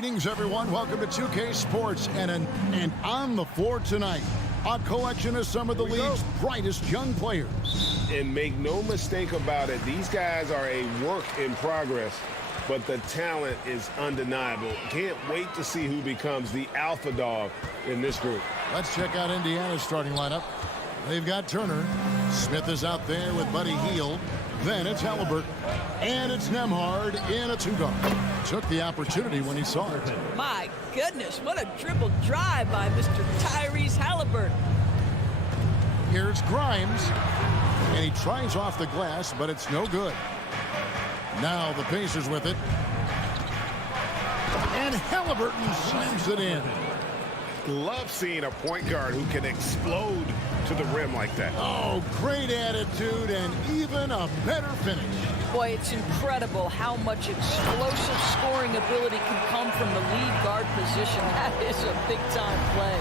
Greetings, everyone. Welcome to 2K Sports and on the floor tonight, a collection of some of the league's brightest young players. And make no mistake about it, these guys are a work in progress, but the talent is undeniable. Can't wait to see who becomes the alpha dog in this group. Let's check out Indiana's starting lineup. They've got Turner. Smith is out there with Buddy Hield. Then it's Halliburton. And it's Nembhard in a two-guard. Took the opportunity when he saw it. My goodness, what a dribble drive by Mr. Tyrese Halliburton. Here's Grimes. And he tries off the glass, but it's no good. Now the Pacers with it. And Halliburton slams it in. Love seeing a point guard who can explode to the rim like that. Oh, great attitude and even a better finish. Boy, it's incredible how much explosive scoring ability can come from the lead guard position. That is a big-time play.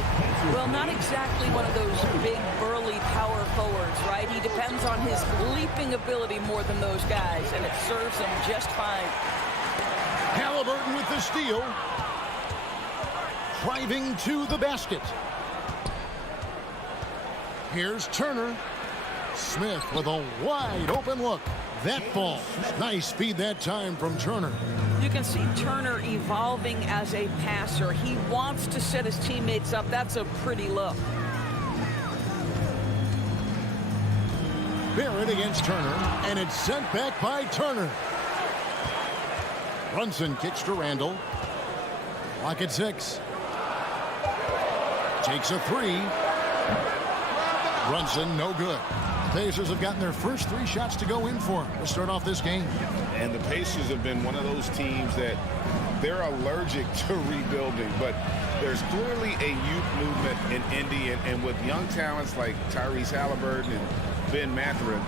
Well, not exactly one of those big, burly power forwards, right? He depends on his leaping ability more than those guys, and it serves him just fine. Halliburton with the steal. Driving to the basket. Here's Turner. Smith with a wide open look. That ball. Nice speed that time from Turner. You can see Turner evolving as a passer. He wants to set his teammates up. That's a pretty look. Barrett against Turner, and it's sent back by Turner. Brunson kicks to Randall. Clock at 6. Takes a three. Brunson, no good. The Pacers have gotten their first 3 shots to go in for him to start off this game. And the Pacers have been one of those teams that they're allergic to rebuilding, but there's clearly a youth movement in Indy, and with young talents like Tyrese Halliburton and Ben Mathurin,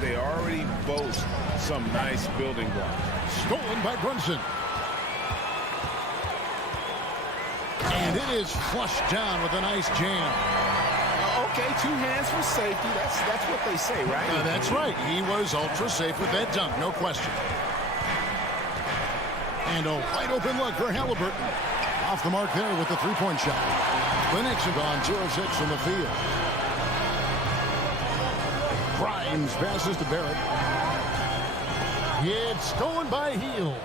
they already boast some nice building blocks. Stolen by Brunson. And it is flushed down with a nice jam. Okay, 2 hands for safety. That's what they say, right? That's right. He was ultra safe with that dunk, no question. And a wide open look for Halliburton. Off the mark there with the three-point shot. The Knicks have gone 0-6 from the field. Grimes passes to Barrett. It's stolen by Hield.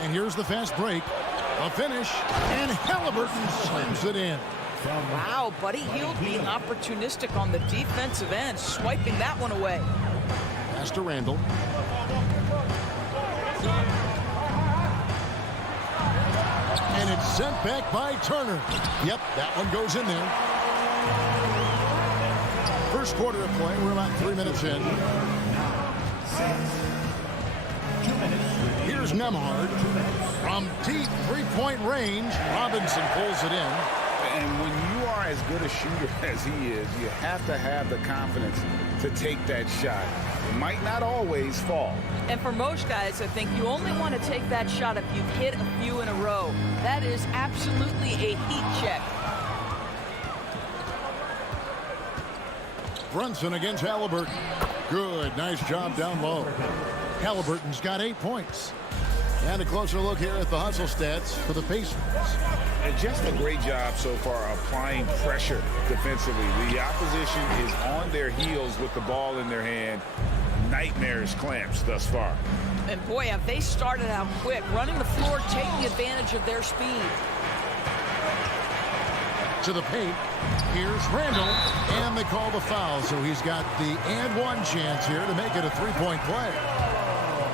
And here's the fast break. A finish, and Halliburton slams it in. Wow, Buddy Hield being opportunistic on the defensive end, swiping that one away. Pass to Randall. And it's sent back by Turner. Yep, that one goes in there. First quarter of play, we're about 3 minutes in. Here's Nembhard. From deep three-point range, Robinson pulls it in. And when you are as good a shooter as he is, you have to have the confidence to take that shot. It might not always fall. And for most guys, I think you only want to take that shot if you've hit a few in a row. That is absolutely a heat check. Brunson against Halliburton. Good, nice job down low. Halliburton's got 8 points. And a closer look here at the hustle stats for the Pacers. And just a great job so far applying pressure defensively. The opposition is on their heels with the ball in their hand. Nightmarish clamps thus far. And boy, have they started out quick, running the floor, taking advantage of their speed. To the paint. Here's Randall. And they call the foul, so he's got the and one chance here to make it a three-point play.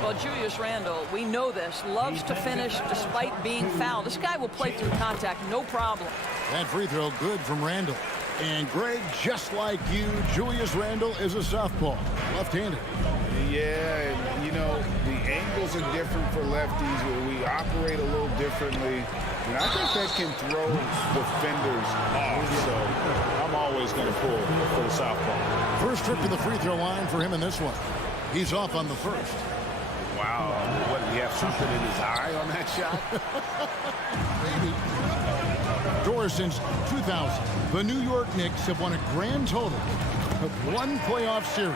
Well, Julius Randle, we know this, loves to finish despite being fouled. This guy will play through contact, no problem. That free throw good from Randall. And Greg, just like you, Julius Randle is a southpaw, left-handed. Yeah, and you know, the angles are different for lefties. We operate a little differently. And I think that can throw defenders off. So I'm always going to pull for the southpaw. First trip to the free throw line for him in this one. He's off on the first. Wow. What, did he have something in his eye on that shot? Maybe. Doors since 2000, the New York Knicks have won a grand total of 1 playoff series.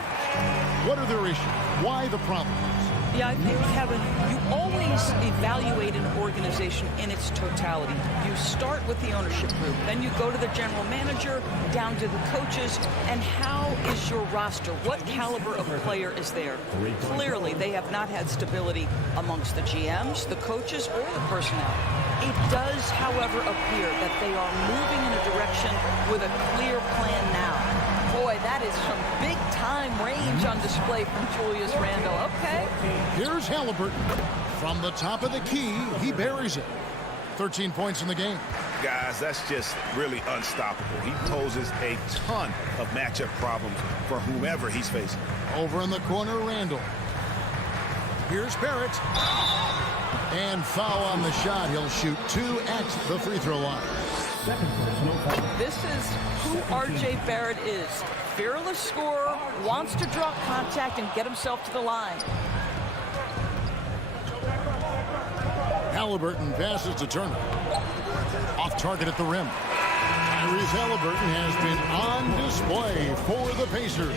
What are their issues? Why the problems? Yeah, I think, Kevin, you always evaluate an organization in its totality. You start with the ownership group, then you go to the general manager, down to the coaches, and how is your roster? What caliber of player is there? Clearly, they have not had stability amongst the GMs, the coaches, or the personnel. It does, however, appear that they are moving in a direction with a clear plan now. Boy, that is some big-time range on display from Julius Randle. Okay. Here's Halliburton. From the top of the key, he buries it. 13 points in the game. Guys, that's just really unstoppable. He poses a ton of matchup problems for whomever he's facing. Over in the corner, Randle. Here's Barrett. And foul on the shot. He'll shoot 2 at the free throw line. This is who R.J. Barrett is. Fearless scorer, wants to draw contact and get himself to the line. Halliburton passes to Turner. Off target at the rim. Tyrese Halliburton has been on display for the Pacers.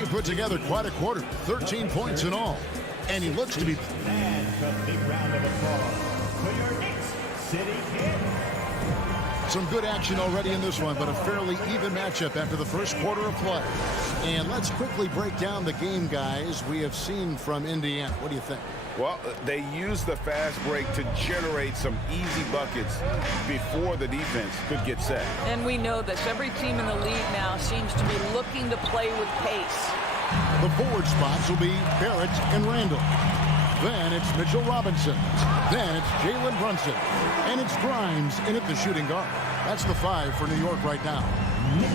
He put together quite a quarter, 13 points in all. And he looks to be... And a big round of applause for your Knicks City Kid. Some good action already in this one, but a fairly even matchup after the first quarter of play. And let's quickly break down the game, guys, we have seen from Indiana. What do you think? Well, they used the fast break to generate some easy buckets before the defense could get set. And we know this. Every team in the league now seems to be looking to play with pace. The forward spots will be Barrett and Randle. Then it's Mitchell Robinson. Then it's Jalen Brunson. And it's Grimes in at the shooting guard. That's the 5 for New York right now.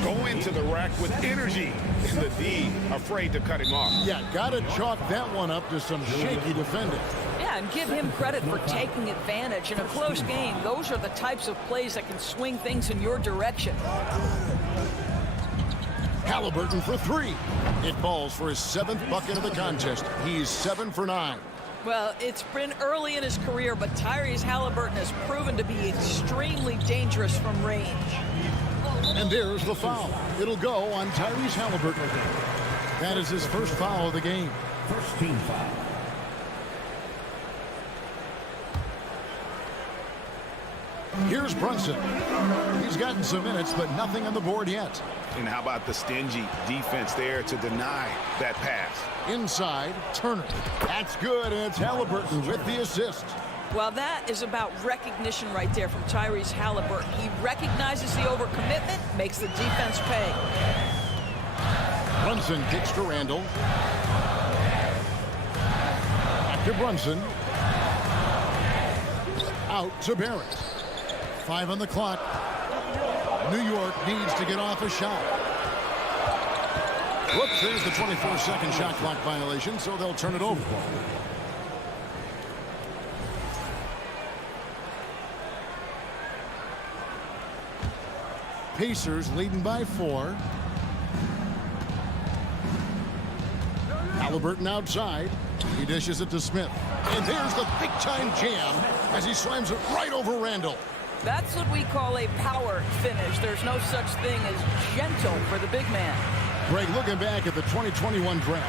Going to the rack with energy. In the D, afraid to cut him off. Yeah, got to chalk that one up to some shaky defending. Yeah, and give him credit for taking advantage. In a close game, those are the types of plays that can swing things in your direction. Halliburton for 3. It falls for his 7th bucket of the contest. He's 7 for 9. Well, it's been early in his career, but Tyrese Halliburton has proven to be extremely dangerous from range. And there's the foul. It'll go on Tyrese Halliburton. That is his first foul of the game. First team foul. Here's Brunson. He's gotten some minutes, but nothing on the board yet. And how about the stingy defense there to deny that pass? Inside, Turner. That's good, and it's Halliburton with the assist. Well, that is about recognition right there from Tyrese Halliburton. He recognizes the overcommitment, makes the defense pay. Brunson kicks to Randle. Back to Brunson. Out to Barrett. 5 on the clock. New York needs to get off a shot. Whoops, there's the 24-second shot clock violation, so they'll turn it over. Pacers leading by 4. Halliburton outside. He dishes it to Smith. And there's the big-time jam as he slams it right over Randle. That's what we call a power finish. There's no such thing as gentle for the big man. Greg, looking back at the 2021 draft,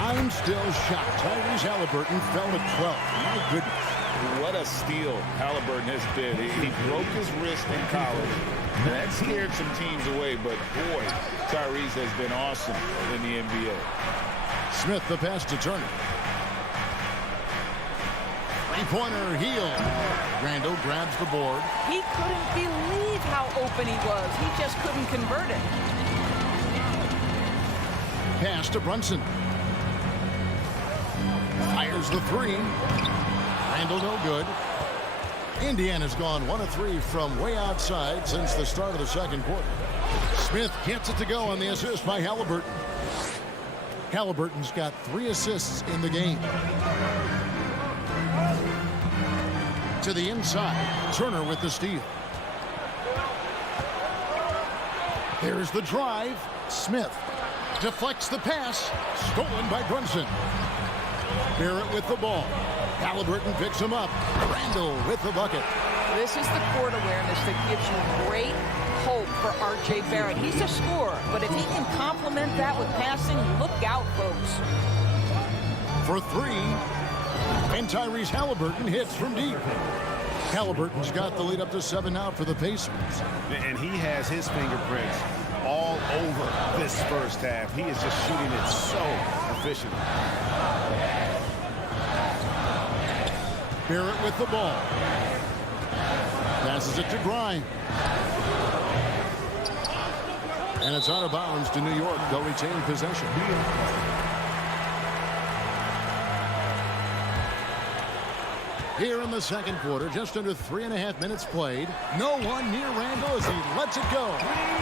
I'm still shocked. Tyrese Halliburton fell to 12. My goodness. What a steal Halliburton has been. He broke his wrist in college. And that scared some teams away, but boy, Tyrese has been awesome in the NBA. Smith the pass to Turner. Three-pointer heel. Randle grabs the board. He couldn't believe how open he was. He just couldn't convert it. Pass to Brunson. Fires the 3. Randle no good. Indiana's gone 1 of 3 from way outside since the start of the second quarter. Smith gets it to go on the assist by Halliburton. Halliburton's got 3 assists in the game. To the inside. Turner with the steal. There's the drive. Smith deflects the pass. Stolen by Brunson. Barrett with the ball. Halliburton picks him up. Randle with the bucket. This is the court awareness that gives you great hope for R.J. Barrett. He's a scorer, but if he can complement that with passing, look out, folks. for three. And Tyrese Halliburton hits from deep. Halliburton's got the lead up to 7 now for the Pacers. And he has his fingerprints all over this first half. He is just shooting it so efficiently. Barrett with the ball. Passes it to Grimes. And it's out of bounds to New York. They'll retain possession. Here in the second quarter, just under 3.5 minutes played. No one near Randall as he lets it go.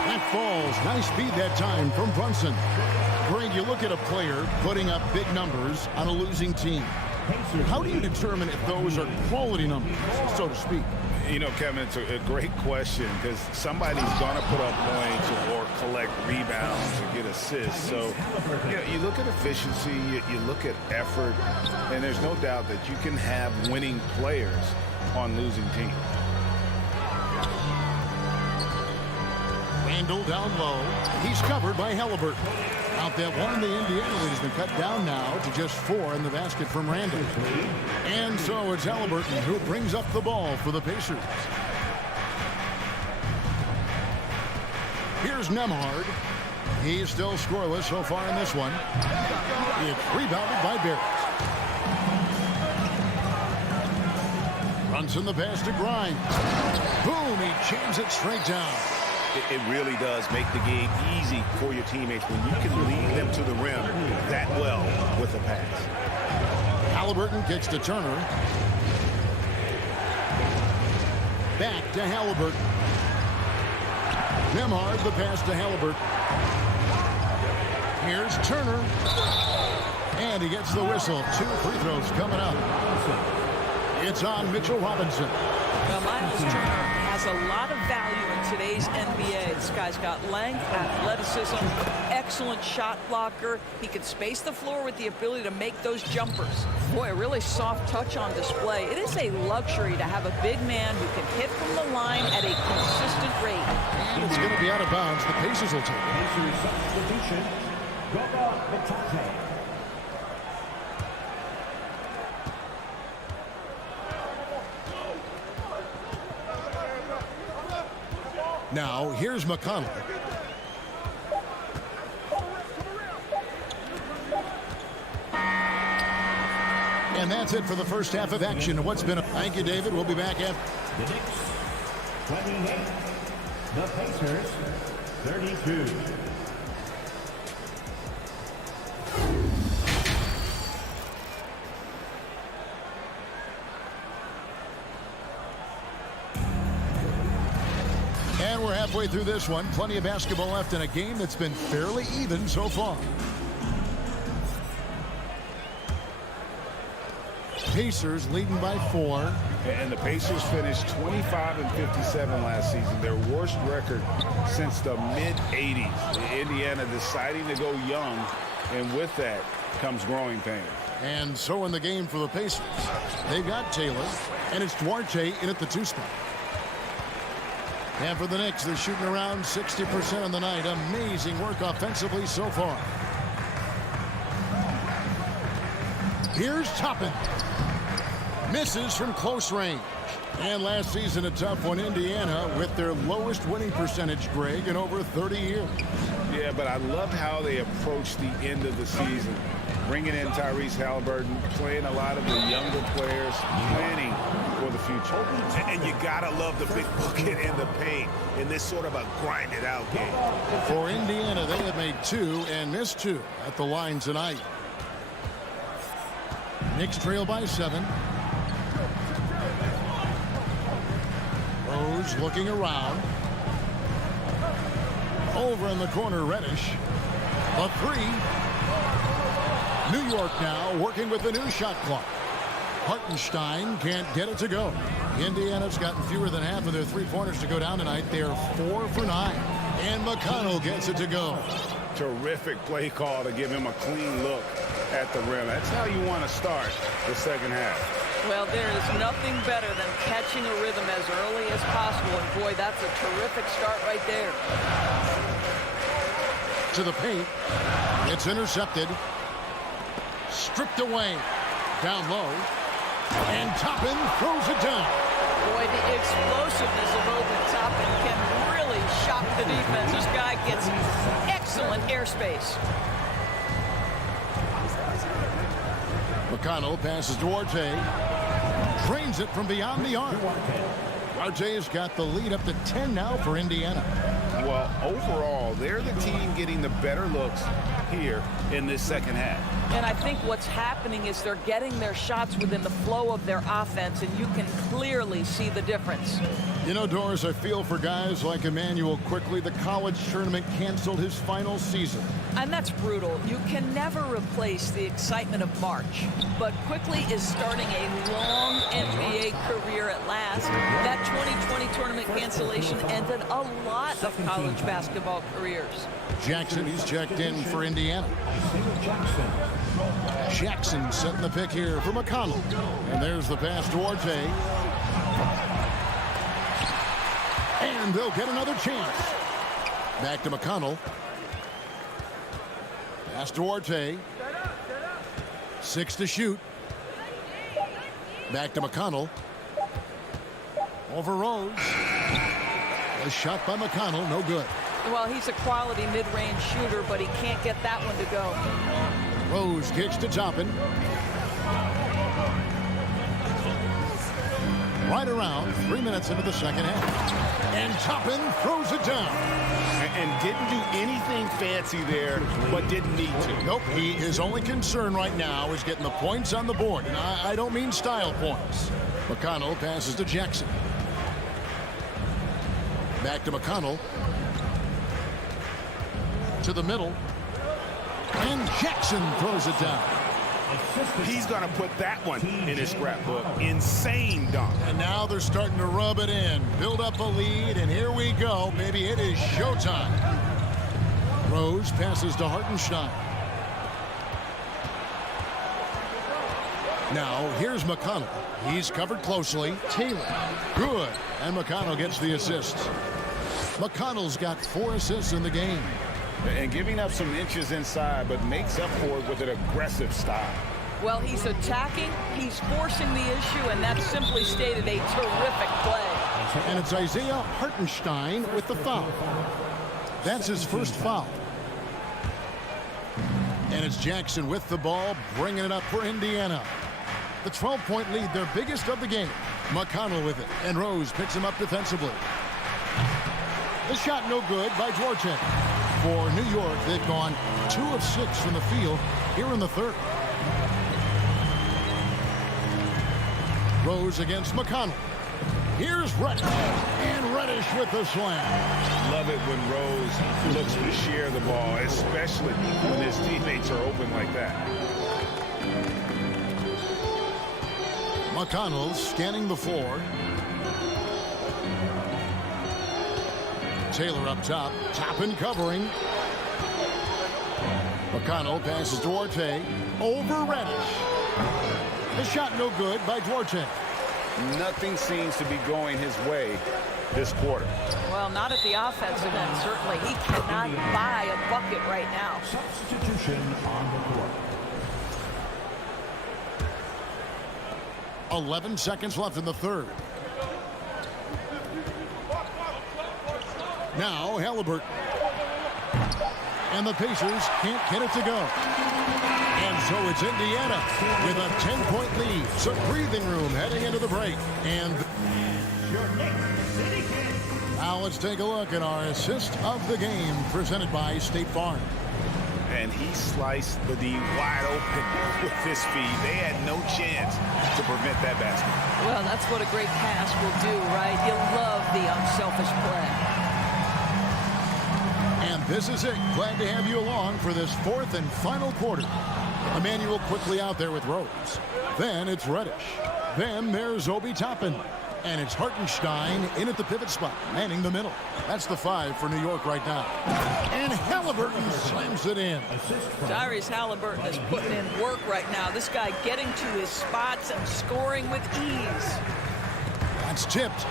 That falls. Nice speed that time from Brunson. Greg, you look at a player putting up big numbers on a losing team. How do you determine if those are quality numbers, so to speak? You know, Kevin, it's a great question because somebody's going to put up points or collect rebounds or get assists. So, you know, you look at efficiency, you look at effort, and there's no doubt that you can have winning players on losing teams. Randall down low. He's covered by Halliburton. Out that one, the Indiana lead has been cut down now to just 4 in the basket from Randall. And so it's Halliburton who brings up the ball for the Pacers. Here's Nembhard. He's still scoreless so far in this one. It's rebounded by Barrett. Runs in the pass to Grimes. Boom, he jams it straight down. It really does make the game easy for your teammates when you can lead them to the rim that well with a pass. Halliburton kicks to Turner. Back to Halliburton. Nembhard, the pass to Halliburton. Here's Turner. And he gets the whistle. 2 free throws coming up. It's on Mitchell Robinson. Well, Miles Turner has a lot of value in today's NBA. This guy's got length, athleticism, excellent shot blocker. He can space the floor with the ability to make those jumpers. Boy, a really soft touch on display. It is a luxury to have a big man who can hit from the line at a consistent rate. And it's going to be out of bounds. The Pacers will take it. Pacers substitution. Goga Bitadze. Now, here's McConnell. And that's it for the first half of action. What's been a... Thank you, David. We'll be back after. The Knicks, 28. The Pacers, 32. And we're halfway through this one. Plenty of basketball left in a game that's been fairly even so far. Pacers leading by 4. And the Pacers finished 25-57 last season, their worst record since the mid-'80s. Indiana deciding to go young, and with that comes growing pains. And so in the game for the Pacers, they've got Taylor, and it's Duarte in at the 2 spot. And for the Knicks, they're shooting around 60% on the night. Amazing work offensively so far. Here's Toppin. Misses from close range. And last season, a tough one, Indiana, with their lowest winning percentage, Greg, in over 30 years. Yeah, but I loved how they approached the end of the season. Bringing in Tyrese Halliburton, playing a lot of the younger players, planning for the future. And you gotta love the big bucket and the paint in this sort of a grinded out game. For Indiana, they have made 2 and missed 2 at the line tonight. Knicks trail by 7. Rose looking around. Over in the corner, Reddish. A 3. New York now working with the new shot clock. Hartenstein can't get it to go. Indiana's gotten fewer than half of their 3-pointers to go down tonight. They're 4 for 9. And McConnell gets it to go. Terrific play call to give him a clean look at the rim. That's how you want to start the second half. Well, there is nothing better than catching a rhythm as early as possible. And boy, that's a terrific start right there. To the paint. It's intercepted. stripped away. Down low. And Toppin throws it down. Boy, the explosiveness of Obi Toppin can really shock the defense. This guy gets excellent airspace. McConnell passes to Duarte. Drains it from beyond the arc. Duarte's got the lead up to 10 now for Indiana. Well, overall, they're the team getting the better looks here in this second half. And I think what's happening is they're getting their shots within the flow of their offense, and you can clearly see the difference. You know, Doris, I feel for guys like Emmanuel Quickly. The college tournament canceled his final season. And that's brutal. You can never replace the excitement of March. But Quickly is starting a long NBA career at last. That 2020 tournament cancellation ended a lot of college basketball careers. Jackson, he's checked in for Indiana. Jackson setting the pick here for McConnell. And there's the pass to Duarte. And they'll get another chance. Back to McConnell. Pass to Duarte. 6 to shoot. Back to McConnell. Over Rose. A shot by McConnell, no good. Well, he's a quality mid-range shooter, but he can't get that one to go. Rose kicks to Toppin. Right around 3 minutes into the second half. And Toppin throws it down. And didn't do anything fancy there, but didn't need to. Nope, his only concern right now is getting the points on the board. And I don't mean style points. McConnell passes to Jackson. Back to McConnell. To the middle. And Jackson throws it down. He's going to put that one in his scrapbook. Insane dunk. And now they're starting to rub it in. Build up a lead, and here we go. Maybe it is showtime. Rose passes to Hartenstein. Now, here's McConnell. He's covered closely. Taylor. Good. And McConnell gets the assist. McConnell's got 4 assists in the game. And giving up some inches inside, but makes up for it with an aggressive style. Well, he's attacking, he's forcing the issue, and that's simply stated a terrific play. And it's Isaiah Hartenstein with the foul. That's his first foul. And it's Jackson with the ball, bringing it up for Indiana. The 12-point lead, their biggest of the game. McConnell with it, and Rose picks him up defensively. The shot no good by Duarte. For New York, they've gone 2 of 6 from the field here in the third. Rose against McConnell. Here's Reddish. And Reddish with the slam. Love it when Rose looks to share the ball, especially when his teammates are open like that. McConnell scanning the floor. Taylor up top. Toppin covering. McConnell passes Duarte. Over Reddish. The shot no good by Duarte. Nothing seems to be going his way this quarter. Well, not at the offensive end, certainly. He cannot buy a bucket right now. Substitution on the court. 11 seconds left in the third. Now Halliburton. And the Pacers can't get it to go. And so it's Indiana with a 10-point lead. Some breathing room heading into the break. And now let's take a look at our assist of the game presented by State Farm. And he sliced the D wide open with this feed. They had no chance to prevent that basket. Well, that's what a great pass will do, right? You love the unselfish play. And this is it. Glad to have you along for this 4th and final quarter. Emmanuel quickly out there with Rose. Then it's Reddish. Then there's Obi Toppin. And it's Hartenstein in at the pivot spot, manning the middle. That's the 5 for New York right now. And Halliburton slams it in. Tyrese Halliburton is putting in work right now. This guy getting to his spots and scoring with ease. That's tipped.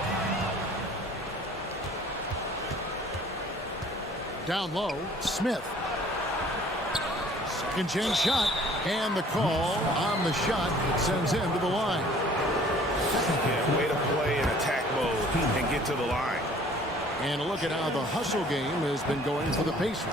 Down low, Smith. Second chance shot. And the call on the shot that sends him to the line. Yeah, way to play in attack mode and get to the line. And a look at how the hustle game has been going for the Pacers.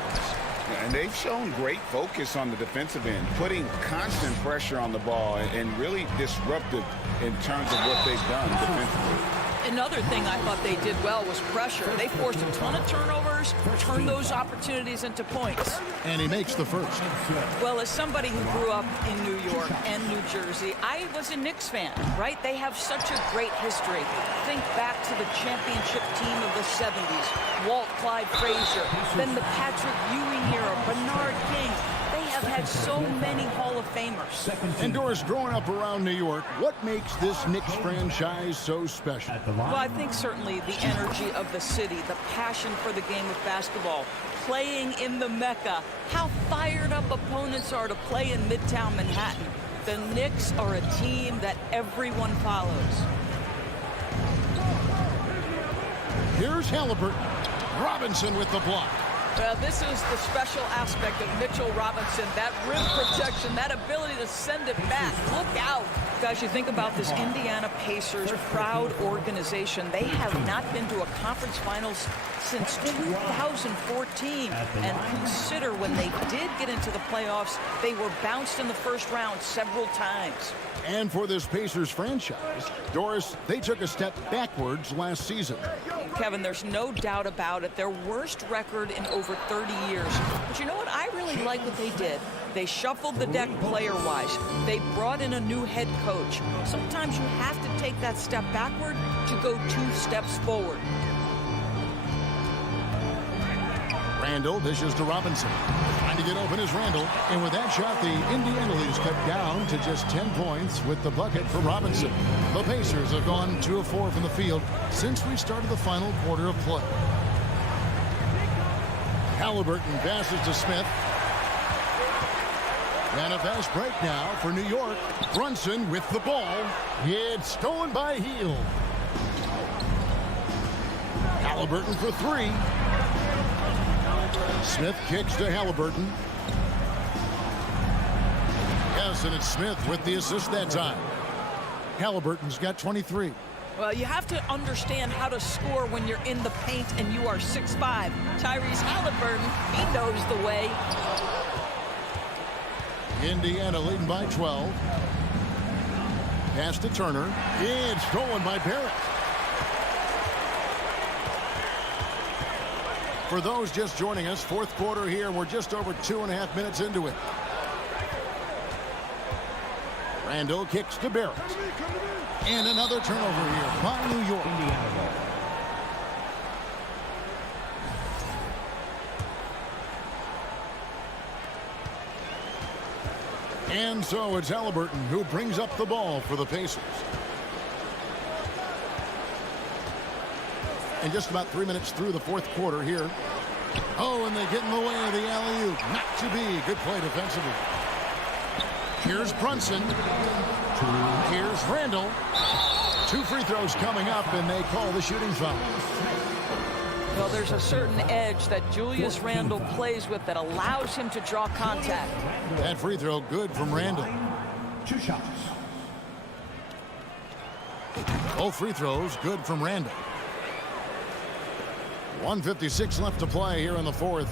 And they've shown great focus on the defensive end, putting constant pressure on the ball and really disruptive in terms of what they've done defensively. Another thing I thought they did well was pressure. They forced a ton of turnovers, turned those opportunities into points. And he makes the first. Well, as somebody who grew up in New York and New Jersey, I was a Knicks fan, right? They have such a great history. Think back to the championship team of the 70s. Walt Clyde Frazier, then the Patrick Ewing era, Bernard King. They have had so many Hall of Famers. And Doris, growing up around New York, what makes this Knicks franchise so special? Well, I think certainly the energy of the city, the passion for the game of basketball, playing in the Mecca, how fired up opponents are to play in Midtown Manhattan. The Knicks are a team that everyone follows. Here's Halliburton. Robinson with the block. Well, this is the special aspect of Mitchell Robinson, that rim protection, that ability to send it back. Look out. Guys, you think about this Indiana Pacers proud organization. They have not been to a conference finals since 2014. And consider when they did get into the playoffs, they were bounced in the first round several times. And for this Pacers franchise, Doris, they took a step backwards last season. Kevin, there's no doubt about it. Their worst record in over 30 years. But you know what? I really like what they did. They shuffled the deck player-wise. They brought in a new head coach. Sometimes you have to take that step backward to go 2 steps forward. Randall dishes to Robinson. Trying to get open is Randall. And with that shot, the Indiana lead is cut down to just 10 points with the bucket for Robinson. The Pacers have gone 2 of 4 from the field since we started the final quarter of play. Halliburton passes to Smith. And a fast break now for New York. Brunson with the ball. It's stolen by Hield. Halliburton for 3. Smith kicks to Halliburton. Yes, and it's Smith with the assist that time. Halliburton's got 23. Well, you have to understand how to score when you're in the paint and you are 6'5". Tyrese Halliburton, he knows the way. Indiana leading by 12. Pass to Turner. It's stolen by Barrett. For those just joining us, fourth quarter here. We're just over 2.5 minutes into it. Randall kicks to Barrett. And another turnover here by New York. And so it's Halliburton who brings up the ball for the Pacers. And just about 3 minutes through the fourth quarter here. Oh, and they get in the way of the alley-oop. Not to be. Good play defensively. Here's Brunson. Here's Randall. 2 free throws coming up, and they call the shooting foul. Well, there's a certain edge that Julius Randle plays with that allows him to draw contact. That free throw good from Randall. 2 shots. Both free throws good from Randall. 1:56 left to play here in the fourth.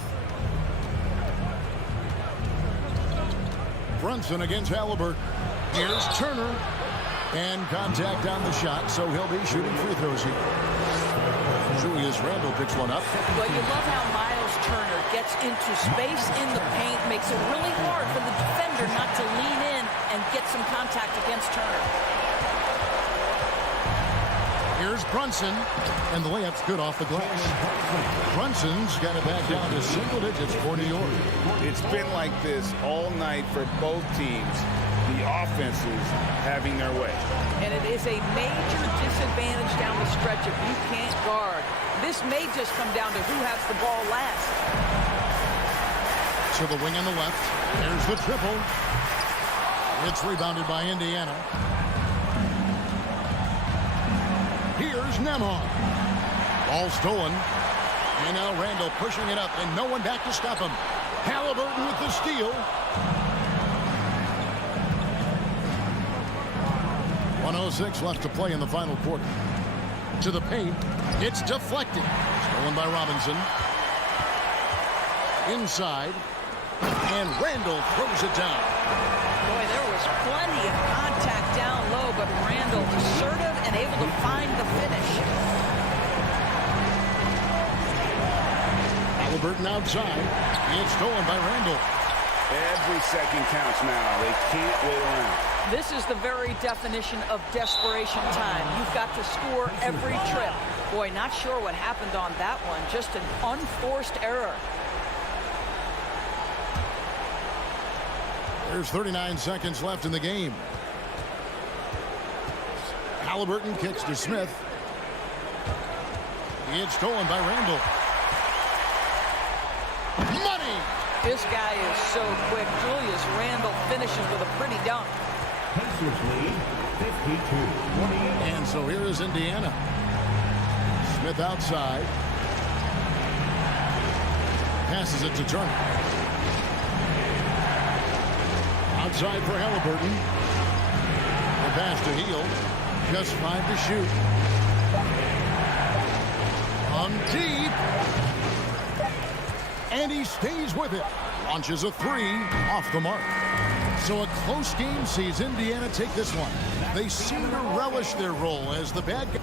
Brunson against Halliburton. Here's Turner. And contact on the shot, so he'll be shooting free throws here. Julius Randle picks one up. Well, you love how Miles Turner gets into space in the paint, makes it really hard for the defender not to lean in and get some contact against Turner. Here's Brunson, and the layup's good off the glass. Brunson's got it back down to single digits for New York. It's been like this all night for both teams. The offenses having their way. And it is a major disadvantage down the stretch if you can't guard. This may just come down to who has the ball last. To the wing on the left. There's the triple. It's rebounded by Indiana. Here's Nembhard. Ball stolen. And now Randall pushing it up, and no one back to stop him. Halliburton with the steal. 1:06 left to play in the final quarter. To the paint. It's deflected. Stolen by Robinson. Inside. And Randall throws it down. Boy, there was plenty of contact down low, but Randall assertive and able to find the finish. Halliburton outside. It's stolen by Randall. Every second counts now. They can't wait around. This is the very definition of desperation time. You've got to score every trip. Boy, not sure what happened on that one. Just an unforced error. There's 39 seconds left in the game. Halliburton kicks to Smith. It's stolen by Randall. Money! This guy is so quick. Julius Randall finishes with a pretty dunk. Pacers lead 52-28. And so here is Indiana. Smith outside. Passes it to Turner. Outside for Halliburton. The pass to Hield. Just 5 to shoot. On deep. And he stays with it. Launches a 3 off the mark. So a close game sees Indiana take this one. They seem to relish their role as the bad guy.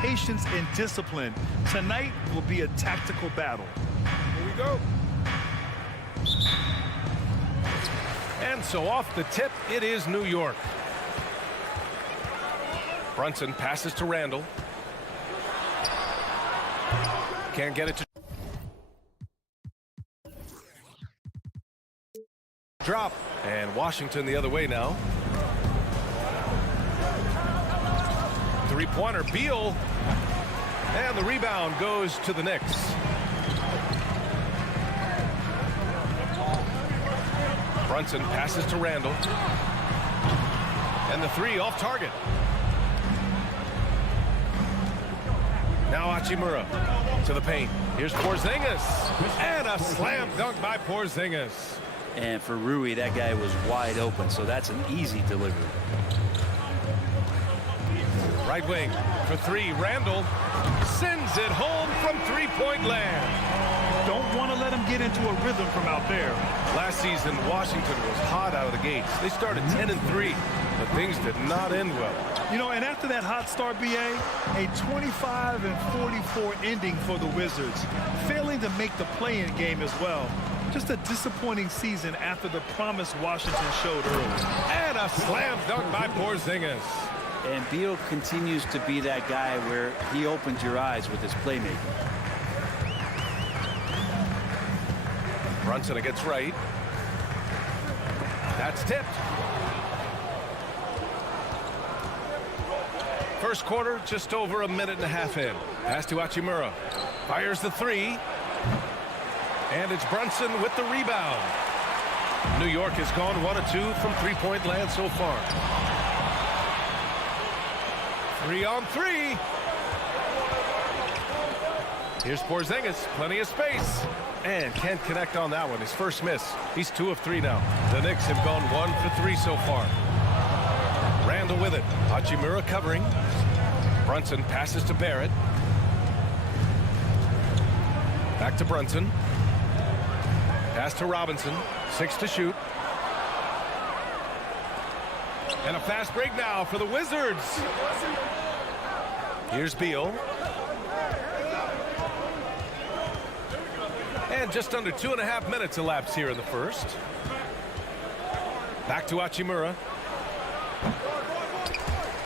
Patience and discipline. Tonight will be a tactical battle. Here we go. And so off the tip, it is New York. Brunson passes to Randall. Can't get it to drop. And Washington the other way now. Three-pointer, Beal. And the rebound goes to the Knicks. Brunson passes to Randall. And the three off target. Now Hachimura to the paint. Here's Porzingis. And a slam dunk by Porzingis. And for Rui, that guy was wide open, so that's an easy delivery. Right wing for three. Randall sends it home from three-point land. Don't want to let him get into a rhythm from out there. Last season, Washington was hot out of the gates. They started 10-3, but things did not end well. You know, and after that hot start, BA, a 25-44 ending for the Wizards, failing to make the play-in game as well. Just a disappointing season after the promise Washington showed early. And a slam dunk by Porzingis. And Beal continues to be that guy where he opens your eyes with his playmaking. Brunson against Wright. That's tipped. First quarter, just over a minute and a half in. Pass to Hachimura. Fires the three. And it's Brunson with the rebound. New York has gone 1 of 2 from three-point land so far. 3 on 3. Here's Porzingis, plenty of space. And can't connect on that one. His first miss. He's 2 of 3 now. The Knicks have gone 1 for 3 so far. Randall with it. Hachimura covering. Brunson passes to Barrett. Back to Brunson. Pass to Robinson. 6 to shoot. And a fast break now for the Wizards. Here's Beal. And just under 2.5 minutes elapsed here in the first. Back to Hachimura.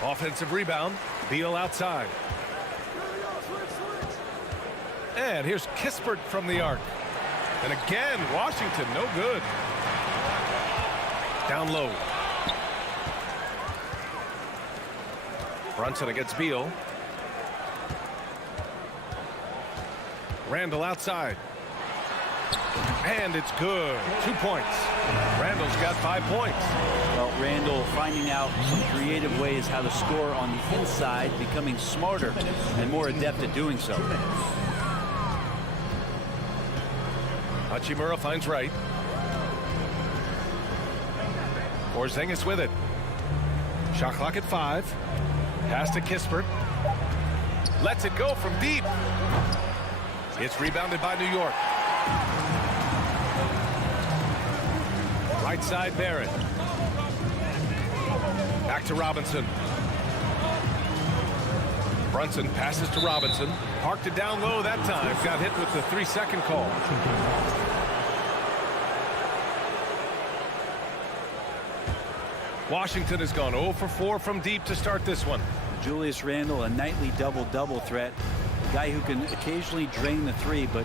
Offensive rebound. Beal outside. And here's Kispert from the arc. And again, Washington, no good. Down low. Brunson against Beal. Randall outside. And it's good. 2 points. Randall's got 5 points. Well, Randall finding out some creative ways how to score on the inside, becoming smarter and more adept at doing so. Hachimura finds Wright. Porzingis with it. Shot clock at 5. Pass to Kispert. Lets it go from deep. It's rebounded by New York. Right side Barrett. Back to Robinson. Brunson passes to Robinson. Parked it down low that time. Got hit with the 3-second call. Washington has gone 0 for 4 from deep to start this one. Julius Randle, a nightly double-double threat. A guy who can occasionally drain the three, but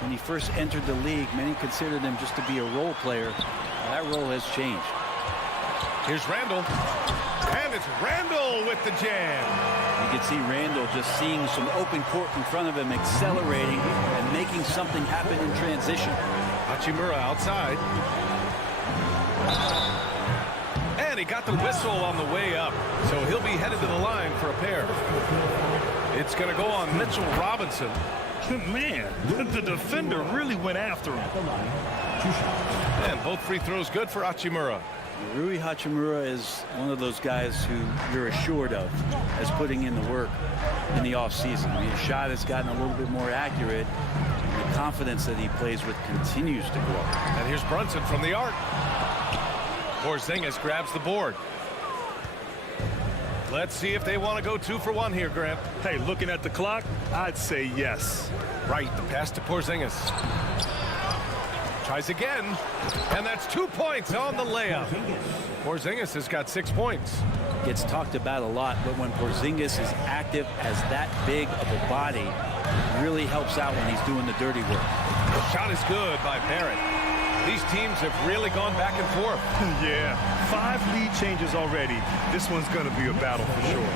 when he first entered the league, many considered him just to be a role player. That role has changed. Here's Randall. And it's Randall with the jam. You can see Randall just seeing some open court in front of him, accelerating and making something happen in transition. Hachimura outside. And he got the whistle on the way up, so he'll be headed to the line for a pair. It's going to go on Mitchell Robinson. Man, the defender really went after him. And both free throws good for Hachimura. Rui Hachimura is one of those guys who you're assured of as putting in the work in the offseason. I mean, his shot has gotten a little bit more accurate. And the confidence that he plays with continues to grow. And here's Brunson from the arc. Porzingis grabs the board. Let's see if they want to go 2 for 1 here, Grant. Hey, looking at the clock, I'd say yes. Right, the pass to Porzingis. Tries again, and that's 2 points on the layup. Porzingis has got 6 points. Gets talked about a lot, but when Porzingis is active as that big of a body, really helps out when he's doing the dirty work. The shot is good by Barrett. These teams have really gone back and forth. Yeah, 5 lead changes already. This one's going to be a battle for sure.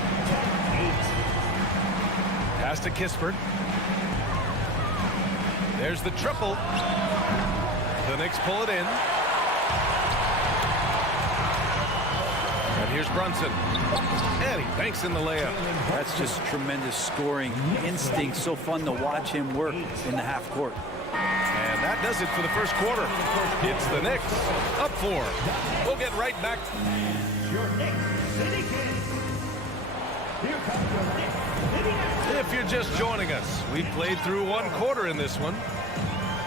Pass to Kispert. There's the triple. The Knicks pull it in. And here's Brunson. And he banks in the layup. That's just tremendous scoring instinct. So fun to watch him work in the half court. And that does it for the first quarter. It's the Knicks up 4. We'll get right back. Your Knicks City Kings. Here comes your Knicks City Kings. If you're just joining us, we played through 1 quarter in this one.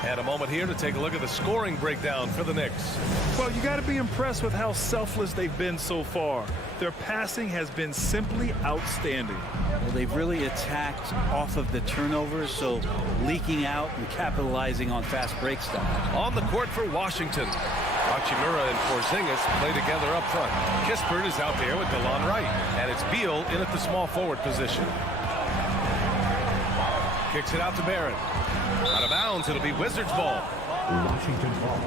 And a moment here to take a look at the scoring breakdown for the Knicks. Well, you got to be impressed with how selfless they've been so far. Their passing has been simply outstanding. Well, they've really attacked off of the turnovers, so leaking out and capitalizing on fast break stuff. On the court for Washington, Hachimura and Porzingis play together up front. Kispert is out there with DeLon Wright, and it's Beal in at the small forward position. Kicks it out to Barrett. Out of bounds, it'll be Wizards ball. Washington ball.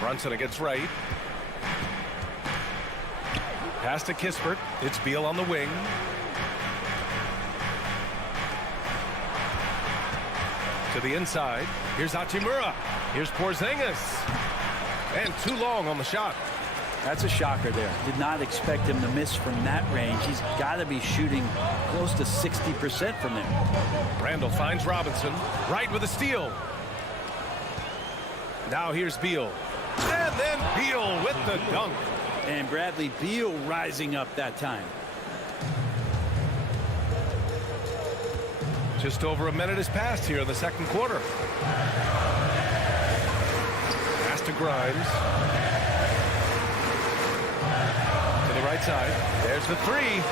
Brunson against Wright. Pass to Kispert. It's Beal on the wing. To the inside. Here's Hachimura. Here's Porzingis. And too long on the shot. That's a shocker there. Did not expect him to miss from that range. He's got to be shooting close to 60% from there. Randall finds Robinson. Wright with a steal. Now here's Beal. And then Beal with the dunk. And Bradley Beal rising up that time. Just over a minute has passed here in the second quarter. Pass to Grimes. To the right side. There's the three.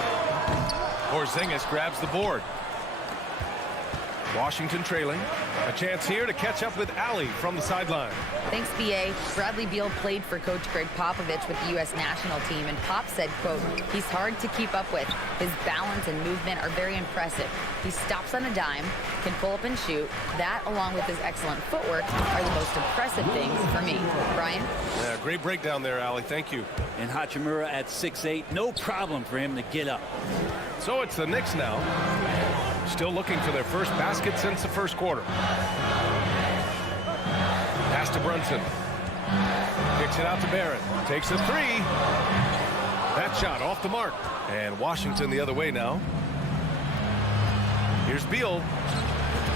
Porzingis grabs the board. Washington trailing. A chance here to catch up with Allie from the sideline. Thanks, B.A. Bradley Beal played for Coach Greg Popovich with the U.S. national team, and Pop said, quote, he's hard to keep up with. His balance and movement are very impressive. He stops on a dime, can pull up and shoot. That, along with his excellent footwork, are the most impressive things for me. Brian? Yeah, great breakdown there, Allie. Thank you. And Hachimura at 6'8", no problem for him to get up. So it's the Knicks now. Still looking for their first basket since the first quarter. Pass to Brunson. Kicks it out to Barrett. Takes a three. That shot off the mark. And Washington the other way now. Here's Beal.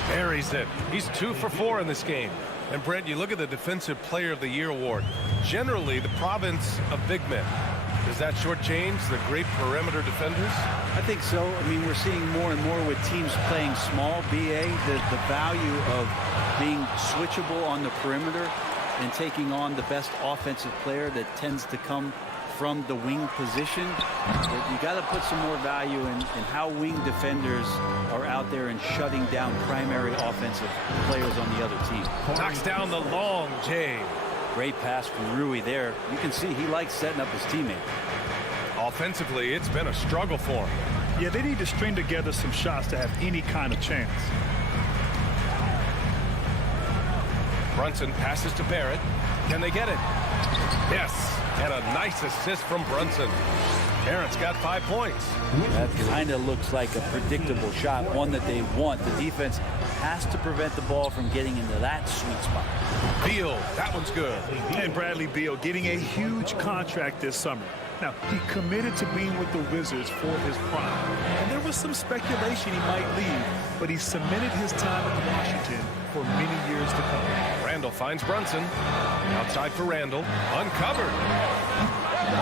Buries it. He's 2 for 4 in this game. And Brent, you look at the Defensive Player of the Year award. Generally the province of big men. Does that shortchange the great perimeter defenders? I think so. I mean, we're seeing more and more with teams playing small, BA, the value of being switchable on the perimeter and taking on the best offensive player that tends to come from the wing position. But you got to put some more value in how wing defenders are out there and shutting down primary offensive players on the other team. Knocks down the long J. Great pass from Rui there. You can see he likes setting up his teammate. Offensively, it's been a struggle for him. Yeah, they need to string together some shots to have any kind of chance. Brunson passes to Barrett. Can they get it? Yes. And a nice assist from Brunson. Barrett's got 5 points. That kind of looks like a predictable shot, one that they want. The defense has to prevent the ball from getting into that sweet spot. Beal, that one's good. And Bradley Beal getting a huge contract this summer. Now, he committed to being with the Wizards for his prime. And there was some speculation he might leave, but he cemented his time in Washington for many years to come. Randall finds Brunson. Outside for Randall. Uncovered.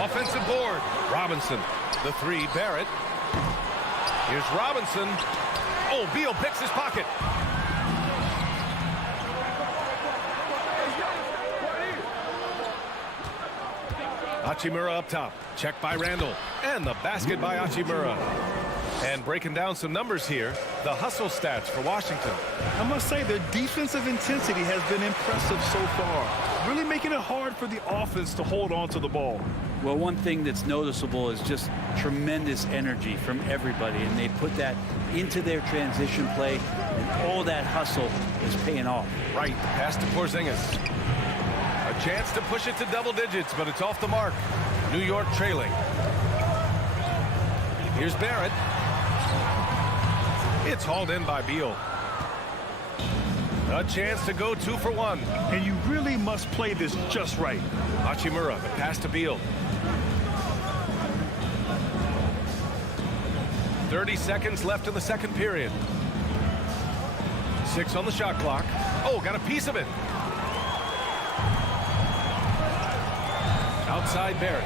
Offensive board. Robinson. The three, Barrett. Here's Robinson. Oh, Beal picks his pocket. Hachimura up top. Checked by Randall. And the basket by Hachimura. And breaking down some numbers here, the hustle stats for Washington. I must say their defensive intensity has been impressive so far, really making it hard for the offense to hold on to the ball. Well, one thing that's noticeable is just tremendous energy from everybody, and they put that into their transition play, and all that hustle is paying off. Right, pass to Porzingis. A chance to push it to double digits, but it's off the mark. New York trailing. Here's Barrett. It's hauled in by Beal. A chance to go 2 for 1. And you really must play this just right. Hachimura, the pass to Beal. 30 seconds left in the second period. 6 on the shot clock. Oh, got a piece of it. Outside Barrett.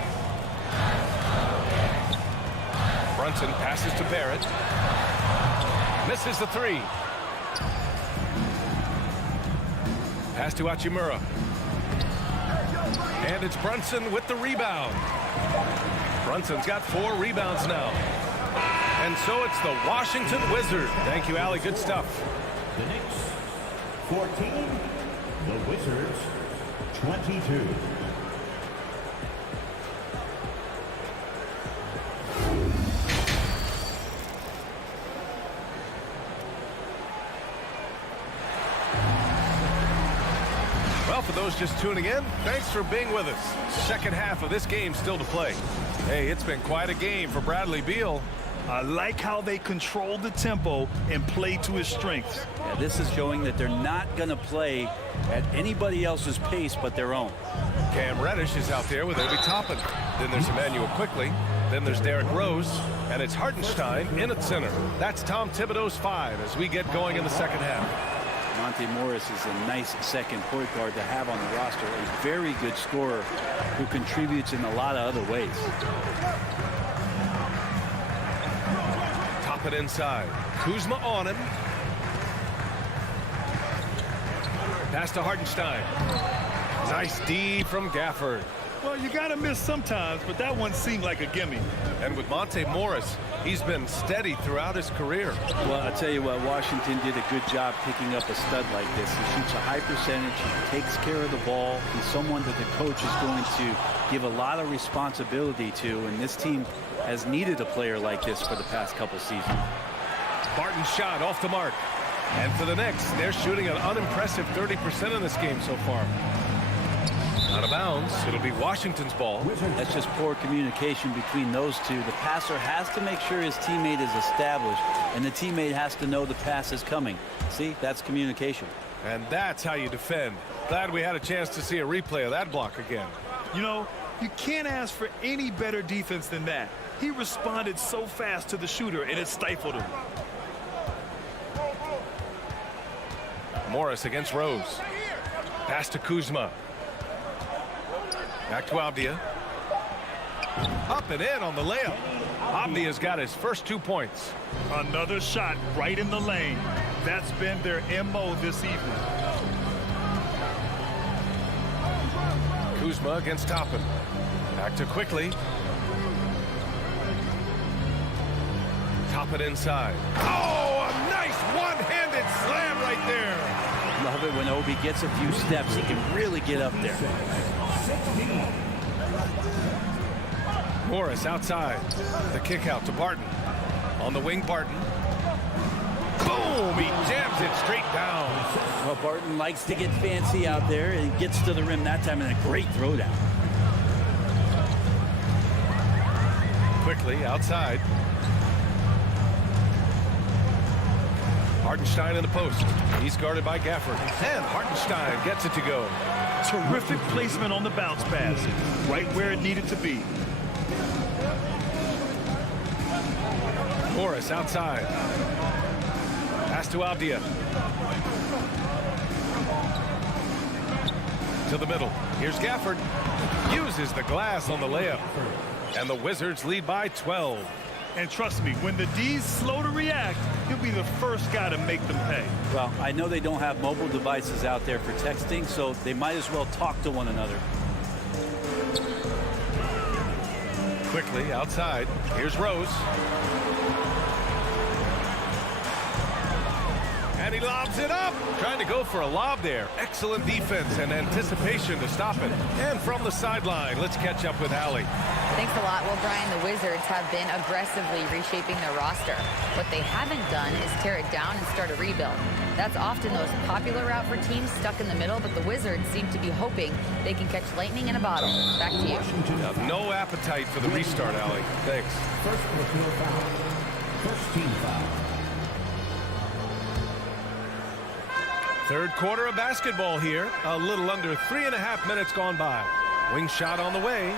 Brunson passes to Barrett. Misses the three. Pass to Hachimura. And it's Brunson with the rebound. Brunson's got 4 rebounds now. And so it's the Washington Wizards. Thank you, Allie. Good stuff. The Knicks 14, the Wizards 22. Well, for those just tuning in, thanks for being with us. Second half of this game still to play. Hey, it's been quite a game for Bradley Beal. I like how they control the tempo and play to his strengths. Yeah, this is showing that they're not going to play at anybody else's pace but their own. Cam Reddish is out there with Obi Toppin. Then there's Emmanuel Quickly. Then there's Derrick Rose. And it's Hartenstein in at center. That's Tom Thibodeau's 5 as we get going in the second half. Monte Morris is a nice second point guard to have on the roster. A very good scorer who contributes in a lot of other ways. Top it inside. Kuzma on him. Pass to Hartenstein. Nice D from Gafford. Well, you got to miss sometimes, but that one seemed like a gimme. And with Monte Morris, he's been steady throughout his career. Well, I'll tell you what, Washington did a good job picking up a stud like this. He shoots a high percentage, he takes care of the ball. He's someone that the coach is going to give a lot of responsibility to, and this team has needed a player like this for the past couple seasons. Barton's shot off the mark. And for the Knicks, they're shooting an unimpressive 30% in this game so far. Out of bounds. It'll be Washington's ball. That's just poor communication between those two. The passer has to make sure his teammate is established, and the teammate has to know the pass is coming. See, that's communication. And that's how you defend. Glad we had a chance to see a replay of that block again. You know, you can't ask for any better defense than that. He responded so fast to the shooter, and it stifled him. Morris against Rose. Pass to Kuzma. Back to Avdia. Up and in on the layup. Avdia's got his first 2 points. Another shot right in the lane. That's been their MO this evening. Kuzma against Toppin. Back to Quickly. Toppin inside. Oh, a nice one-handed slam right there. Love it when Obi gets a few steps. He can really get up there. Morris outside. The kick out to Barton. On the wing, Barton. Boom! He jams it straight down. Well, Barton likes to get fancy out there and gets to the rim that time in a great throwdown. Quickly outside. Hartenstein in the post. He's guarded by Gafford. And Hartenstein gets it to go. Terrific placement on the bounce pass. Right where it needed to be. Morris outside. Pass to Avdia. To the middle. Here's Gafford. Uses the glass on the layup. And the Wizards lead by 12. And trust me, when the D's slow to react, he'll be the first guy to make them pay. Well, I know they don't have mobile devices out there for texting, so they might as well talk to one another. Quickly outside. Here's Rose. And he lobs it up. Trying to go for a lob there. Excellent defense and anticipation to stop it. And from the sideline, let's catch up with Allie. Thanks a lot. Well, Brian, the Wizards have been aggressively reshaping their roster. What they haven't done is tear it down and start a rebuild. That's often the most popular route for teams stuck in the middle, but the Wizards seem to be hoping they can catch lightning in a bottle. Back to you. No appetite for the restart, Allie. Thanks. First personal foul. First team foul. Third quarter of basketball here. A little under 3.5 minutes gone by. Wing shot on the way.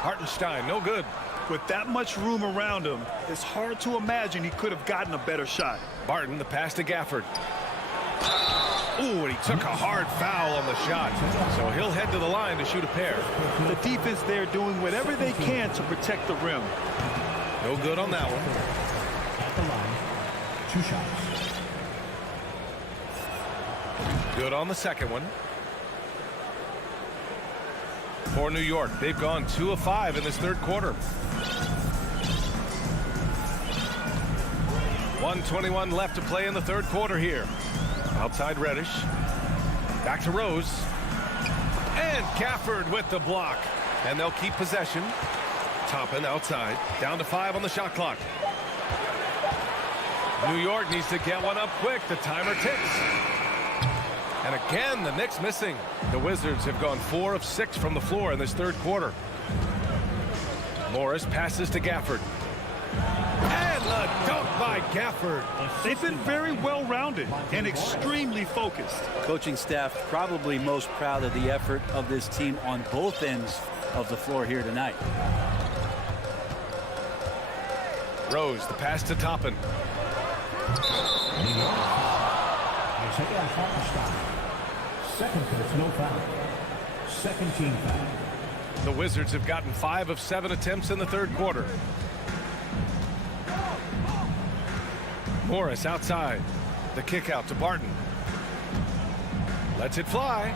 Hartenstein, no good. With that much room around him, it's hard to imagine he could have gotten a better shot. Barton, the pass to Gafford. Ooh, and he took a hard foul on the shot. So he'll head to the line to shoot a pair. The defense there doing whatever they can to protect the rim. No good on that one. At the line, 2 shots. Good on the second one. For New York, they've gone 2 of 5 in this third quarter. 1:21 left to play in the third quarter here. Outside Reddish. Back to Rose. And Gafford with the block. And they'll keep possession. Toppin outside. Down to 5 on the shot clock. New York needs to get one up quick. The timer ticks. And again, the Knicks missing. The Wizards have gone 4 of 6 from the floor in this third quarter. Morris passes to Gafford. And the dunk by Gafford. They've been very well-rounded and extremely focused. Coaching staff probably most proud of the effort of this team on both ends of the floor here tonight. Rose, the pass to Toppin. Second personal foul. Second team foul. The Wizards have gotten 5 of 7 attempts in the third quarter. Morris outside. The kick out to Barton. Lets it fly.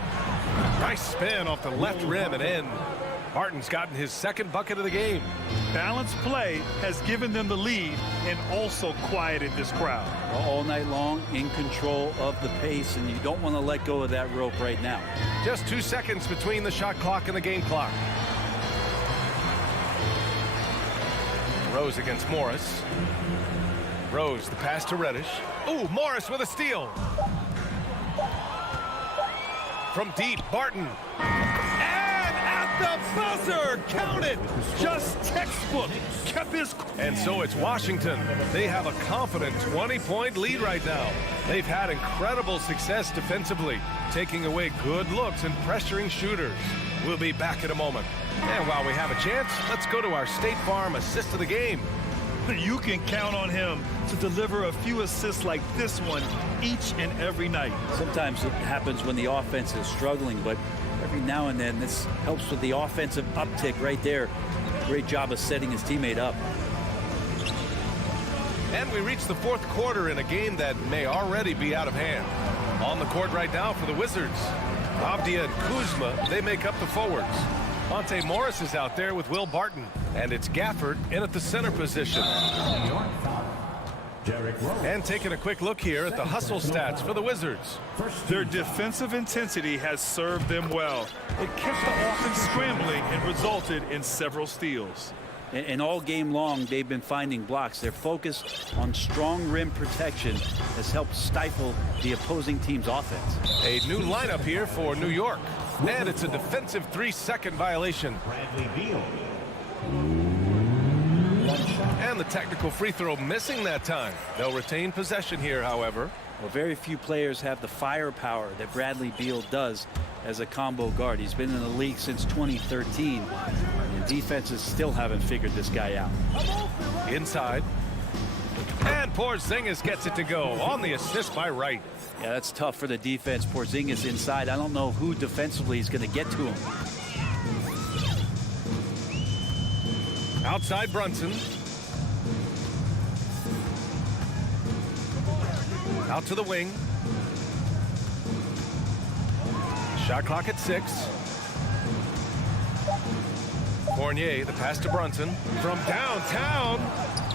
Nice spin off the left rim and in. Barton's gotten his second bucket of the game. Balanced play has given them the lead and also quieted this crowd. All night long, in control of the pace, and you don't want to let go of that rope right now. Just 2 seconds between the shot clock and the game clock. Rose against Morris. Rose, the pass to Reddish. Ooh, Morris with a steal. From deep, Barton. And at the buzzer, count it. Just textbook. Kept his... And so it's Washington. They have a confident 20-point lead right now. They've had incredible success defensively, taking away good looks and pressuring shooters. We'll be back in a moment. And while we have a chance, let's go to our State Farm assist of the game. You can count on him to deliver a few assists like this one each and every night. Sometimes it happens when the offense is struggling, but every now and then this helps with the offensive uptick right there. Great job of setting his teammate up. And we reach the fourth quarter in a game that may already be out of hand. On the court right now for the Wizards, Avdia and Kuzma, they make up the forwards. Monte Morris is out there with Will Barton, and it's Gafford in at the center position. And taking a quick look here at the hustle stats for the Wizards. Their defensive intensity has served them well. It kept the offense scrambling and resulted in several steals. And all game long, they've been finding blocks. Their focus on strong rim protection has helped stifle the opposing team's offense. A new lineup here for New York. And it's a defensive 3-second violation. And the technical free throw missing that time. They'll retain possession here, however. Well, very few players have the firepower that Bradley Beal does as a combo guard. He's been in the league since 2013. And defenses still haven't figured this guy out. Inside. And Porzingis gets it to go on the assist by Wright. Yeah, that's tough for the defense. Porzingis inside. I don't know who defensively is going to get to him. Outside Brunson. Out to the wing. Shot clock at 6. Fournier, the pass to Brunson. From downtown.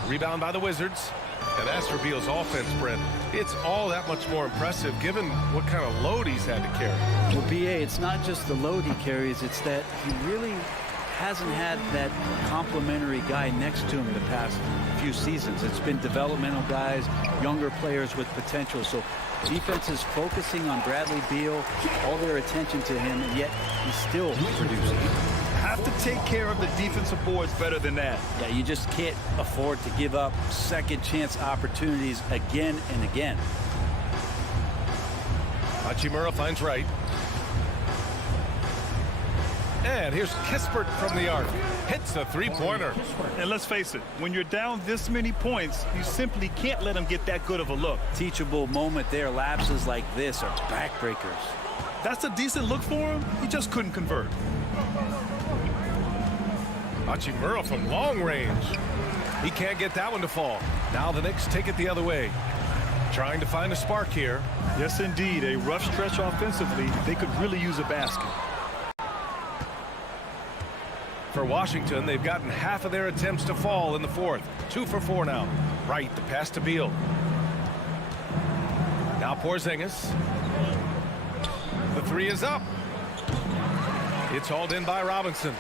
Rebound by the Wizards. And as for Beal's offense, Brent, it's all that much more impressive given what kind of load he's had to carry. Well, BA, it's not just the load he carries, it's that he really hasn't had that complimentary guy next to him the past few seasons. It's been developmental guys, younger players with potential. So defense is focusing on Bradley Beal, all their attention to him, and yet he's still producing. Have to take care of the defensive boards better than that. Yeah, you just can't afford to give up second chance opportunities again and again. Hachimura finds Wright. And here's Kispert from the arc. Hits a three-pointer. And let's face it, when you're down this many points, you simply can't let them get that good of a look. Teachable moment there. Lapses like this are backbreakers. That's a decent look for him. He just couldn't convert. Hachimura from long range. He can't get that one to fall. Now the Knicks take it the other way. Trying to find a spark here. Yes, indeed. A rough stretch offensively. They could really use a basket. For Washington, they've gotten half of their attempts to fall in the fourth. 2 for 4 now. Right, the pass to Beal. Now Porzingis. The three is up. It's hauled in by Robinson.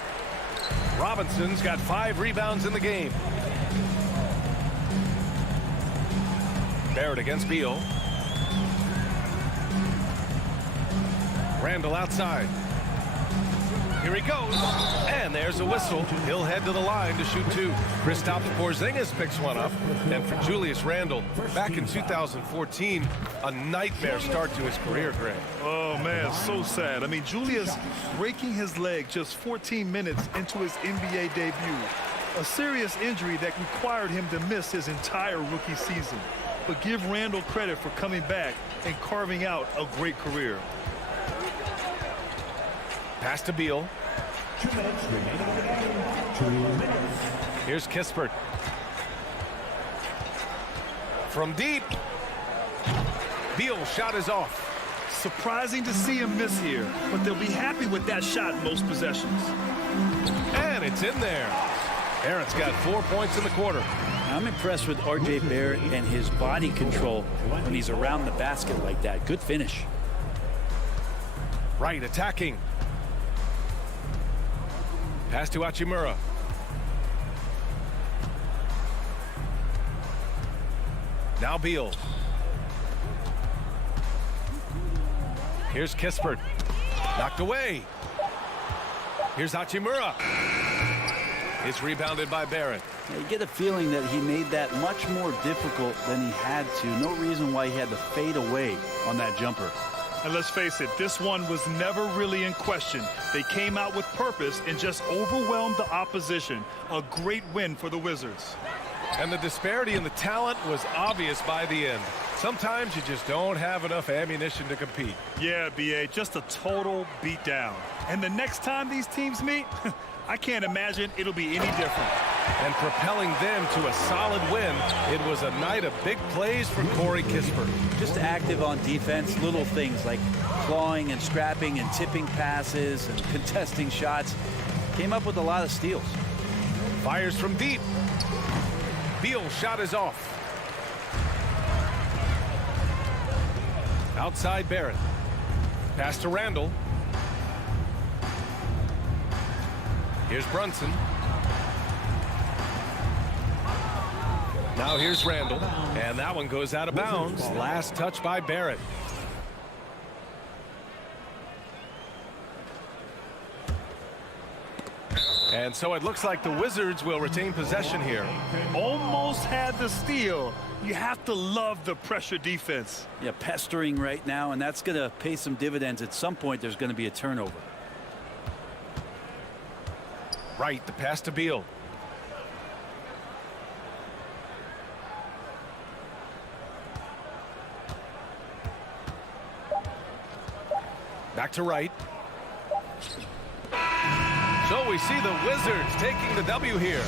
Robinson's got 5 rebounds in the game. Barrett against Beal. Randall outside. Here he goes, and there's a whistle. He'll head to the line to shoot 2. Kristaps Porzingis picks one up, and for Julius Randle, back in 2014, a nightmare start to his career, Greg. Oh, man, so sad. I mean, Julius breaking his leg just 14 minutes into his NBA debut. A serious injury that required him to miss his entire rookie season. But give Randle credit for coming back and carving out a great career. Pass to Beal. 2 minutes remaining in the game. 2 minutes. Here's Kispert. From deep. Beal's shot is off. Surprising to see him miss here, but they'll be happy with that shot most possessions. And it's in there. Barrett's got 4 points in the quarter. I'm impressed with R.J. Barrett and his body control when he's around the basket like that. Good finish. Right, attacking. Pass to Hachimura. Now Beal. Here's Kispert. Knocked away. Here's Hachimura. It's rebounded by Barrett. You get a feeling that he made that much more difficult than he had to. No reason why he had to fade away on that jumper. And let's face it, this one was never really in question. They came out with purpose and just overwhelmed the opposition. A great win for the Wizards. And the disparity in the talent was obvious by the end. Sometimes you just don't have enough ammunition to compete. Yeah, B.A., just a total beatdown. And the next time these teams meet, I can't imagine it'll be any different. And propelling them to a solid win, it was a night of big plays for Corey Kispert. Just active on defense, little things like clawing and scrapping and tipping passes and contesting shots. Came up with a lot of steals. Fires from deep. Beal's shot is off. Outside Barrett. Pass to Randall. Here's Brunson. Now here's Randall. And that one goes out of bounds. Last touch by Barrett. And so it looks like the Wizards will retain possession here. Almost had the steal. You have to love the pressure defense. Yeah, pestering right now, and that's going to pay some dividends. At some point, there's going to be a turnover. Right, the pass to Beal. Back to Wright. So we see the Wizards taking the W here.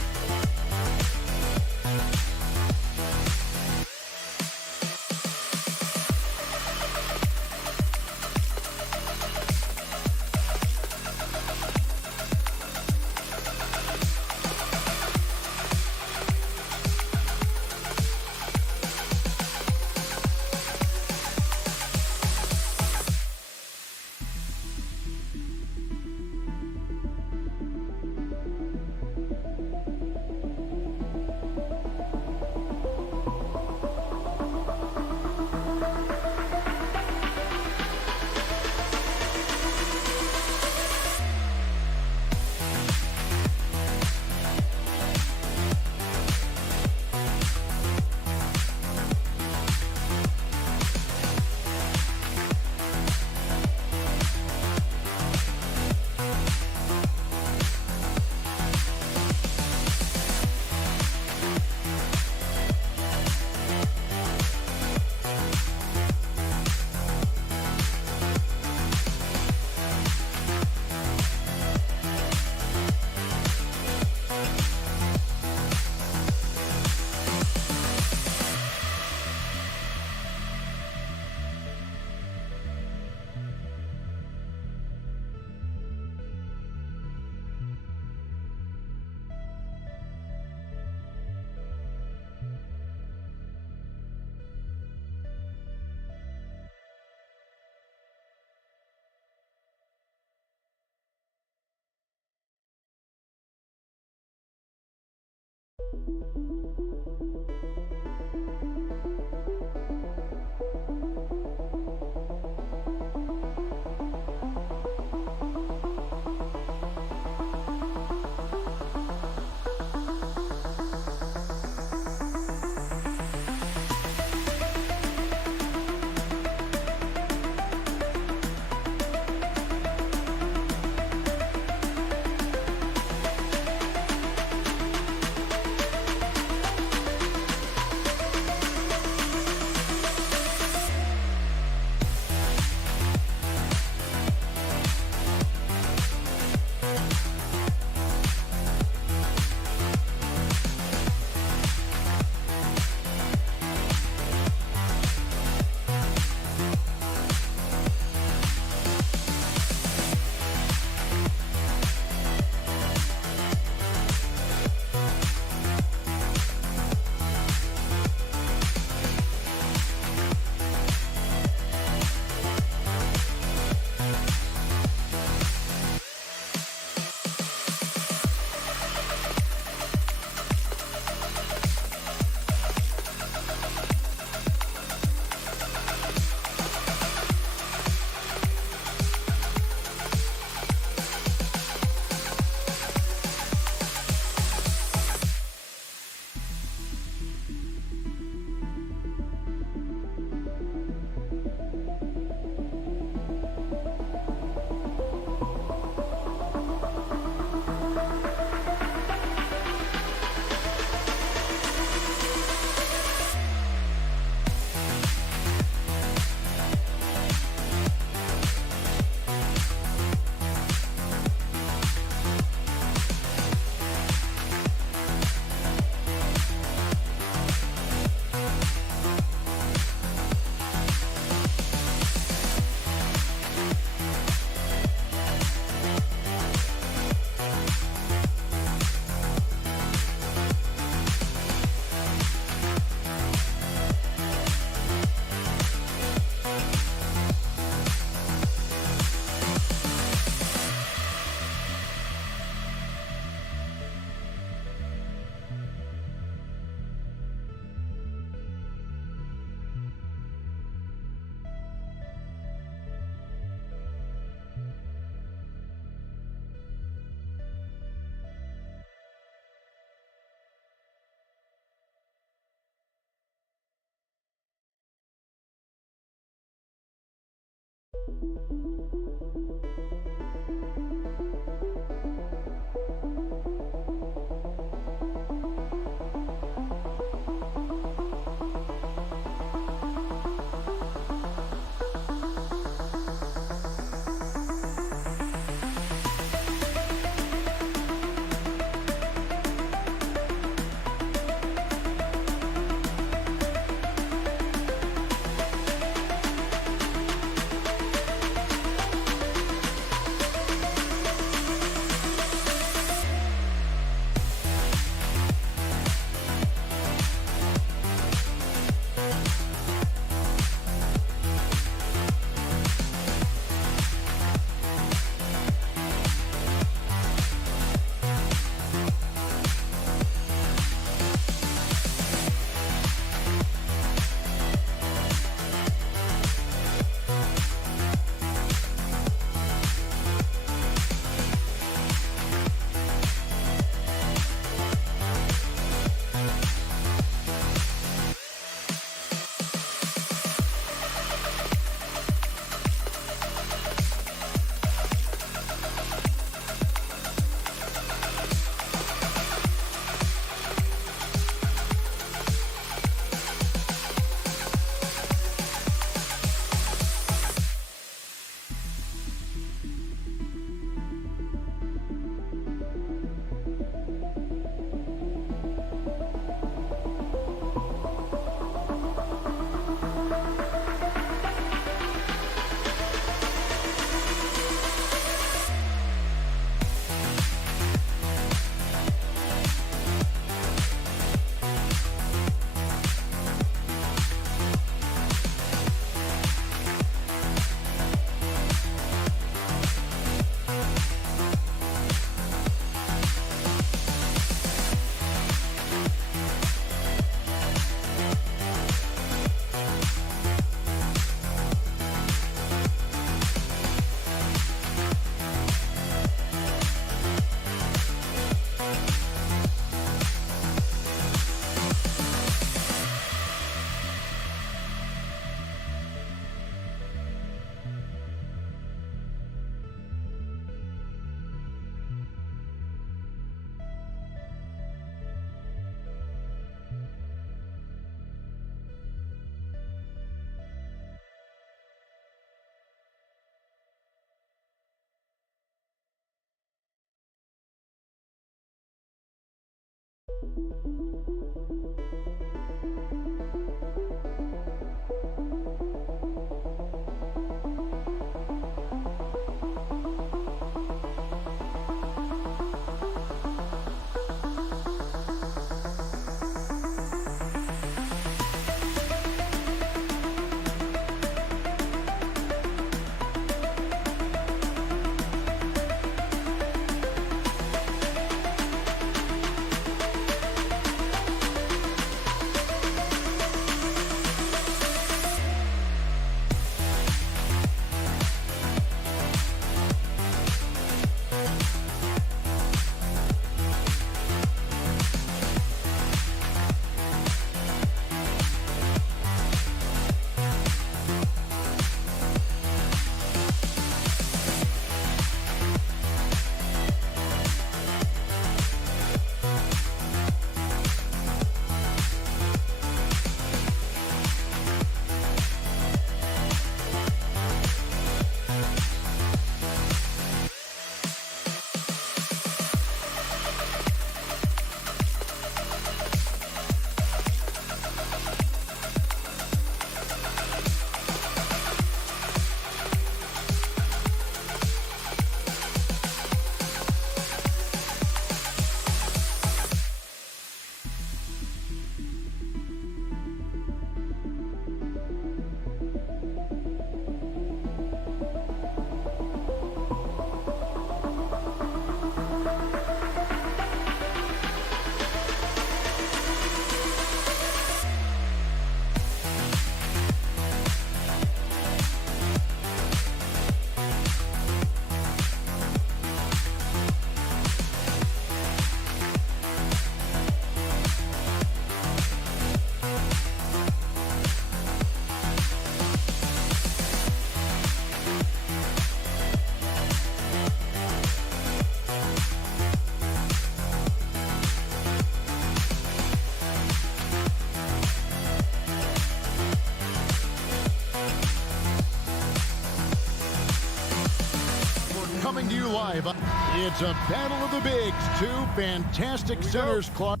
Coming to you live, it's a battle of the bigs. Two fantastic centers, Clark.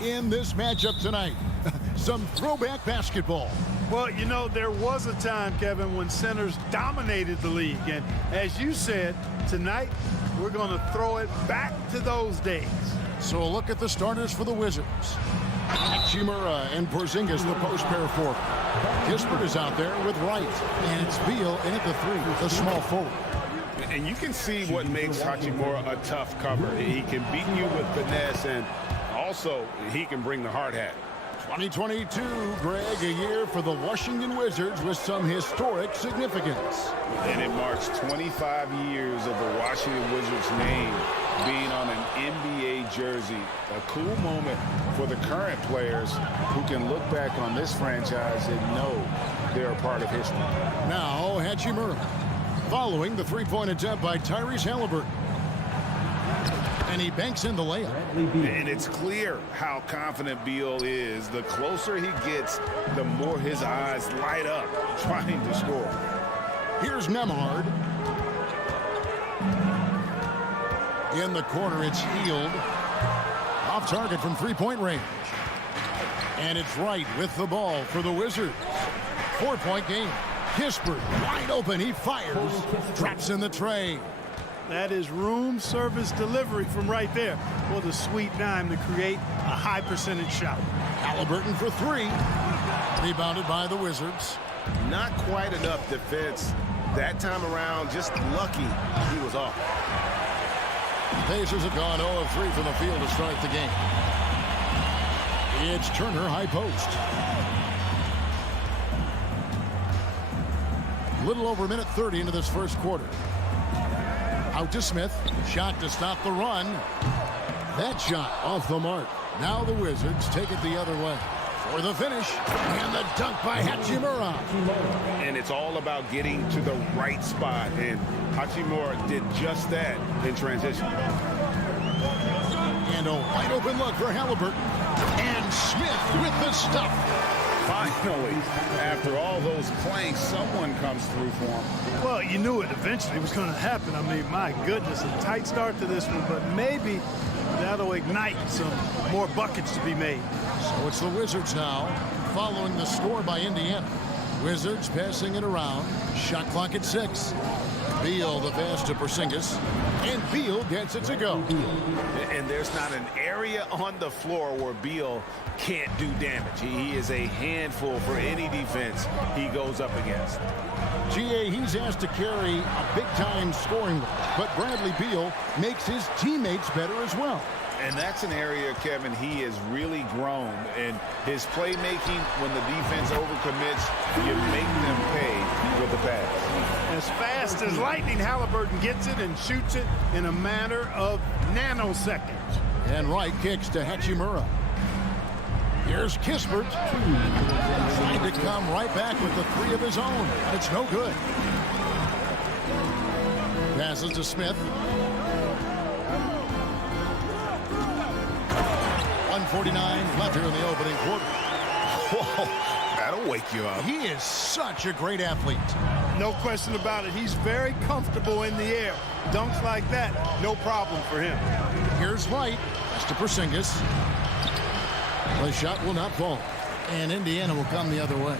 In this matchup tonight, some throwback basketball. Well, you know, there was a time, Kevin, when centers dominated the league. And as you said, tonight we're going to throw it back to those days. So a look at the starters for the Wizards. Hachimura and Porzingis, the post pair forward. Kispert is out there with Wright. And it's Beal in at the three, the small forward. And you can see what makes Hachimura a tough cover. He can beat you with finesse, and also he can bring the hard hat. 2022, Greg, a year for the Washington Wizards with some historic significance. And it marks 25 years of the Washington Wizards name being on an NBA jersey. A cool moment for the current players who can look back on this franchise and know they're a part of history. Now, Hachimura, following the three-point attempt by Tyrese Halliburton. And he banks in the layup. And it's clear how confident Beal is. The closer he gets, the more his eyes light up trying to score. Here's Nembhard. In the corner, it's Hield. Off target from three-point range. And it's Wright with the ball for the Wizards. 4-point game. Kispert wide open. He fires. Drops in the tray. That is room service delivery from right there. What a sweet dime to create a high percentage shot. Halliburton for three. Rebounded by the Wizards. Not quite enough defense that time around. Just lucky he was off. Pacers have gone 0 of 3 from the field to start the game. It's Turner high post. Little over a minute 30 into this first quarter. Out to Smith. Shot to stop the run. That shot off the mark. Now the Wizards take it the other way. For the finish. And the dunk by Hachimura. And it's all about getting to the right spot. And Hachimura did just that in transition. And a wide open look for Halliburton. And Smith with the stuff. Finally, after all those planks, someone comes through for him. Well, you knew it eventually was going to happen. I mean, my goodness, a tight start to this one, but maybe that'll ignite some more buckets to be made. So it's the Wizards now, following the score by Indiana. Wizards passing it around. Shot clock at 6. Beal the pass to Porzingis, and Beal gets it to go. And there's not an area on the floor where Beal can't do damage. He is a handful for any defense he goes up against. GA, he's asked to carry a big-time scoring role, but Bradley Beal makes his teammates better as well. And that's an area, Kevin, he has really grown. And his playmaking, when the defense overcommits, you make them pay with the pass. As fast as lightning, Halliburton gets it and shoots it in a matter of nanoseconds. And Wright kicks to Hachimura. Here's Kispert. Trying to come right back with the 3 of his own. It's no good. Passes to Smith. 1:49 left here in the opening quarter. Whoa, that'll wake you up. He is such a great athlete. No question about it. He's very comfortable in the air. Dunks like that, no problem for him. Here's White. That's to Porzingis. The shot will not fall. And Indiana will come the other way.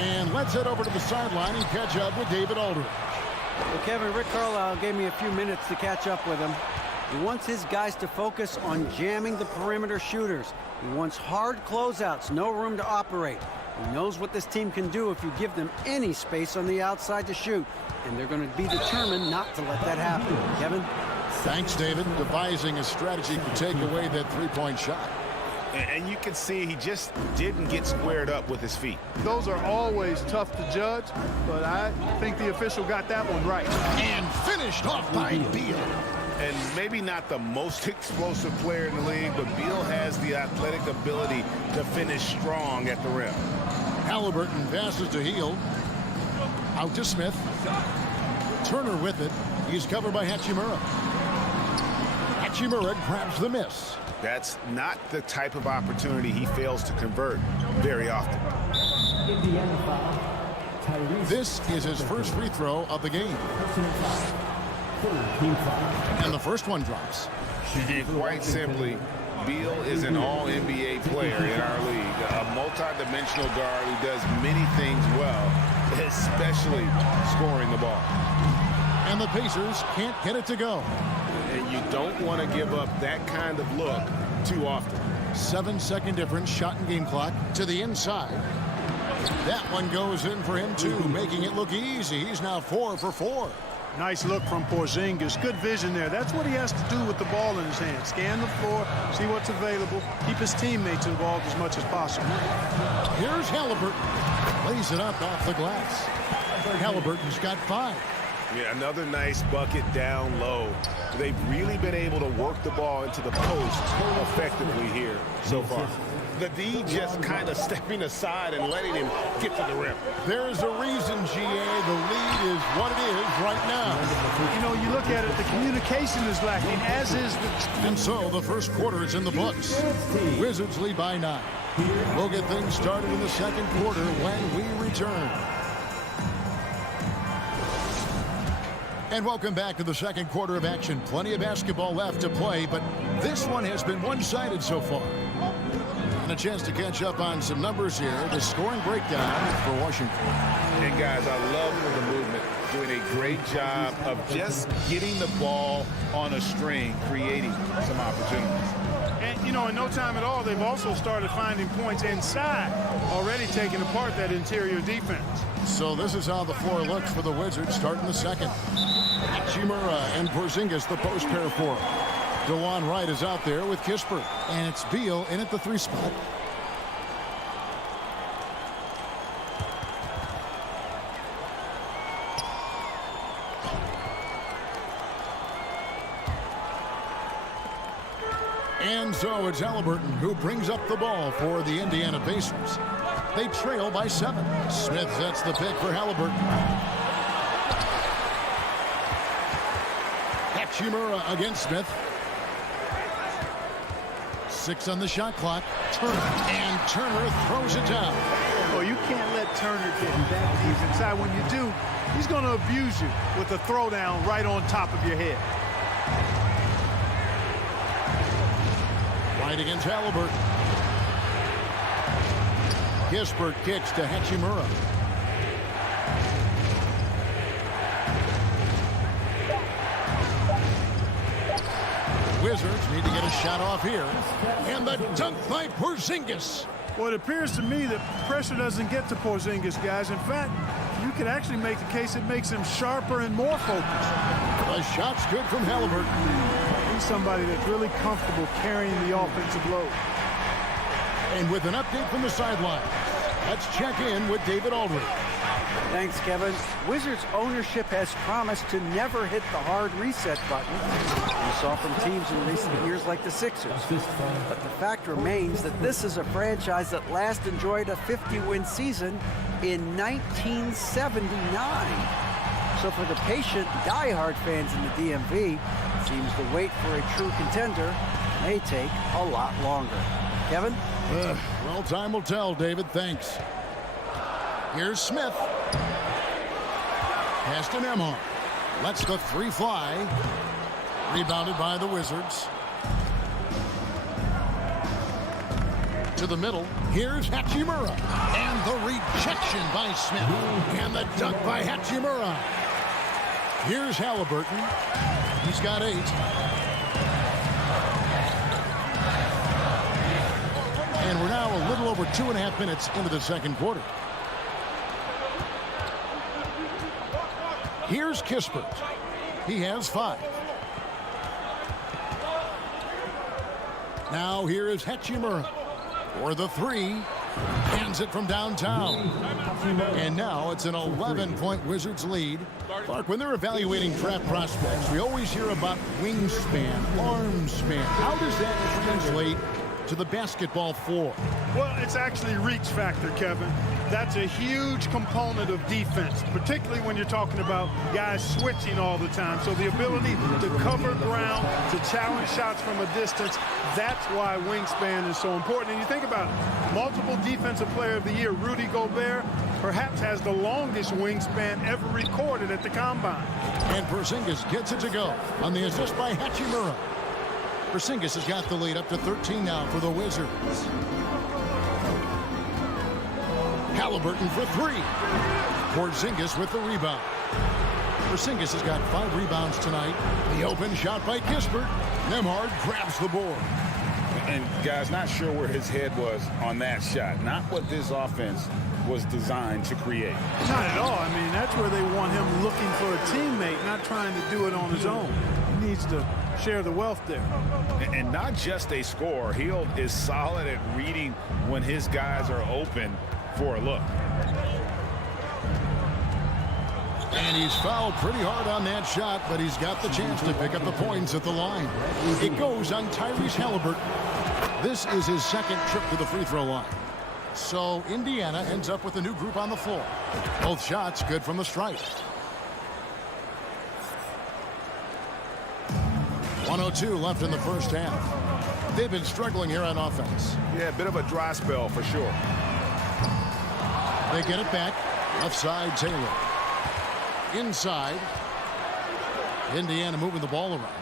And let's head over to the sideline and catch up with David Aldridge. Well, Kevin, Rick Carlisle gave me a few minutes to catch up with him. He wants his guys to focus on jamming the perimeter shooters. He wants hard closeouts, no room to operate. He knows what this team can do if you give them any space on the outside to shoot. And they're going to be determined not to let that happen. Kevin? Thanks, David. Devising a strategy to take away that three-point shot. And you can see he just didn't get squared up with his feet. Those are always tough to judge, but I think the official got that one right. And finished off by Beal. And maybe not the most explosive player in the league, but Beal has the athletic ability to finish strong at the rim. Halliburton passes to Hield. Out to Smith. Turner with it. He's covered by Hachimura. Hachimura grabs the miss. That's not the type of opportunity he fails to convert very often. This is his first free throw of the game. And the first one drops. And quite simply, Beal is an all-NBA player in our league, a multi-dimensional guard who does many things well, especially scoring the ball. And the Pacers can't get it to go. And you don't want to give up that kind of look too often. 7-second difference, shot and game clock to the inside. That one goes in for him too, making it look easy. He's now 4 for 4. Nice look from Porzingis. Good vision there. That's what he has to do with the ball in his hand. Scan the floor, see what's available, keep his teammates involved as much as possible. Here's Halliburton. Lays it up off the glass. Halliburton's got 5. Yeah, another nice bucket down low. They've really been able to work the ball into the post effectively here so far. The D just kind of stepping aside and letting him get to the rim. There's a reason, GA. The lead is what it is right now. You know, you look at it, the communication is lacking, as is the... And so the first quarter is in the books. Wizards lead by 9. We'll get things started in the second quarter when we return. And welcome back to the second quarter of action. Plenty of basketball left to play, but this one has been one-sided so far. And a chance to catch up on some numbers here. The scoring breakdown for Washington. And guys, I love the movement. Doing a great job of just getting the ball on a string, creating some opportunities. And, you know, in no time at all, they've also started finding points inside, already taking apart that interior defense. So this is how the floor looks for the Wizards starting the second. Hachimura and Porzingis, the post pair for him. DeJuan Wright is out there with Kispert. And it's Beal in at the 3 spot. And so it's Halliburton who brings up the ball for the Indiana Pacers. They trail by 7. Smith sets the pick for Halliburton. Hachimura against Smith. 6 on the shot clock. Turner, and Turner throws it down. Well, you can't let Turner get that deep inside. When you do, he's going to abuse you with a throwdown right on top of your head. Right against Halliburton. Kispert kicks to Hachimura. Wizards need to get a shot off here. And the dunk by Porzingis. Well, it appears to me that pressure doesn't get to Porzingis, guys. In fact, you could actually make the case it makes him sharper and more focused. The shot's good from Halliburton. He's somebody that's really comfortable carrying the offensive load. And with an update from the sideline, let's check in with David Aldridge. Thanks, Kevin. Wizards ownership has promised to never hit the hard reset button we saw from teams in recent years like the Sixers. But the fact remains that this is a franchise that last enjoyed a 50-win season in 1979. So for the patient, diehard fans in the DMV, it seems the wait for a true contender may take a lot longer. Kevin? Well, time will tell, David. Thanks. Here's Smith. Pass to Nembhard. Lets the 3 fly. Rebounded by the Wizards. To the middle. Here's Hachimura. And the rejection by Smith. And the dunk by Hachimura. Here's Halliburton. He's got 8. And we're now a little over 2.5 minutes into the second quarter. Here's Kispert. He has 5. Now here is Hachimura for the 3. Hands it from downtown. And now it's an 11-point Wizards lead. Clark, when they're evaluating draft prospects, we always hear about wingspan, arm span. How does that translate to the basketball floor? Well, it's actually reach factor, Kevin. That's a huge component of defense, particularly when you're talking about guys switching all the time. So the ability to cover ground, to challenge shots from a distance, that's why wingspan is so important. And you think about it, multiple defensive player of the year, Rudy Gobert, perhaps has the longest wingspan ever recorded at the Combine. And Porzingis gets it to go on the assist by Hachimura. Porzingis has got the lead up to 13 now for the Wizards. Halliburton for 3. Porzingis with the rebound. Porzingis has got 5 rebounds tonight. The open shot by Kispert. Nembhard grabs the board. And guys, not sure where his head was on that shot. Not what this offense was designed to create. Not at all. I mean, that's where they want him looking for a teammate, not trying to do it on his own. He needs to share the wealth there. And not just a scorer. Hield is solid at reading when his guys are open for a look. And he's fouled pretty hard on that shot, but he's got the chance to pick up the points at the line. It goes on Tyrese Halliburton. This is his second trip to the free throw line. So Indiana ends up with a new group on the floor. Both shots good from the stripe. 1:02 left in the first half. They've been struggling here on offense. Yeah, a bit of a dry spell for sure. They get it back. Left side, Taylor. Inside. Indiana moving the ball around.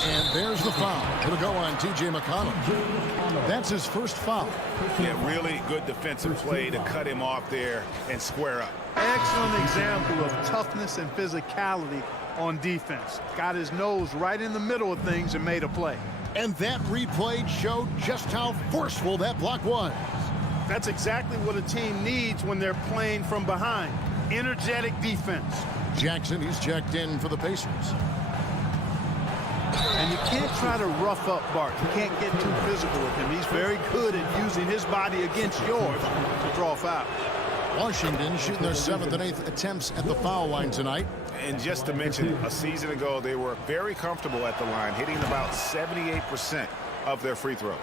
And there's the foul. It'll go on T.J. McConnell. That's his first foul. Yeah, really good defensive play to cut him off there and square up. Excellent example of toughness and physicality on defense. Got his nose right in the middle of things and made a play. And that replay showed just how forceful that block was. That's exactly what a team needs when they're playing from behind. Energetic defense. Jackson, he's checked in for the Pacers. And you can't try to rough up Bart. You can't get too physical with him. He's very good at using his body against yours to draw fouls. Washington shooting their 7th and 8th attempts at the foul line tonight. And just to mention, a season ago, they were very comfortable at the line, hitting about 78% of their free throws.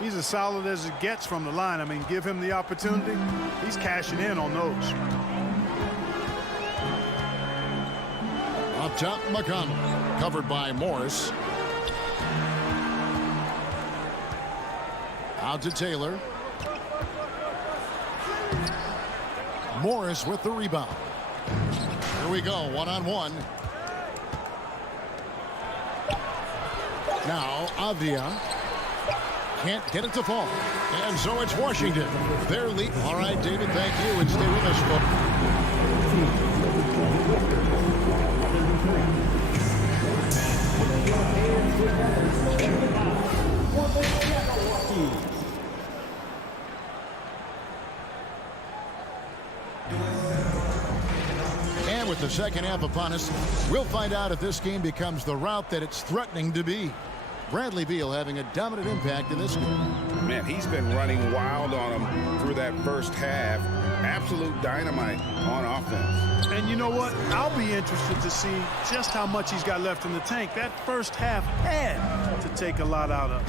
He's as solid as it gets from the line. I mean, give him the opportunity. He's cashing in on those. Up top, McConnell. Covered by Morris. Out to Taylor. Morris with the rebound. Here we go, one-on-one. Now, Avdia can't get it to fall. And so it's Washington. Their lead. All right, David, thank you. And stay with us, folks. And with the second half upon us, we'll find out if this game becomes the route that it's threatening to be. Bradley Beal having a dominant impact in this game. Man, he's been running wild on him through that first half. Absolute dynamite on offense. And you know what? I'll be interested to see just how much he's got left in the tank. That first half had to take a lot out of.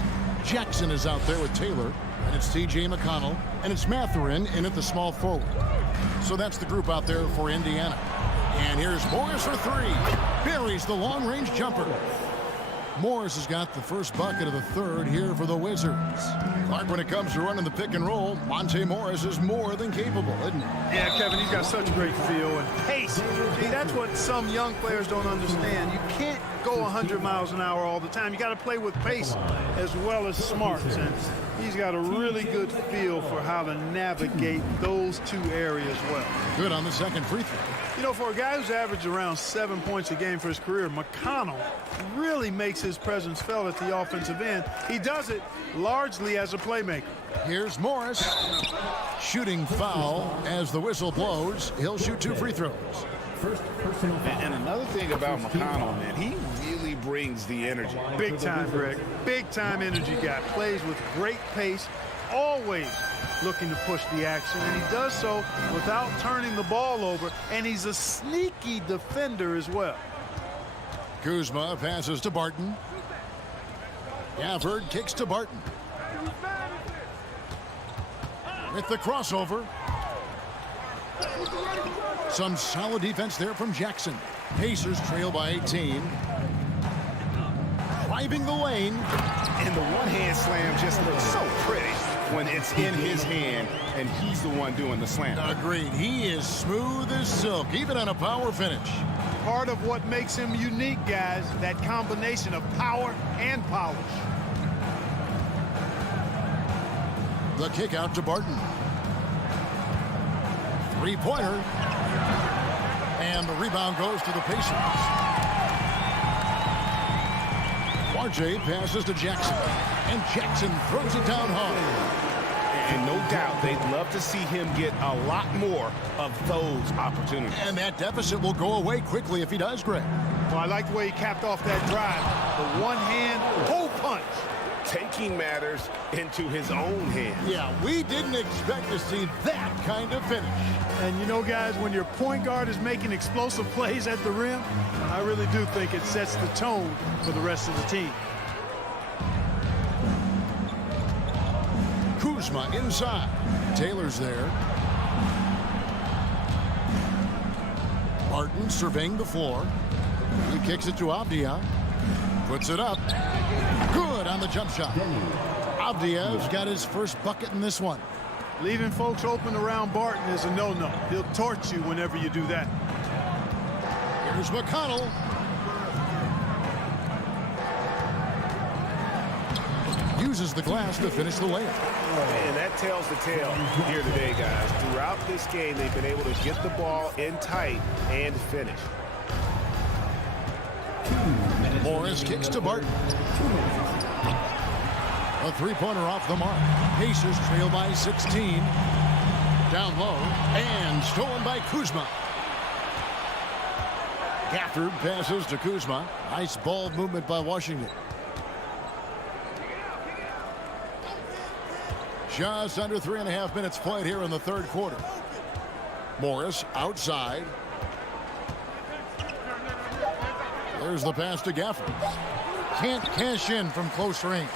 Jackson is out there with Taylor, and it's T.J. McConnell, and it's Mathurin in at the small forward. So that's the group out there for Indiana. And here's Morris for three. Buries the long-range jumper. Morris has got the first bucket of the third here for the Wizards. Clark, when it comes to running the pick and roll, Monte Morris is more than capable, isn't he? Yeah, Kevin, he's got such great feel and pace. See, that's what some young players don't understand. You can't go 100 miles an hour all the time. You got to play with pace as well as smarts. And he's got a really good feel for how to navigate those two areas well. Good on the second free throw. You know, for a guy who's averaged around 7 points a game for his career, McConnell really makes his presence felt at the offensive end. He does it largely as a playmaker. Here's Morris. Shooting foul as the whistle blows. He'll shoot 2 free throws. And another thing about McConnell, man, he really brings the energy. Big time, Greg. Big time energy guy. Plays with great pace. Always looking to push the action, and he does so without turning the ball over, and he's a sneaky defender as well. Kuzma passes to Barton. Gafford kicks to Barton. With the crossover. Some solid defense there from Jackson. Pacers trail by 18. Driving the lane. And the one-hand slam just looks so pretty when it's in his hand and he's the one doing the slam. Agreed. He is smooth as silk, even on a power finish. Part of what makes him unique, guys, that combination of power and polish. The kick out to Barton. Three-pointer. And the rebound goes to the Pacers. RJ passes to Jackson. And Jackson throws it down hard. And no doubt they'd love to see him get a lot more of those opportunities. And that deficit will go away quickly if he does, Greg. Well, I like the way he capped off that drive. The one-hand hole punch. Taking matters into his own hands. Yeah, we didn't expect to see that kind of finish. And you know, guys, when your point guard is making explosive plays at the rim, I really do think it sets the tone for the rest of the team. Kuzma inside. Taylor's there. Barton surveying the floor. He kicks it to Avdia. Puts it up. Good on the jump shot. Avdia's got his first bucket in this one. Leaving folks open around Barton is a no-no. He'll torch you whenever you do that. Here's McConnell. Uses the glass to finish the layup. And that tells the tale here today, guys. Throughout this game, they've been able to get the ball in tight and finish. Morris kicks to Barton. A three-pointer off the mark. Pacers trail by 16. Down low and stolen by Kuzma. Gafford passes to Kuzma. Nice ball movement by Washington. Just under 3.5 minutes played here in the third quarter. Morris outside. There's the pass to Gafford. Can't cash in from close range.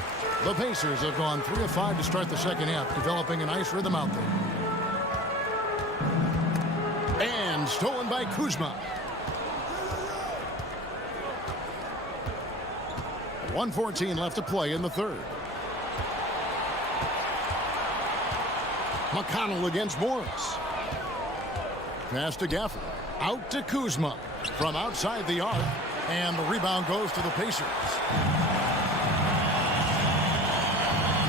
The Pacers have gone 3 of 5 to start the second half, developing a nice rhythm out there. And stolen by Kuzma. 1:14 left to play in the third. McConnell against Morris. Pass to Gafford. Out to Kuzma. From outside the arc. And the rebound goes to the Pacers.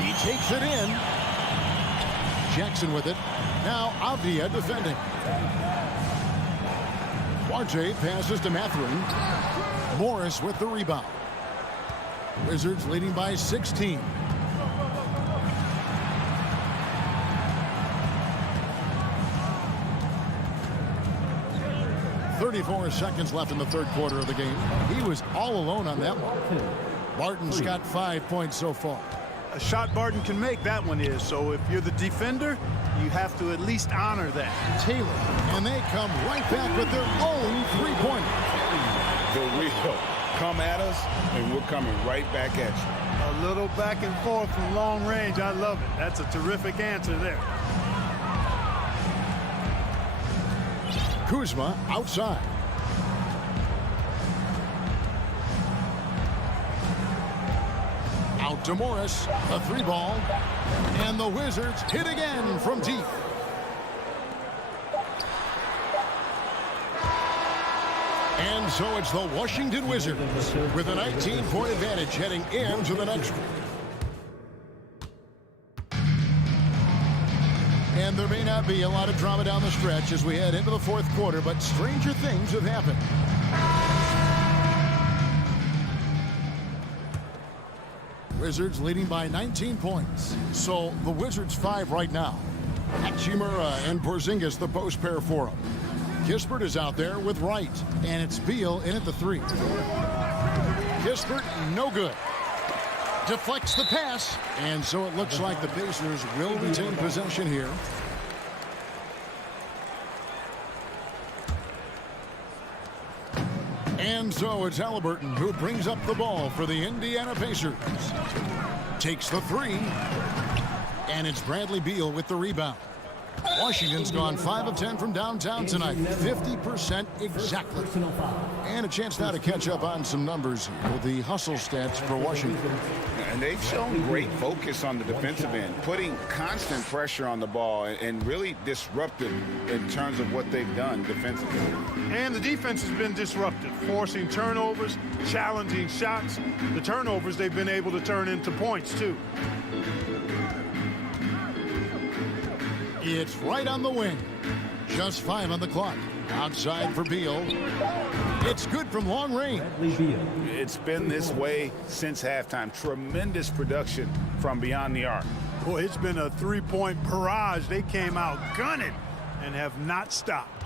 He takes it in. Jackson with it. Now Avdia defending. Duarte passes to Mathurin. Morris with the rebound. Wizards leading by 16. .34 seconds left in the third quarter of the game. He was all alone on that one. Barton's got 5 points so far. A shot Barton can make, that one is. So if you're the defender, you have to at least honor that. Taylor, and they come right back with their own three-pointer. The real come at us, and we're coming right back at you. A little back and forth from long range. I love it. That's a terrific answer there. Kuzma outside. Out to Morris, a three ball, and the Wizards hit again from deep. And so it's the Washington Wizards with a 19-point advantage heading into the next one. And there may not be a lot of drama down the stretch as we head into the fourth quarter, but stranger things have happened. Wizards leading by 19 points. So the Wizards 5 right now. Hachimura and Porzingis the post pair for them. Kispert is out there with Wright, and it's Beal in at the 3. Kispert, no good. Deflects the pass, and so it looks like the Pacers will retain possession here. And so it's Halliburton who brings up the ball for the Indiana Pacers. Takes the 3, and it's Bradley Beal with the rebound. Washington's gone 5 of 10 from downtown tonight, 50% exactly. And a chance now to catch up on some numbers here with the hustle stats for Washington. And they've shown great focus on the defensive end, putting constant pressure on the ball and really disruptive in terms of what they've done defensively. And the defense has been disruptive, forcing turnovers, challenging shots. The turnovers they've been able to turn into points, too. It's right on the wing. Just 5 on the clock. Outside for Beal. It's good from long range. It's been this way since halftime. Tremendous production from beyond the arc. Boy, it's been a three-point barrage. They came out gunning and have not stopped.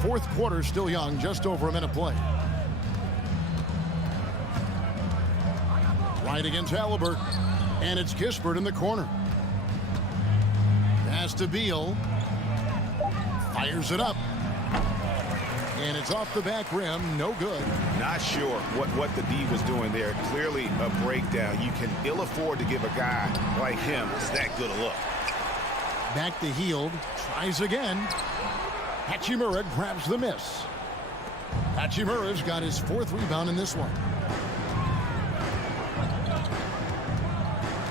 Fourth quarter still young, just over a minute play. Right against Halliburton. And it's Kispert in the corner. Pass to Beal. Fires it up. And it's off the back rim. No good. Not sure what the D was doing there. Clearly a breakdown. You can ill afford to give a guy like him that good a look. Back to Hield. Tries again. Hachimura grabs the miss. Hachimura's got his 4th rebound in this one.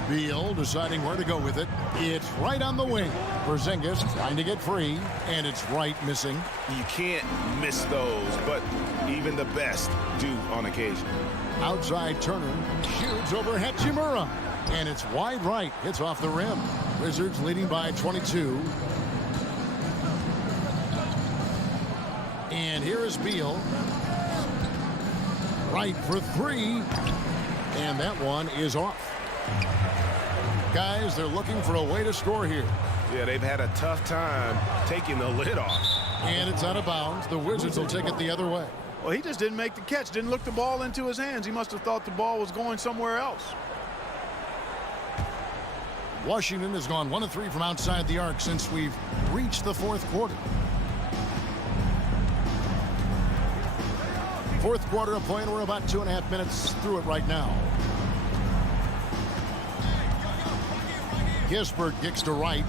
Beal deciding where to go with it. It's right on the wing. Porzingis trying to get free, and it's right missing. You can't miss those, but even the best do on occasion. Outside Turner shoots over Hachimura, and it's wide right. It's off the rim. Wizards leading by 22. And here is Beal. Right for 3, and that one is off. Guys, they're looking for a way to score here. Yeah, they've had a tough time taking the lid off. And it's out of bounds. The Wizards will take it the other way. Well, he just didn't make the catch, didn't look the ball into his hands. He must have thought the ball was going somewhere else. Washington has gone 1 of 3 from outside the arc since we've reached the fourth quarter. Fourth quarter of play, and we're about 2.5 minutes through it right now. Kispert kicks to right.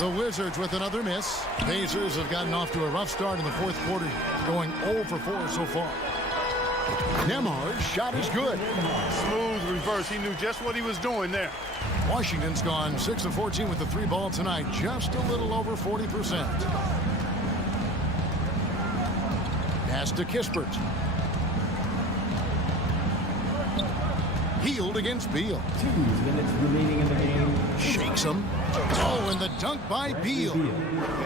The Wizards with another miss. Pacers have gotten off to a rough start in the fourth quarter, going 0 for 4 so far. Nembhard's shot is good. Smooth reverse. He knew just what he was doing there. Washington's gone 6 of 14 with the 3-ball tonight, just a little over 40%. Pass to Kispert. Healed against Beal. 2 minutes remaining in the game. Shakes him. Oh, and the dunk by Beal.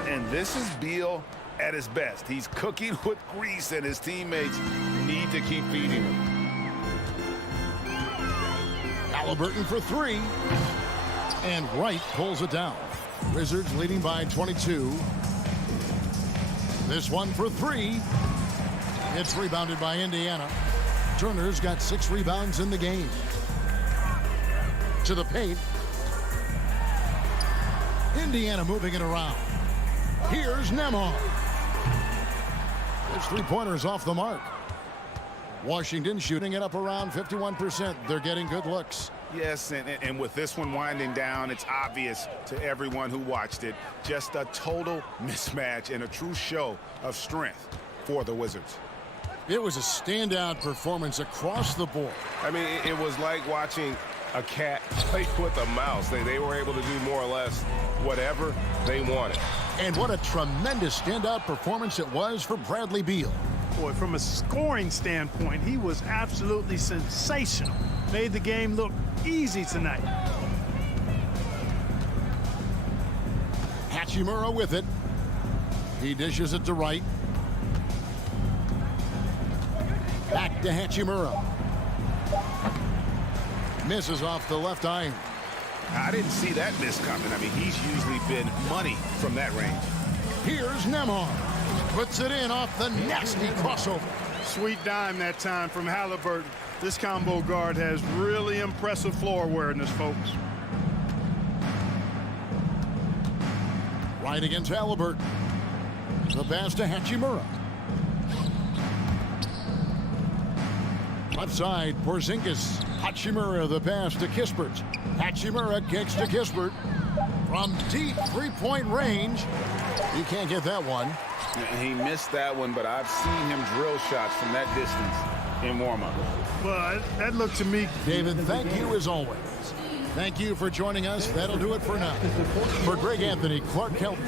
And this is Beal at his best. He's cooking with grease, and his teammates need to keep feeding him. Halliburton for 3. And Wright pulls it down. Wizards leading by 22. This one for 3. It's rebounded by Indiana. Turner's got 6 rebounds in the game. To the paint. Indiana moving it around. Here's Nembhard. His 3-pointer's off the mark. Washington shooting it up around 51%. They're getting good looks. Yes, and with this one winding down, it's obvious to everyone who watched it. Just a total mismatch and a true show of strength for the Wizards. It was a standout performance across the board. I mean, it was like watching a cat play with a mouse. They were able to do more or less whatever they wanted. And what a tremendous standout performance it was for Bradley Beal. Boy, from a scoring standpoint, he was absolutely sensational. Made the game look easy tonight. Hachimura with it. He dishes it to Wright. Back to Hachimura. Misses off the left iron. I didn't see that miss coming. I mean, he's usually been money from that range. Here's Nembhard. Puts it in off the nasty crossover. Sweet dime that time from Halliburton. This combo guard has really impressive floor awareness, folks. Right against Halliburton. The pass to Hachimura. Left side, Porzingis. Hachimura, the pass to Kispert. Hachimura kicks to Kispert. From deep 3-point range. You can't get that one. He missed that one, but I've seen him drill shots from that distance in warm-up. Well, that looked to me... David, thank you as always. Thank you for joining us. That'll do it for now. For Greg Anthony, Clark Kelton.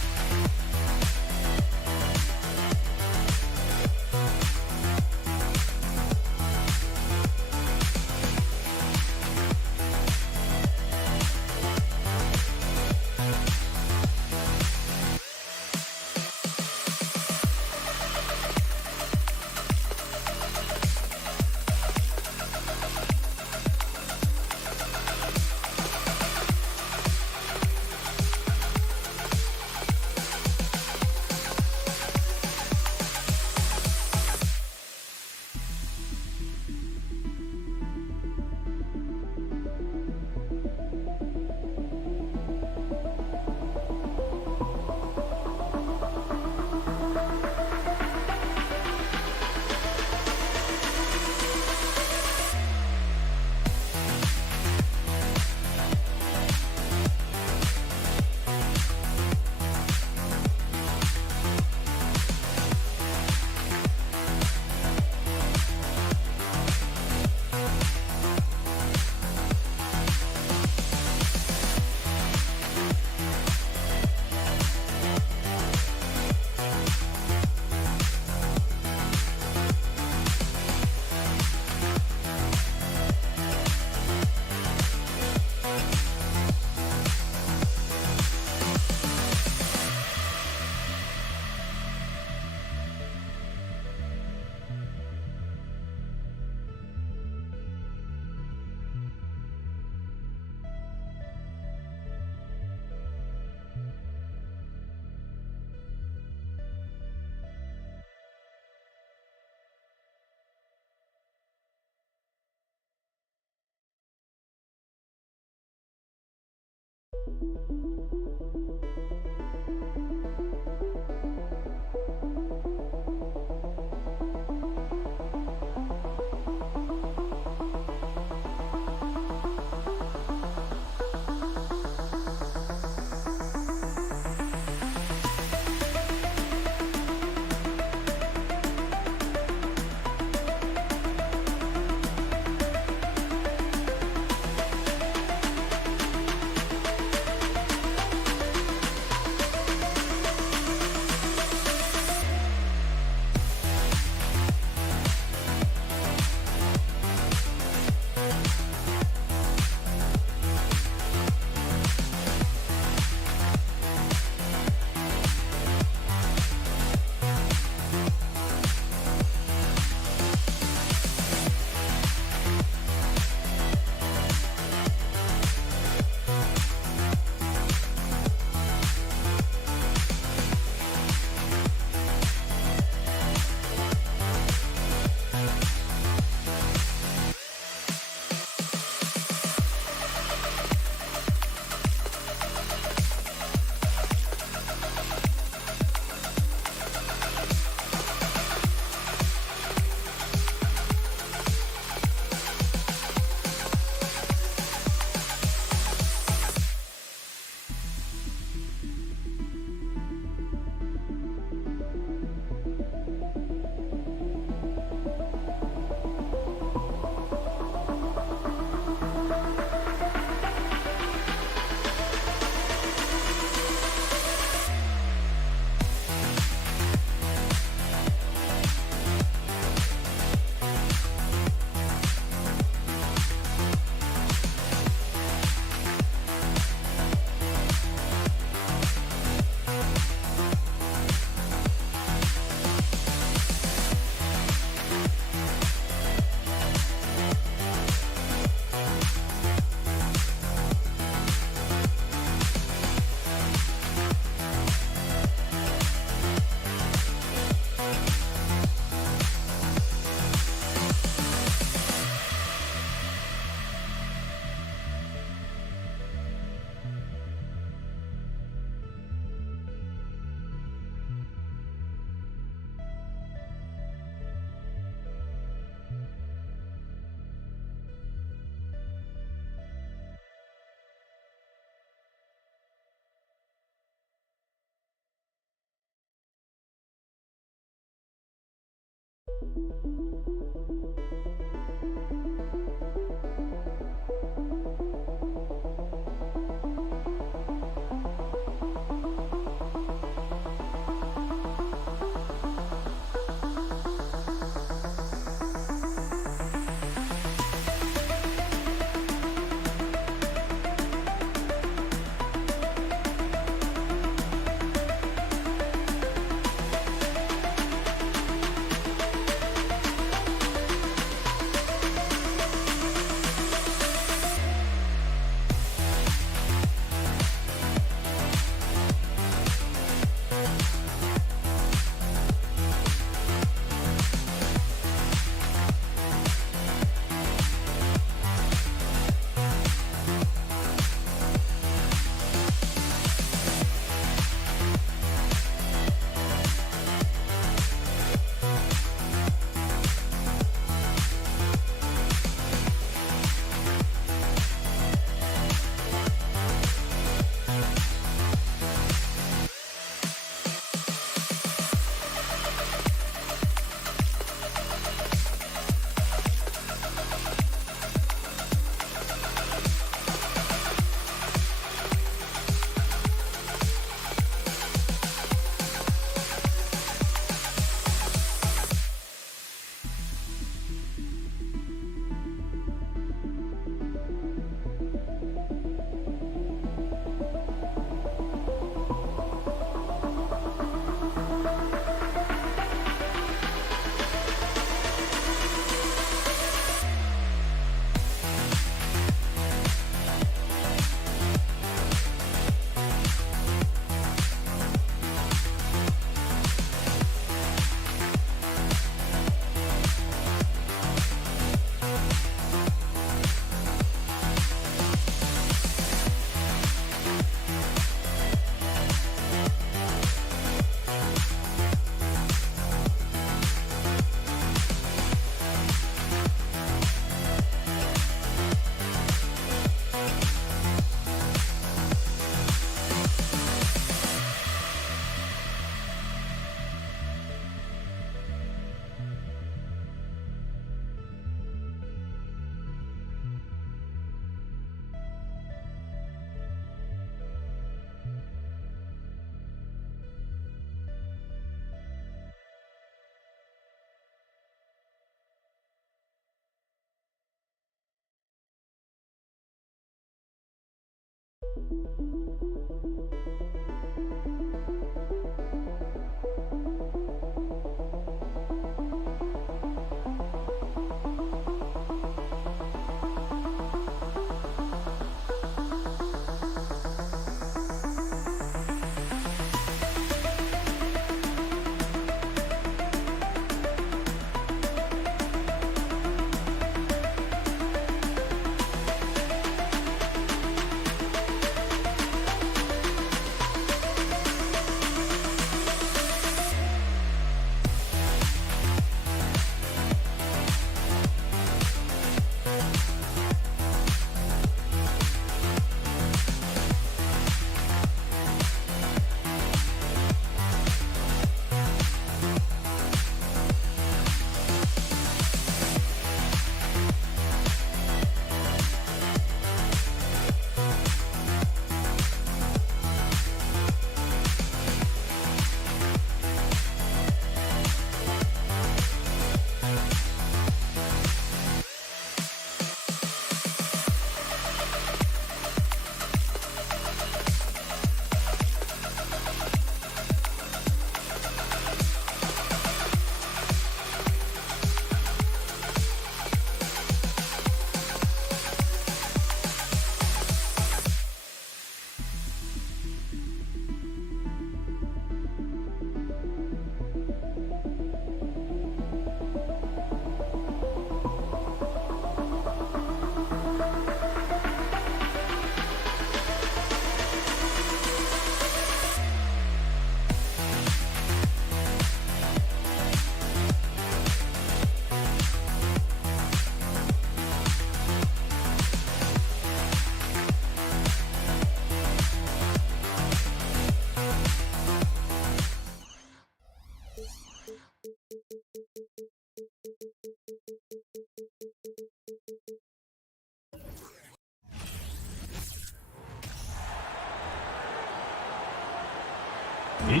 And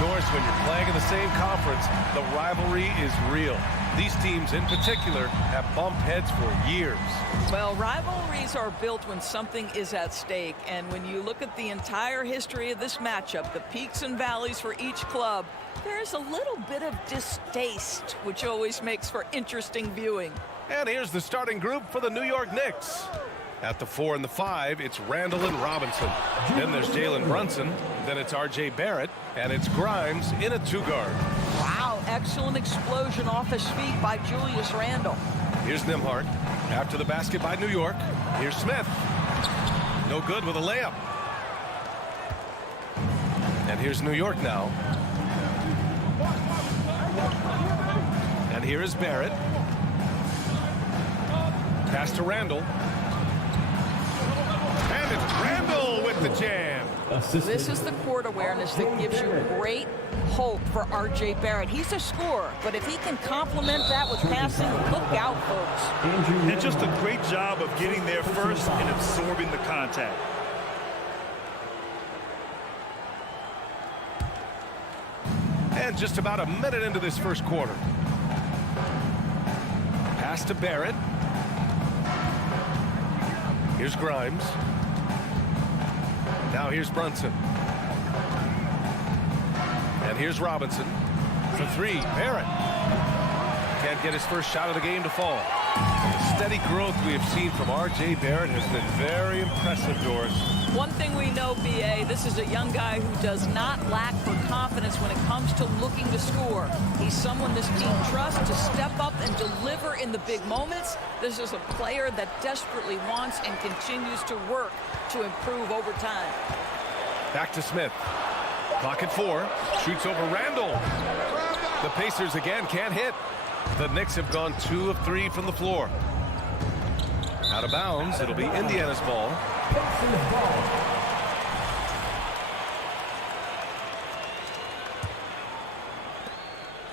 Doris, when you're playing in the same conference, the rivalry is real. These teams in particular have bumped heads for years. Well, rivalries are built when something is at stake. And when you look at the entire history of this matchup, the peaks and valleys for each club, there's a little bit of distaste, which always makes for interesting viewing. And here's the starting group for the New York Knicks. At the 4 and the 5, it's Randall and Robinson. Then there's Jalen Brunson. Then it's R.J. Barrett. And it's Grimes in a two-guard. Wow, excellent explosion off his feet by Julius Randle. Here's Nembhard. After the basket by New York. Here's Smith. No good with a layup. And here's New York now. And here is Barrett. Pass to Randall. And it's Randall with the jam. This is the court awareness that gives you great hope for R.J. Barrett. He's a scorer, but if he can complement that with passing, look out, folks. And just a great job of getting there first and absorbing the contact. And just about a minute into this first quarter. Pass to Barrett. Here's Grimes. Now here's Brunson. And here's Robinson. For three, Barrett. Can't get his first shot of the game to fall. The steady growth we have seen from R.J. Barrett has been very impressive, Doris. One thing we know, B.A., this is a young guy who does not lack for confidence when it comes to looking to score. He's someone this team trusts to step up and deliver in the big moments. This is a player that desperately wants and continues to work to improve over time. Back to Smith. Clock at 4. Shoots over Randall. The Pacers again can't hit. The Knicks have gone 2 of 3 from the floor. Out of bounds. It'll be Indiana's ball.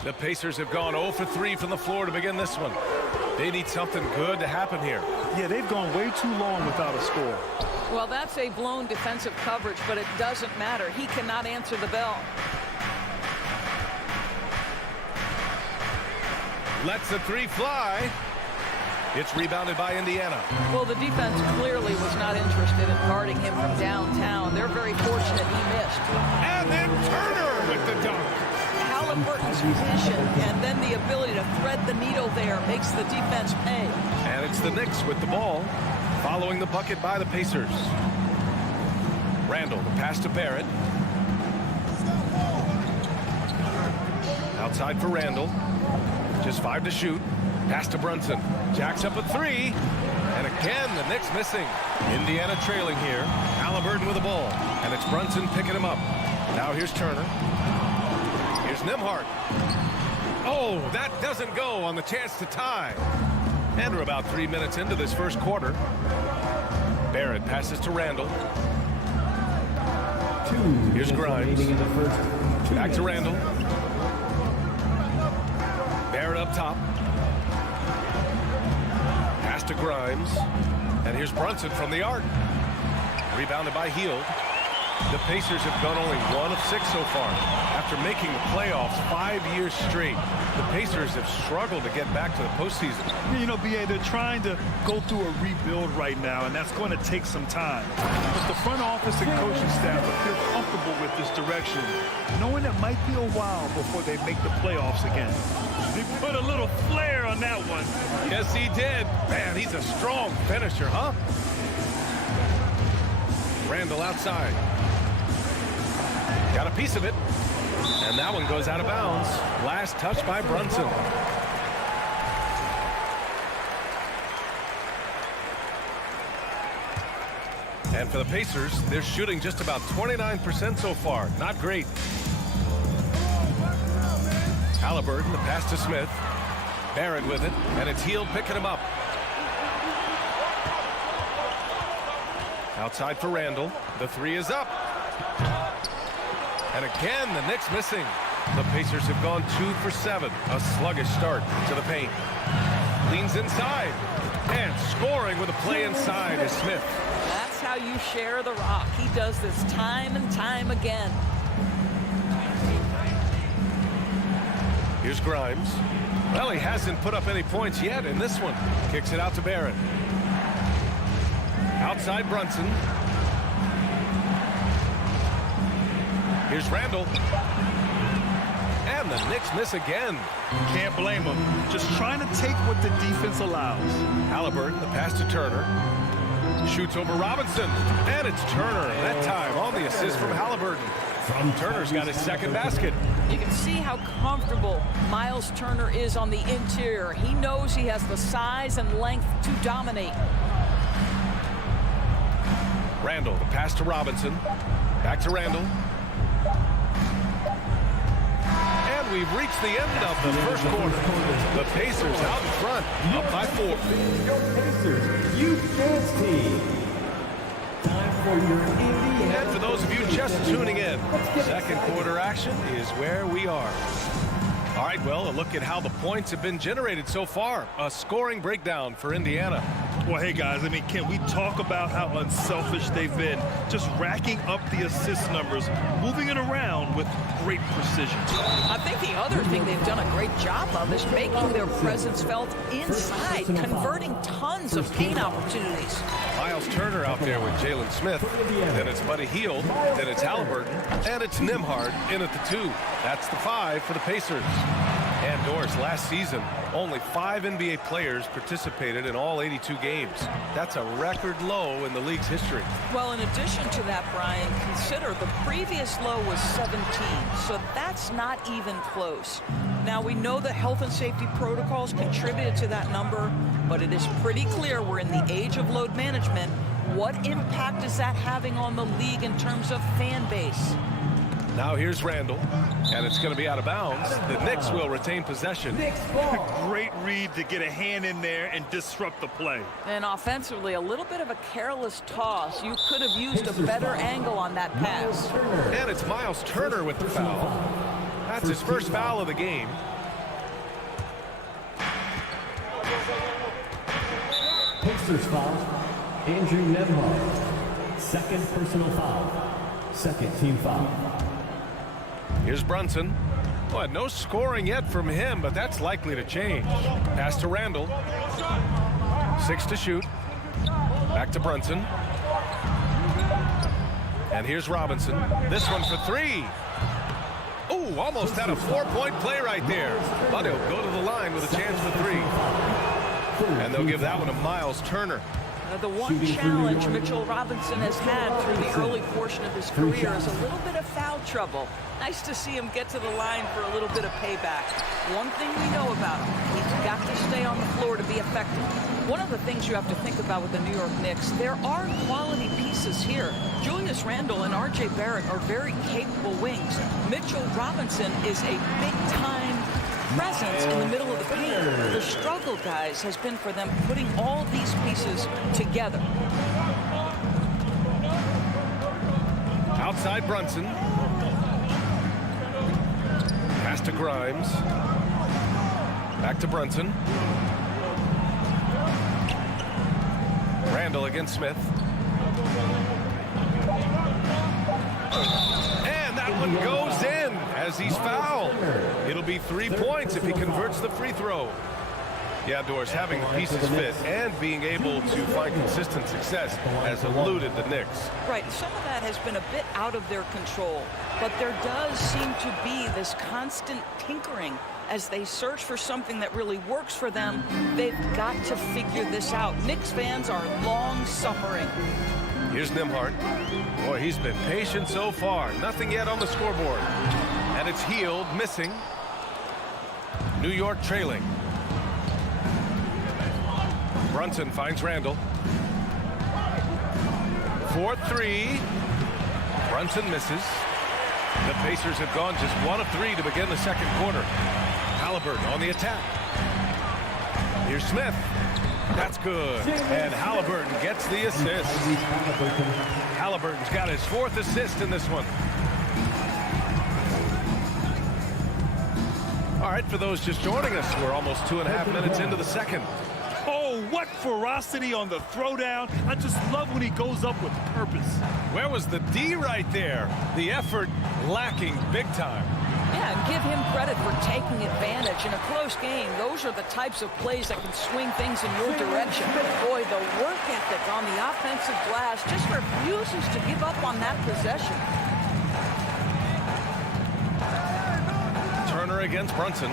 The Pacers have gone 0 for 3 from the floor to begin this one. They need something good to happen here. Yeah, they've gone way too long without a score. Well, that's a blown defensive coverage, but it doesn't matter. He cannot answer the bell. Lets the three fly. It's rebounded by Indiana. Well, the defense clearly was not interested in guarding him from downtown. They're very fortunate he missed. And then Turner with the dunk. Halliburton's vision and then the ability to thread the needle there makes the defense pay. And it's the Knicks with the ball, following the bucket by the Pacers. Randall, the pass to Barrett. Outside for Randall. Just 5 to shoot. Pass to Brunson. Jacks up a 3. And again, the Knicks missing. Indiana trailing here. Halliburton with the ball. And it's Brunson picking him up. Now here's Turner. Here's Nembhard. Oh, that doesn't go on the chance to tie. And we're about 3 minutes into this first quarter. Barrett passes to Randall. Here's Grimes. Back to Randall. Barrett up top. Pass to Grimes. And here's Brunson from the arc. Rebounded by Hield. The Pacers have gone only 1 of 6 so far. After making the playoffs 5 years straight, the Pacers have struggled to get back to the postseason. You know, B.A., they're trying to go through a rebuild right now, and that's going to take some time. But the front office and coaching staff feel comfortable with this direction, knowing it might be a while before they make the playoffs again. He put a little flair on that one. Yes, he did. Man, he's a strong finisher, huh? Randall outside. Got a piece of it. And that one goes out of bounds. Last touch by Brunson. And for the Pacers, they're shooting just about 29% so far. Not great. Halliburton, the pass to Smith. Barrett with it, and it's Hield picking him up. Outside for Randall. The 3 is up. And again, the Knicks missing. The Pacers have gone 2 for 7. A sluggish start to the paint. Leans inside. And scoring with a play inside is Smith. That's how you share the rock. He does this time and time again. Here's Grimes. Well, he hasn't put up any points yet in this one. Kicks it out to Barrett. Outside Brunson. Here's Randall. And the Knicks miss again. Can't blame them. Just trying to take what the defense allows. Halliburton, the pass to Turner. Shoots over Robinson. And it's Turner. That time on the assist from Halliburton. Turner's got his second basket. You can see how comfortable Miles Turner is on the interior. He knows he has the size and length to dominate. Randall, the pass to Robinson. Back to Randall. And we've reached the end of the first quarter. The Pacers out in front, up by 4. Pacers, you dance team. Time for your Indiana. And for those of you just tuning in, second quarter action is where we are. All right, well, a look at how the points have been generated so far. A scoring breakdown for Indiana. Well, hey, guys, I mean, can we talk about how unselfish they've been? Just racking up the assist numbers, moving it around with great precision. I think the other thing they've done a great job of is making their presence felt inside, converting tons of paint opportunities. Miles Turner out there with Jalen Smith. Then it's Buddy Hield. Then it's Halliburton. And it's Nembhard in at the 2. That's the 5 for the Pacers. And Doris, last season, only 5 NBA players participated in all 82 games. That's a record low in the league's history. Well, in addition to that, Brian, consider the previous low was 17, so that's not even close. Now, we know the health and safety protocols contributed to that number, but it is pretty clear we're in the age of load management. What impact is that having on the league in terms of fan base? Now here's Randall, and it's going to be out of bounds. The Knicks will retain possession. Great read to get a hand in there and disrupt the play. And offensively, a little bit of a careless toss. You could have used a better angle on that pass. And it's Miles Turner with the foul. That's his first foul of the game. Pacers foul. Andrew Nembhard. Second personal foul. Second team foul. Here's Brunson. Well, no scoring yet from him, but that's likely to change. Pass to Randall. 6 to shoot. Back to Brunson. And here's Robinson. This one for 3. Ooh, almost had a 4-point play right there. But he'll go to the line with a chance for 3. And they'll give that one to Miles Turner. The one challenge Mitchell Robinson has had through the early portion of his career is a little bit of foul trouble. Nice to see him get to the line for a little bit of payback. One thing we know about him, he's got to stay on the floor to be effective. One of the things you have to think about with the New York Knicks, there are quality pieces here. Julius Randle and R.J. Barrett are very capable wings. Mitchell Robinson is a big-time presence in the middle of the paint. The struggle, guys, has been for them putting all these pieces together. Outside Brunson. Pass to Grimes. Back to Brunson. Randle against Smith. And that one goes in as he's fouled. It'll be 3 points if he converts the free throw. Yeah, Doris, having the pieces fit and being able to find consistent success has eluded the Knicks. Right, some of that has been a bit out of their control, but there does seem to be this constant tinkering as they search for something that really works for them. They've got to figure this out. Knicks fans are long-suffering. Here's Nembhard. Boy, he's been patient so far. Nothing yet on the scoreboard. And it's Hield missing. New York trailing. Brunson finds Randle. 4-3. Brunson misses. The Pacers have gone just 1 of 3 to begin the second quarter. Halliburton on the attack. Here's Smith. That's good. And Halliburton gets the assist. Halliburton's got his 4th assist in this one. All right, for those just joining us, we're almost 2.5 minutes into the second. Oh, what ferocity on the throwdown. I just love when he goes up with purpose. Where was the D right there? The effort lacking big time. Yeah, and give him credit for taking advantage. In a close game, those are the types of plays that can swing things in your direction. Boy, the work ethic on the offensive glass just refuses to give up on that possession. Turner against Brunson.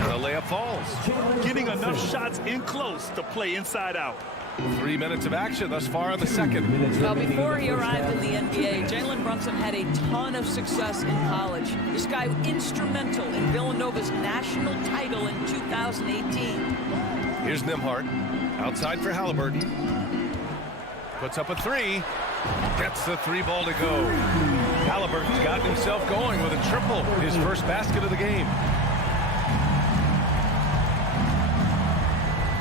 And the layup falls. Getting enough shots in close to play inside out. 3 minutes of action thus far in the second. Well, before he arrived in the NBA, Jalen Brunson had a ton of success in college. This guy instrumental in Villanova's national title in 2018. Here's Nembhard. Outside for Halliburton. Puts up a 3. Gets the 3 ball to go. Halliburton's gotten himself going with a triple. His first basket of the game.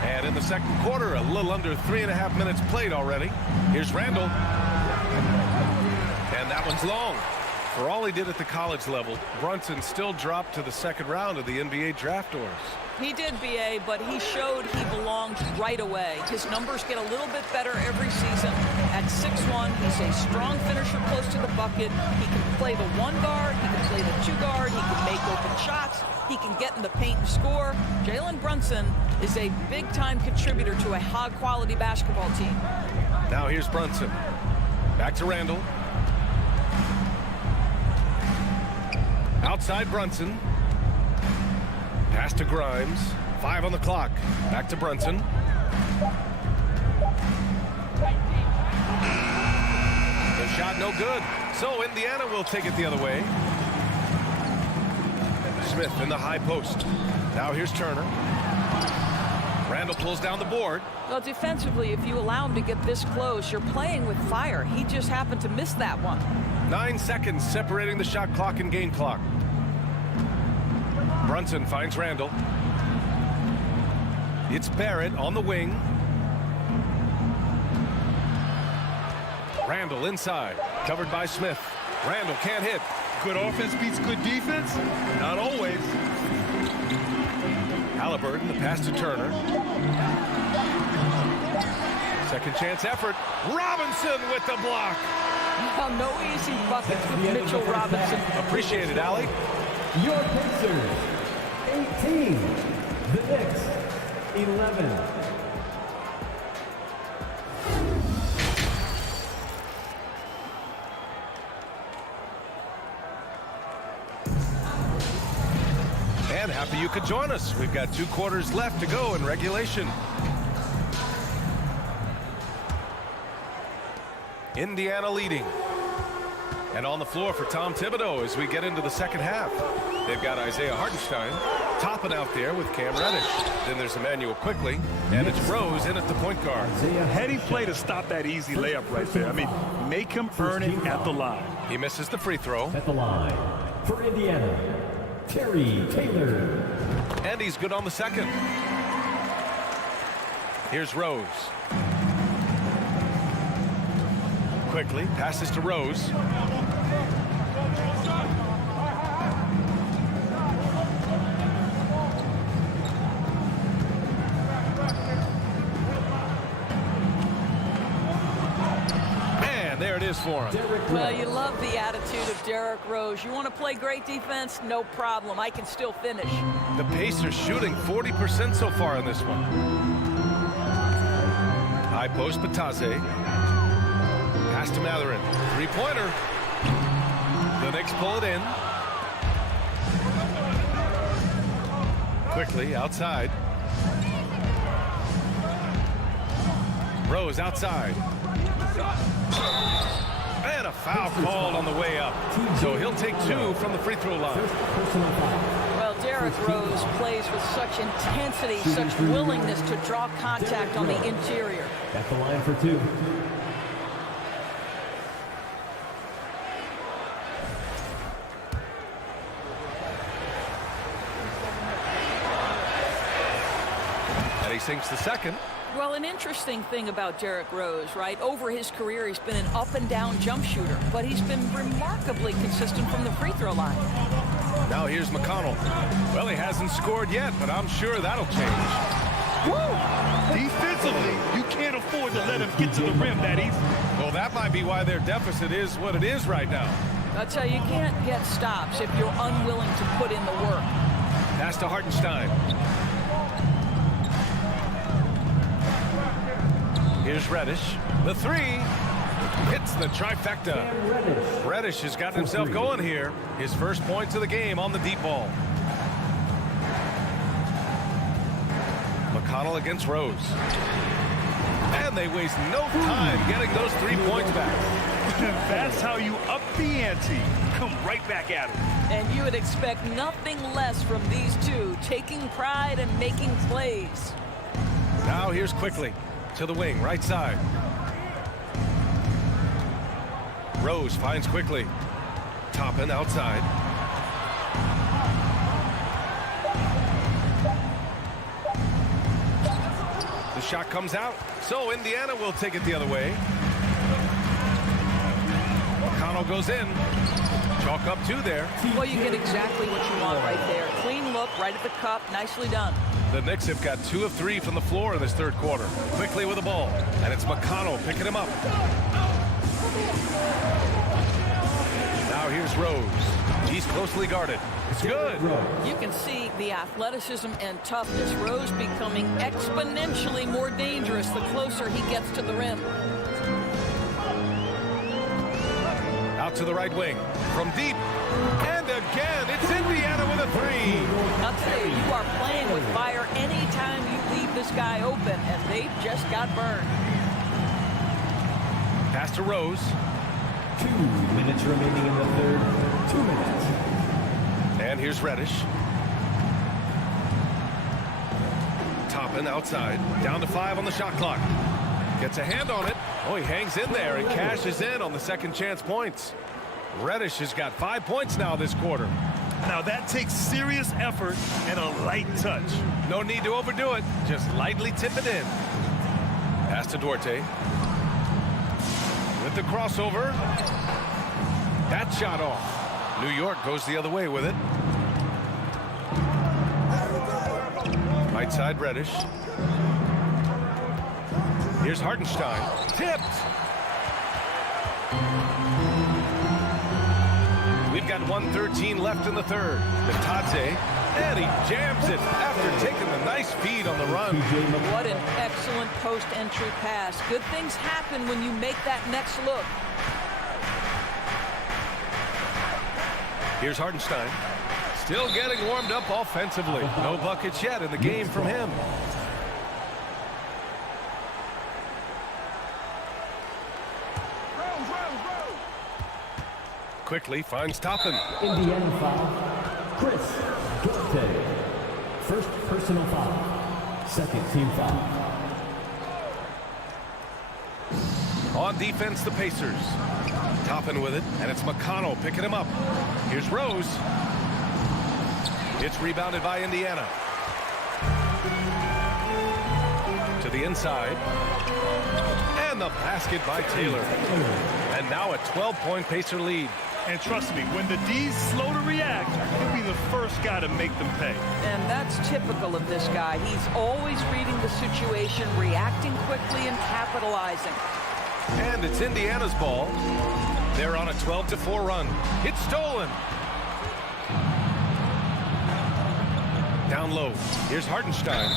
And in the second quarter, a little under 3.5 minutes played already. Here's Randle. And that one's long. For all he did at the college level, Brunson still dropped to the second round of the NBA draft doors. He did, B.A., but he showed he belonged right away. His numbers get a little bit better every season. At 6'1", he's a strong finisher close to the bucket. He can play the 1 guard. He can play the 2 guard. He can make open shots. He can get in the paint and score. Jalen Brunson is a big-time contributor to a high-quality basketball team. Now here's Brunson. Back to Randle. Outside Brunson. Pass to Grimes. 5 on the clock. Back to Brunson. The shot no good. So Indiana will take it the other way. Smith in the high post. Now here's Turner. Randle pulls down the board. Well, defensively, if you allow him to get this close, you're playing with fire. He just happened to miss that one. 9 seconds separating the shot clock and game clock. Brunson finds Randle. It's Barrett on the wing. Randle inside, covered by Smith. Randle can't hit. Good offense beats good defense? Not always. Halliburton, the pass to Turner. Second chance effort. Robinson with the block. Well, no easy buckets with Mitchell Robinson. Appreciate it, Allie. Your Pacers, 18. The Knicks, 11. you could join us. We've got 2 quarters left to go in regulation. Indiana leading. And on the floor for Tom Thibodeau as we get into the second half. They've got Isaiah Hartenstein topping out there with Cam Reddish. Then there's Emmanuel Quickly, and it's Rose in at the point guard. Heady play to stop that easy layup right there. I mean, make him earn it at the line. He misses the free throw. At the line for Indiana, Terry Taylor. And he's good on the second. Here's Rose. Quickly passes to Rose. And there it is for him. Well, you love the attitude of Derrick Rose. You want to play great defense? No problem. I can still finish. The Pacers shooting 40% so far in this one. High post, Batase. Pass to Matherin. 3-pointer. The Knicks pull it in. Quickly outside. Rose outside. And a foul called on the way up. So he'll take 2 from the free throw line. Well, Derrick Rose plays with such intensity, such willingness to draw contact on the interior. At the line for 2. And he sinks the second. Well, an interesting thing about Derrick Rose, right? Over his career, he's been an up-and-down jump shooter, but he's been remarkably consistent from the free throw line. Now here's McConnell. Well, he hasn't scored yet, but I'm sure that'll change. Woo! Defensively, you can't afford to let him get to the rim that easy. Well, that might be why their deficit is what it is right now. I'll tell you, you can't get stops if you're unwilling to put in the work. Pass to Hartenstein. Here's Reddish. The 3 hits the trifecta. Reddish has got himself going here. His first points of the game on the deep ball. McConnell against Rose. And they waste no time getting those 3 points back. That's how you up the ante. Come right back at him. And you would expect nothing less from these two, taking pride and making plays. Now here's Quickly. To the wing, right side. Rose finds Quickly. Toppin outside. The shot comes out, so Indiana will take it the other way. McConnell goes in. Chalk up 2 there. Well, you get exactly what you want right there. Clean look, right at the cup, nicely done. The Knicks have got 2 of 3 from the floor in this third quarter. Quickly with the ball, and it's McConnell picking him up. Now here's Rose. He's closely guarded. It's good. You can see the athleticism and toughness. Rose becoming exponentially more dangerous the closer he gets to the rim. Out to the right wing. From deep. And again, it's Indiana with a 3. I'll tell you, you are playing with fire anytime you leave this guy open, and they just got burned. Pass to Rose. 2 minutes remaining in the third. 2 minutes. And here's Reddish. Toppin outside. Down to 5 on the shot clock. Gets a hand on it. Oh, he hangs in there and cashes in on the second chance points. Reddish has got 5 points now this quarter. Now that takes serious effort and a light touch. No need to overdo it. Just lightly tip it in. Pass to Duarte. With the crossover. That shot off. New York goes the other way with it. Right side Reddish. Here's Hartenstein. Tipped. We've got 1:13 left in the third. Batase, and he jams it after taking the nice feed on the run. What an excellent post-entry pass. Good things happen when you make that next look. Here's Hartenstein. Still getting warmed up offensively. No buckets yet in the game from him. Quickly finds Toppin. Indiana foul. Chris Duarte. First personal foul. Second team foul. On defense, the Pacers. Toppin with it, and it's McConnell picking him up. Here's Rose. It's rebounded by Indiana. To the inside. And the basket by Taylor. And now a 12-point Pacer lead. And trust me, when the D's slow to react, he'll be the first guy to make them pay. And that's typical of this guy. He's always reading the situation, reacting quickly, and capitalizing. And it's Indiana's ball. They're on a 12-4 run. It's stolen. Down low. Here's Hartenstein.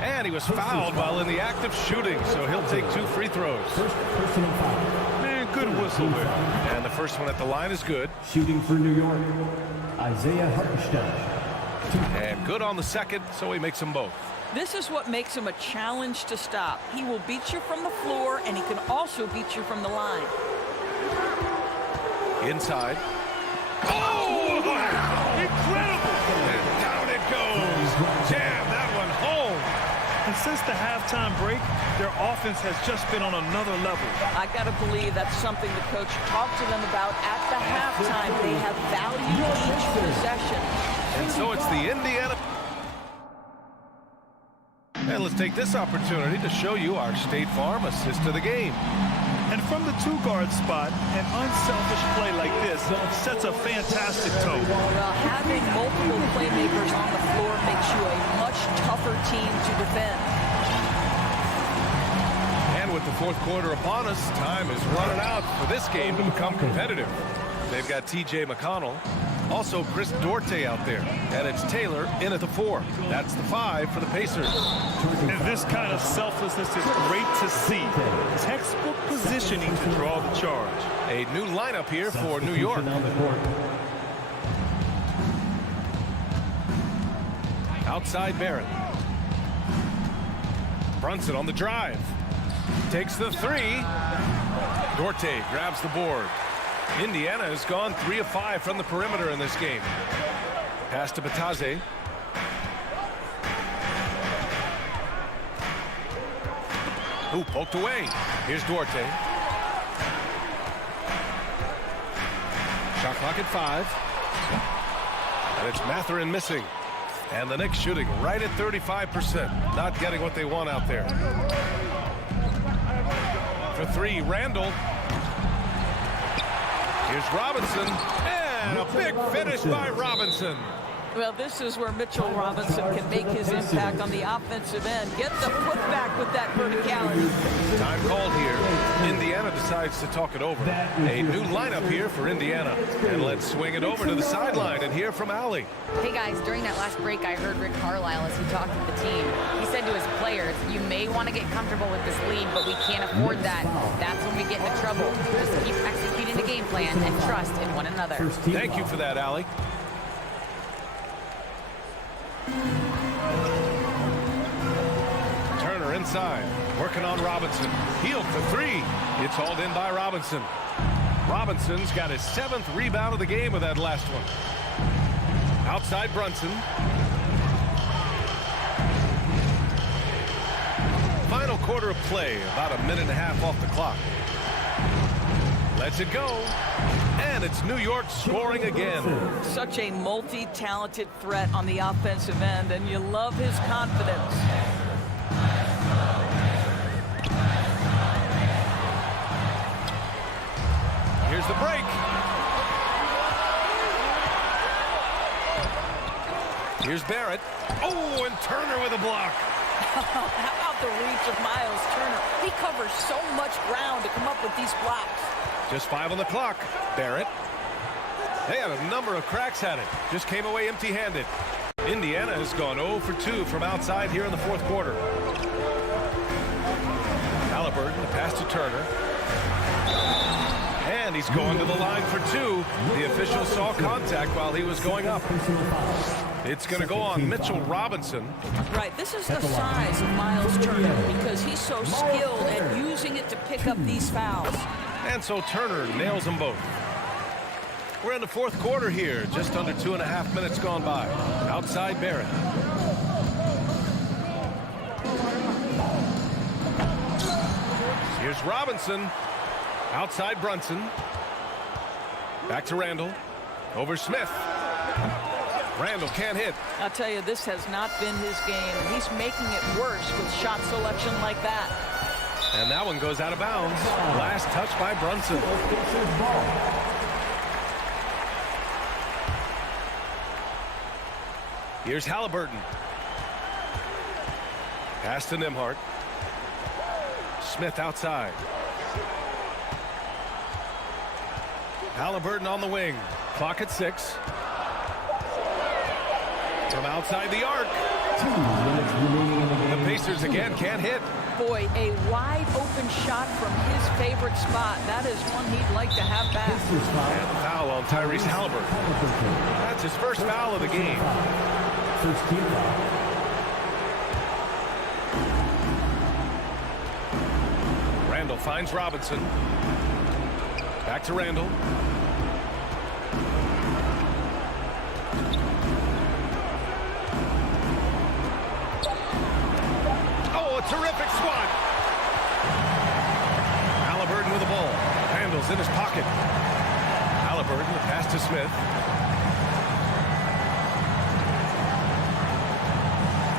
And he was fouled while in the act of shooting, so he'll take 2 free throws. First personal foul. Man, good whistle there. And the first one at the line is good. Shooting for New York, Isaiah Hartenstein. And good on the second, so he makes them both. This is what makes him a challenge to stop. He will beat you from the floor, and he can also beat you from the line. Inside. Oh, wow. Incredible. And down it goes. Jam that one home. And since the halftime break, their offense has just been on another level. I got to believe that's something the coach talked to them about at the halftime. They have valued each possession. And so it's the Indiana. And let's take this opportunity to show you our State Farm assist to the game. And from the 2-guard spot, an unselfish play like this sets a fantastic tone. Well, having multiple playmakers on the floor makes you a much tougher team to defend. And with the fourth quarter upon us, time is running out for this game to become competitive. They've got T.J. McConnell, also Chris Duarte out there, and it's Taylor in at the 4. That's the 5 for the Pacers. And this kind of selflessness is great to see. Textbook positioning to draw the charge. A new lineup here for New York. Outside Barrett. Brunson on the drive. Takes the 3. Duarte grabs the board. Indiana has gone 3 of 5 from the perimeter in this game. Pass to Bataze. Ooh, poked away. Here's Duarte. Shot clock at 5. And it's Mathurin missing. And the Knicks shooting right at 35%. Not getting what they want out there. For 3, Randall. Here's Robinson, and a big finish by Robinson. Well, this is where Mitchell Robinson can make his impact on the offensive end. Get the putback with that verticality. Time called here. Indiana decides to talk it over. A new lineup here for Indiana. And let's swing it over to the sideline and hear from Allie. Hey guys, during that last break, I heard Rick Carlisle as he talked to the team. He said to his players, you may want to get comfortable with this lead, but we can't afford that. That's when we get into trouble. Just keep executing the game plan and trust in one another. Thank you for that, Allie. Turner inside, working on Robinson. Healed for 3. It's hauled in by Robinson. Robinson's got his 7th rebound of the game with that last one. Outside Brunson. Final quarter of play, about a minute and a half off the clock. Lets it go. And it's New York scoring again. Such a multi-talented threat on the offensive end, and you love his confidence. Here's the break. Here's Barrett. Oh, and Turner with a block. How about the reach of Miles Turner? He covers so much ground to come up with these blocks. Just 5 on the clock. Barrett. They had a number of cracks at it. Just came away empty-handed. Indiana has gone 0 for 2 from outside here in the fourth quarter. Halliburton, the pass to Turner. And And he's going to the line for two. The official saw contact while he was going up. It's going to go on Mitchell Robinson. Right, this is the size of Miles Turner because he's so skilled at using it to pick up these fouls. And so Turner nails them both. We're in the fourth quarter here. Just under 2.5 minutes gone by. Outside Barrett. Here's Robinson. Outside Brunson. Back to Randall. Over Smith. Randall can't hit. I'll tell you, this has not been his game. He's making it worse with shot selection like that. And that one goes out of bounds. Last touch by Brunson. Here's Halliburton. Pass to Nembhard. Smith outside. Halliburton on the wing. Clock at 6. From outside the arc. 2 minutes remaining in the game. The Pacers again can't hit. Boy, a wide open shot from his favorite spot. That is one he'd like to have back. And the foul on Tyrese Halliburton. That's his first foul of the game. First team foul. Randall finds Robinson. Back to Randall. Oh, a terrific swat. Halliburton with the ball. Randall's in his pocket. Halliburton, the pass to Smith.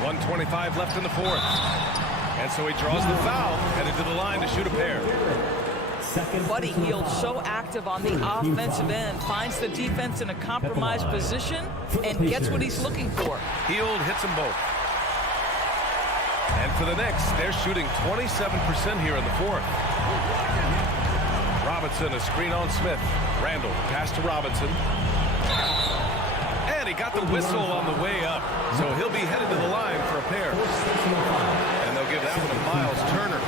1:25 left in the fourth. And so he draws the foul, headed to the line to shoot a pair. Buddy Hield so active on the offensive end, finds the defense in a compromised position and gets what he's looking for. Hield hits them both. And for the Knicks, they're shooting 27% here in the fourth. Robinson, a screen on Smith. Randall, pass to Robinson. And he got the whistle on the way up. So he'll be headed to the line for a pair. And they'll give that one to Miles Turner.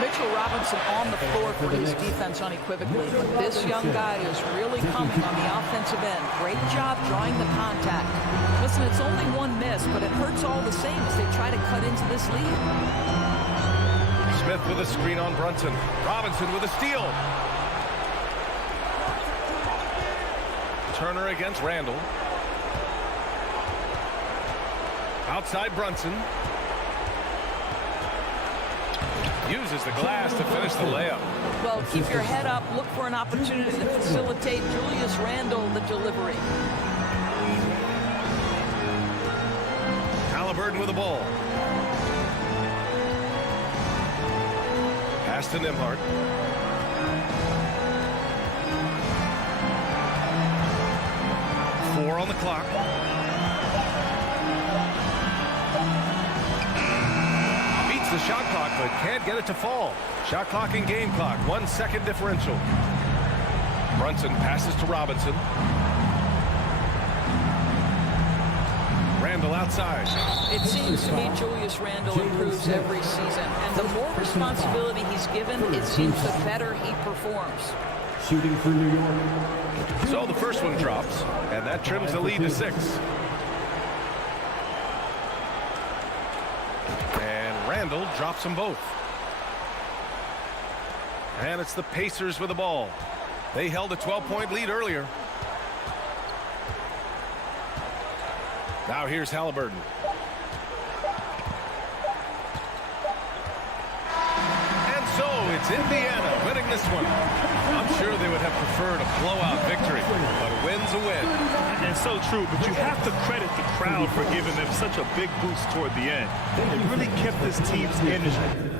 Mitchell Robinson on the floor for his defense unequivocally. But this young guy is really coming on the offensive end. Great job drawing the contact. Listen, it's only one miss, but it hurts all the same as they try to cut into this lead. Smith with a screen on Brunson. Robinson with a steal. Turner against Randall. Outside Brunson. Uses the glass to finish the layup. Well, keep your head up. Look for an opportunity to facilitate Julius Randle the delivery. Halliburton with the ball. Pass to Nembhard. Four on the clock. Beats the shot clock, but can't get it to fall. Shot clock and game clock, 1 second differential. Brunson passes to Robinson. Randall outside. It seems to me Julius Randle improves every season, and the more responsibility he's given, it seems the better he performs. Shooting for New York. So the first one drops, and that trims the lead to 6. And Randall drops them both. And it's the Pacers with the ball. They held a 12-point lead earlier. Now here's Halliburton. And so it's Indiana winning this one. I'm sure they would have preferred a blowout victory, but a win's a win. And so true, but you have to credit the crowd for giving them such a big boost toward the end. It really kept this team's energy.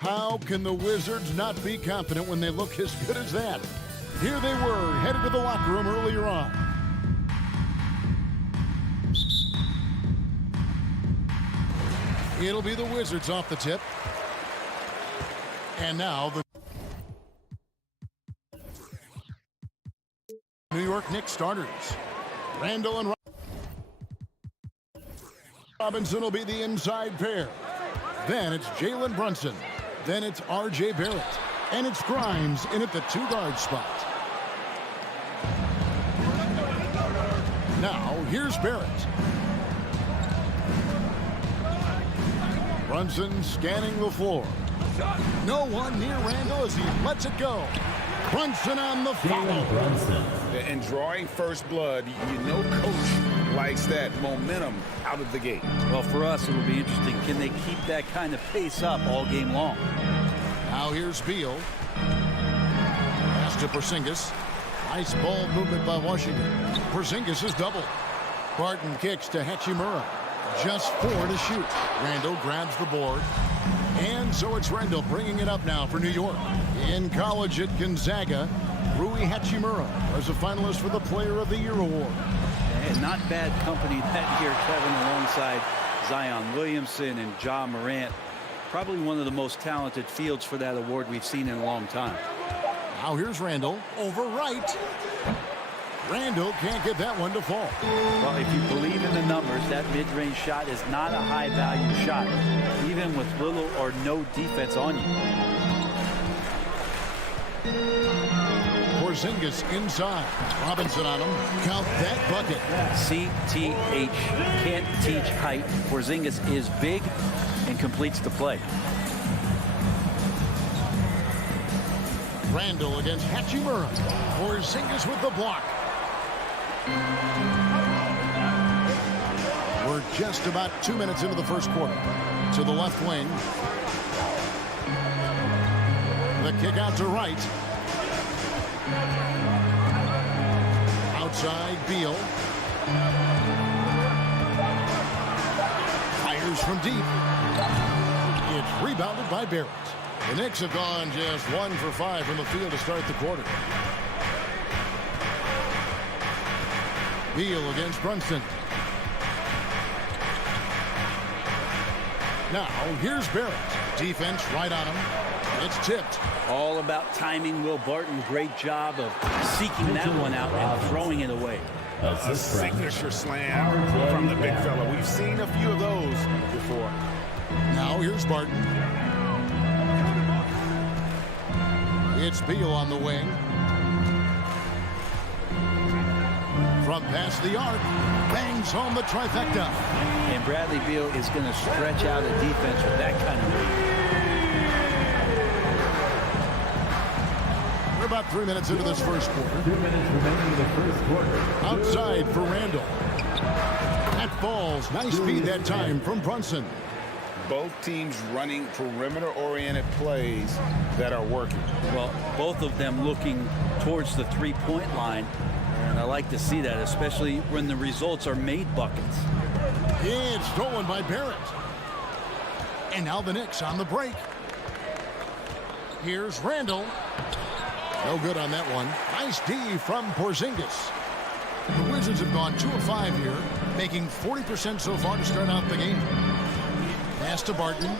How can the Wizards not be confident when they look as good as that? Here they were, headed to the locker room earlier on. It'll be the Wizards off the tip. And now the New York Knicks starters. Randall and Robinson will be the inside pair. Then it's Jalen Brunson. Then it's R.J. Barrett. And it's Grimes in at the two-guard spot. Now, here's Barrett. Brunson scanning the floor. No one near Randall as he lets it go. Brunson on the follow. And drawing first blood, you know coach likes that momentum out of the gate. Well, for us, it will be interesting. Can they keep that kind of pace up all game long? Now here's Beal. Pass to Porzingis. Nice ball movement by Washington. Porzingis is doubled. Barton kicks to Hachimura. Just 4 to shoot. Randall grabs the board. And so it's Randall bringing it up now for New York. In college at Gonzaga, Rui Hachimura was a finalist for the Player of the Year award. And not bad company that year, Kevin, alongside Zion Williamson and Ja Morant. Probably one of the most talented fields for that award we've seen in a long time. Now here's Randall over right. Randall can't get that one to fall. Well, if you believe in the numbers, that mid-range shot is not a high-value shot, even with little or no defense on you. Porzingis inside. Robinson on him. Count that bucket. CTH. Can't teach height. Porzingis is big and completes the play. Randall against Hachimura. Porzingis with the block. We're just about 2 minutes into the first quarter. To the left wing. The kick out to right. Outside Beal. Fires from deep. It's rebounded by Barrett. The Knicks have gone just 1 for 5 from the field to start the quarter. Beal against Brunson. Now, here's Barrett. Defense right on him. It's tipped. All about timing. Will Barton, great job of seeking that one out and throwing it away. A signature slam from the big fella. We've seen a few of those before. Now, here's Barton. It's Beal on the wing. From past the arc, bangs home the trifecta. And Bradley Beal is going to stretch out a defense with that kind of weight. We're about 3 minutes into this first quarter. 2 minutes remaining in the first quarter. Outside for Randall. That falls. Nice feed that time from Brunson. Both teams running perimeter-oriented plays that are working. Well, both of them looking towards the three-point line. And I like to see that, especially when the results are made buckets. Yeah, it's stolen by Barrett. And now the Knicks on the break. Here's Randall. No good on that one. Nice D from Porzingis. The Wizards have gone 2 of 5 here, making 40% so far to start out the game. Pass to Barton.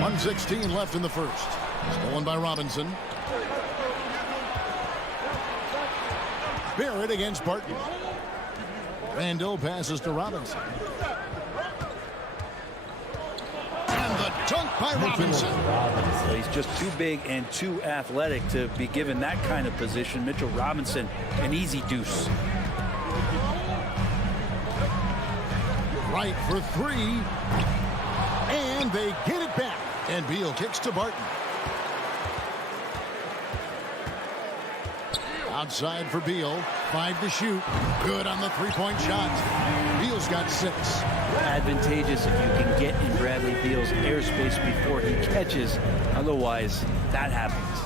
1:16 left in the first. Stolen by Robinson. Barrett against Barton. Randall passes to Robinson. And the dunk by Robinson. He's just too big and too athletic to be given that kind of position. Mitchell Robinson, an easy deuce. Right for 3. And they get it back. And Beal kicks to Barton. Outside for Beal. 5 to shoot. Good on the three-point shot. Beal's got 6. Advantageous if you can get in Bradley Beal's airspace before he catches. Otherwise, that happens.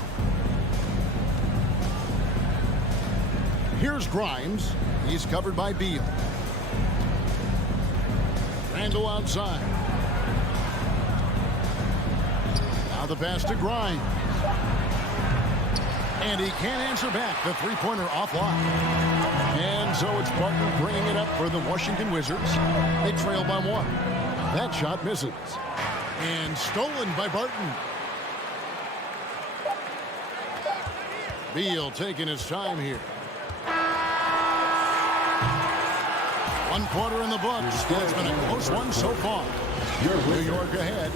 Here's Grimes. He's covered by Beal. Randall outside. Now the pass to Grimes. And he can't answer back. The three-pointer offline. And so it's Barton bringing it up for the Washington Wizards. They trail by 1. That shot misses. And stolen by Barton. Beal taking his time here. 1 quarter in the books. It's been a close one so far. New York ahead.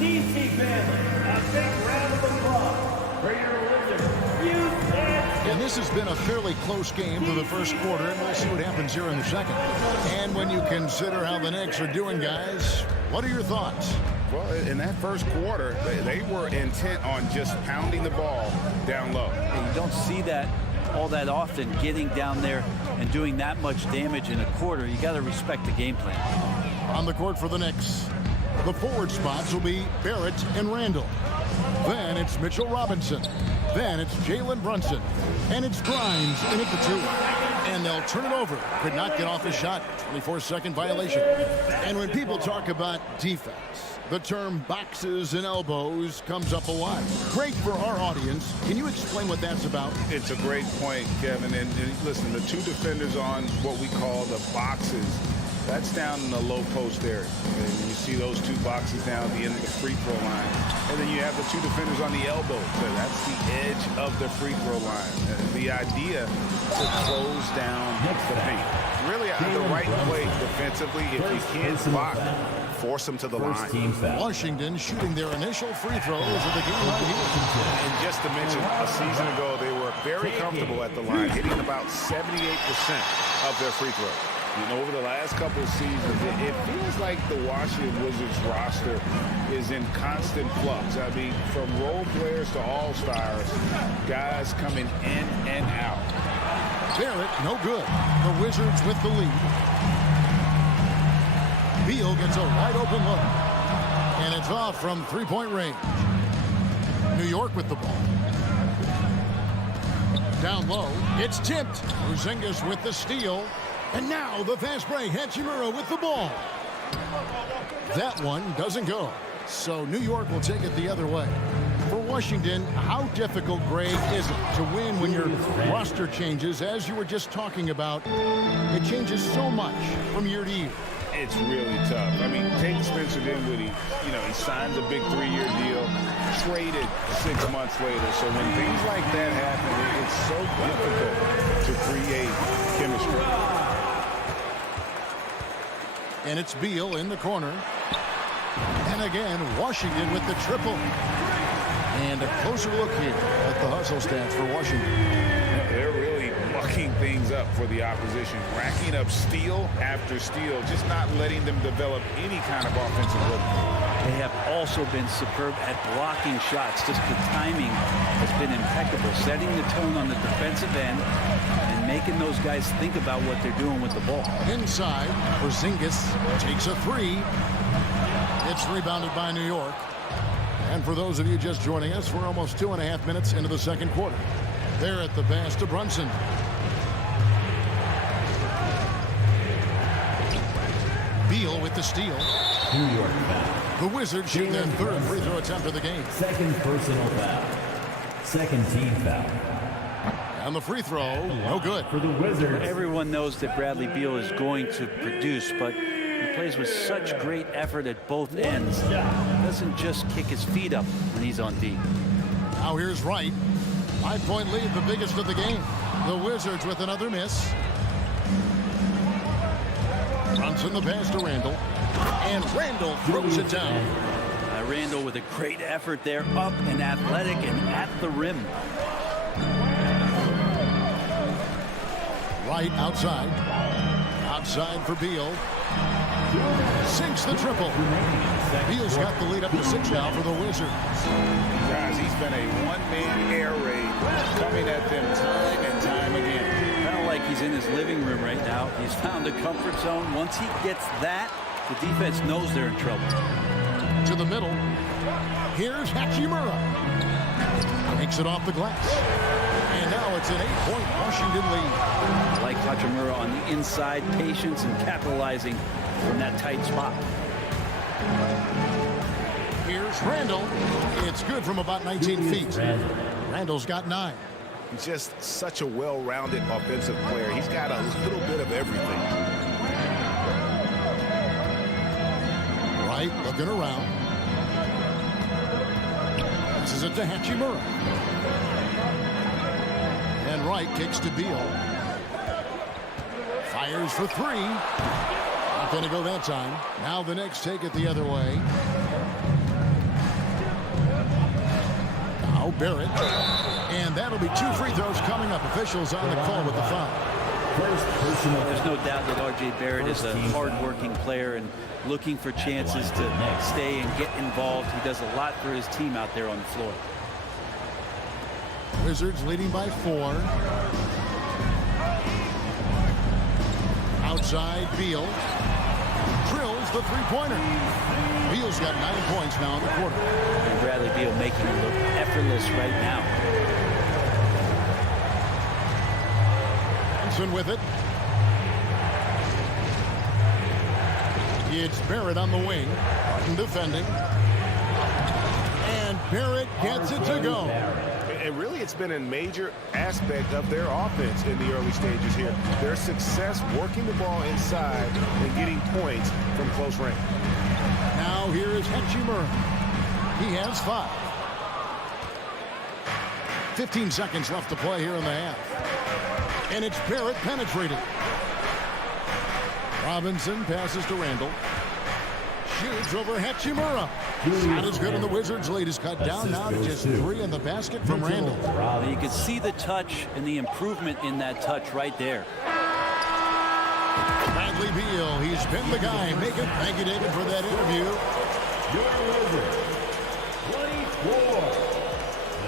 DC fans, a big round of applause for your Wizards. And this has been a fairly close game for the first quarter, and we'll see what happens here in the second. And when you consider how the Knicks are doing, guys, what are your thoughts? Well, in that first quarter, they were intent on just pounding the ball down low. And you don't see that all that often, getting down there and doing that much damage in a quarter. You got to respect the game plan. On the court for the Knicks, the forward spots will be Barrett and Randall. Then it's Mitchell Robinson. Then it's Jalen Brunson. And it's Grimes in at the 2. And they'll turn it over. Could not get off the shot. 24-second violation. And when people talk about defense, the term boxes and elbows comes up a lot. Great for our audience. Can you explain what that's about? It's a great point, Kevin. And listen, the 2 defenders on what we call the boxes, that's down in the low post area. And you see those 2 boxes down at the end of the free throw line. And then you have the 2 defenders on the elbow. So that's the edge of the free throw line. The idea to close down the paint. Really the right play defensively. If you can't block, force them to the line. Washington shooting their initial free throws of the game right here. And just to mention, a season ago, they were very comfortable at the line, hitting about 78% of their free throws. You know, over the last couple of seasons, it feels like the Washington Wizards roster is in constant flux. I mean, from role players to all-stars, guys coming in and out. Barrett, no good. The Wizards with the lead. Beal gets a wide open look. And it's off from three-point range. New York with the ball. Down low, it's tipped. Skijesss with the steal. And now the fast break. Hachimura with the ball. That one doesn't go. So New York will take it the other way. For Washington, how difficult, Greg, is it to win when your roster changes, as you were just talking about? It changes so much from year to year. It's really tough. I mean, take Spencer Dinwiddie. You know, he signs a big 3-year deal, traded 6 months later. So when things like that happen, it's so difficult to create chemistry. And it's Beal in the corner. And again, Washington with the triple. And a closer look here at the hustle stats for Washington. They're really mucking things up for the opposition, racking up steal after steal, just not letting them develop any kind of offensive rhythm. They have also been superb at blocking shots. Just the timing has been impeccable, setting the tone on the defensive end and making those guys think about what they're doing with the ball. Inside, Skijesss takes a 3. It's rebounded by New York. And for those of you just joining us, we're almost 2.5 minutes into the second quarter. They're at the pass to Brunson. Beal with the steal. New York foul. The Wizards shooting their 3rd free throw attempt of the game. Second personal foul. Second team foul. And the free throw, no good. For the Wizards. Everyone knows that Bradley Beal is going to produce, but he plays with such great effort at both ends. He doesn't just kick his feet up when he's on D. Now here's Wright. 5-point lead, the biggest of the game. The Wizards with another miss. Brunson the pass to Randall. And Randall throws it down. Randall with a great effort there, up and athletic and at the rim. Wright outside. Outside for Beal. Sinks the triple. Beal's got the lead up to 6 now for the Wizards. Guys, he's been a one-man air raid coming at them time and time again. Kind of like he's in his living room right now. He's found a comfort zone. Once he gets that, the defense knows they're in trouble. To the middle. Here's Hachimura. Takes it off the glass. And now it's an 8-point Washington lead. Like Hachimura on the inside, patience and capitalizing from that tight spot. Here's Randall. It's good from about 19 feet. Randall's got 9. Just such a well-rounded offensive player. He's got a little bit of everything. Wright looking around. This is it to Hachimura. And Wright kicks to Beal. Fires for 3. Not going to go that time. Now the Knicks take it the other way. Now Barrett. And that'll be 2 free throws coming up. Officials on the call with the foul. There's no doubt that R.J. Barrett is a hard-working player and looking for chances to stay and get involved. He does a lot for his team out there on the floor. Wizards leading by 4. Outside, Beal drills the three-pointer. Beal's got 9 points now in the quarter. And Bradley Beal making it look effortless right now. Johnson with it. It's Barrett on the wing. Martin defending. And Barrett gets it to go. And really, it's been a major aspect of their offense in the early stages here. Their success working the ball inside and getting points from close range. Now here is Hachimura. He has 5. 15 seconds left to play here in the half. And it's Barrett penetrating. Robinson passes to Randall. Shoots over Hachimura. Shot is good, and the Wizards' lead is cut down now to just 3 in the basket from Randall. You can see the touch and the improvement in that touch right there. Bradley Beal, he's been the guy. Thank you, David, for that interview. Your Wizards, 24.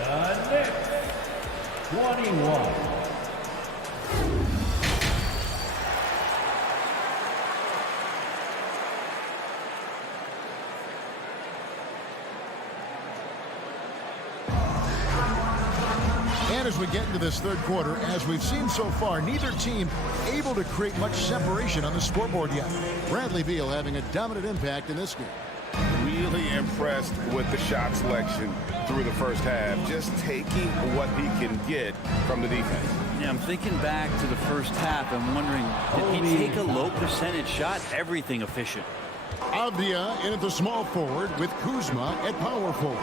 The Knicks, 21. And as we get into this third quarter, as we've seen so far, neither team able to create much separation on the scoreboard yet. Bradley Beal having a dominant impact in this game. Really impressed with the shot selection through the first half. Just taking what he can get from the defense. Yeah, I'm thinking back to the first half. I'm wondering, did he take a low percentage shot? Everything efficient. Avdia in at the small forward with Kuzma at power forward.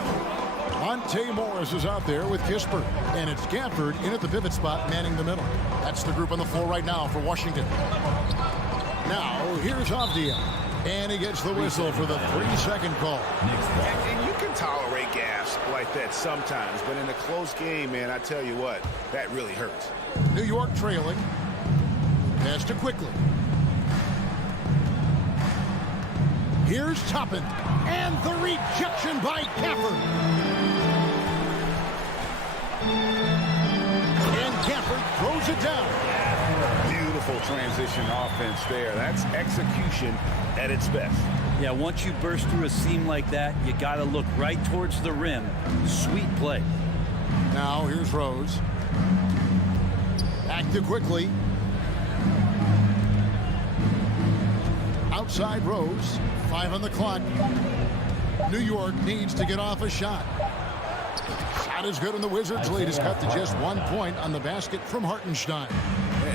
Monte Morris is out there with Kispert. And it's Gafford in at the pivot spot, manning the middle. That's the group on the floor right now for Washington. Now, here's Avdia. And he gets the whistle for the 3-second call. And you can tolerate gaffes like that sometimes, but in a close game, man, I tell you what, that really hurts. New York trailing. Pass to Quickly. Here's Toppin. And the rejection by Gafford. And Gafford throws it down. Beautiful transition offense there. That's execution at its best. Yeah, once you burst through a seam like that, you got to look right towards the rim. Sweet play. Now here's Rose. Back to Quickly. Outside Rose. 5 on the clock. New York needs to get off a shot. Shot is good, and the Wizards' lead is cut to just 1 point on the basket from Hartenstein.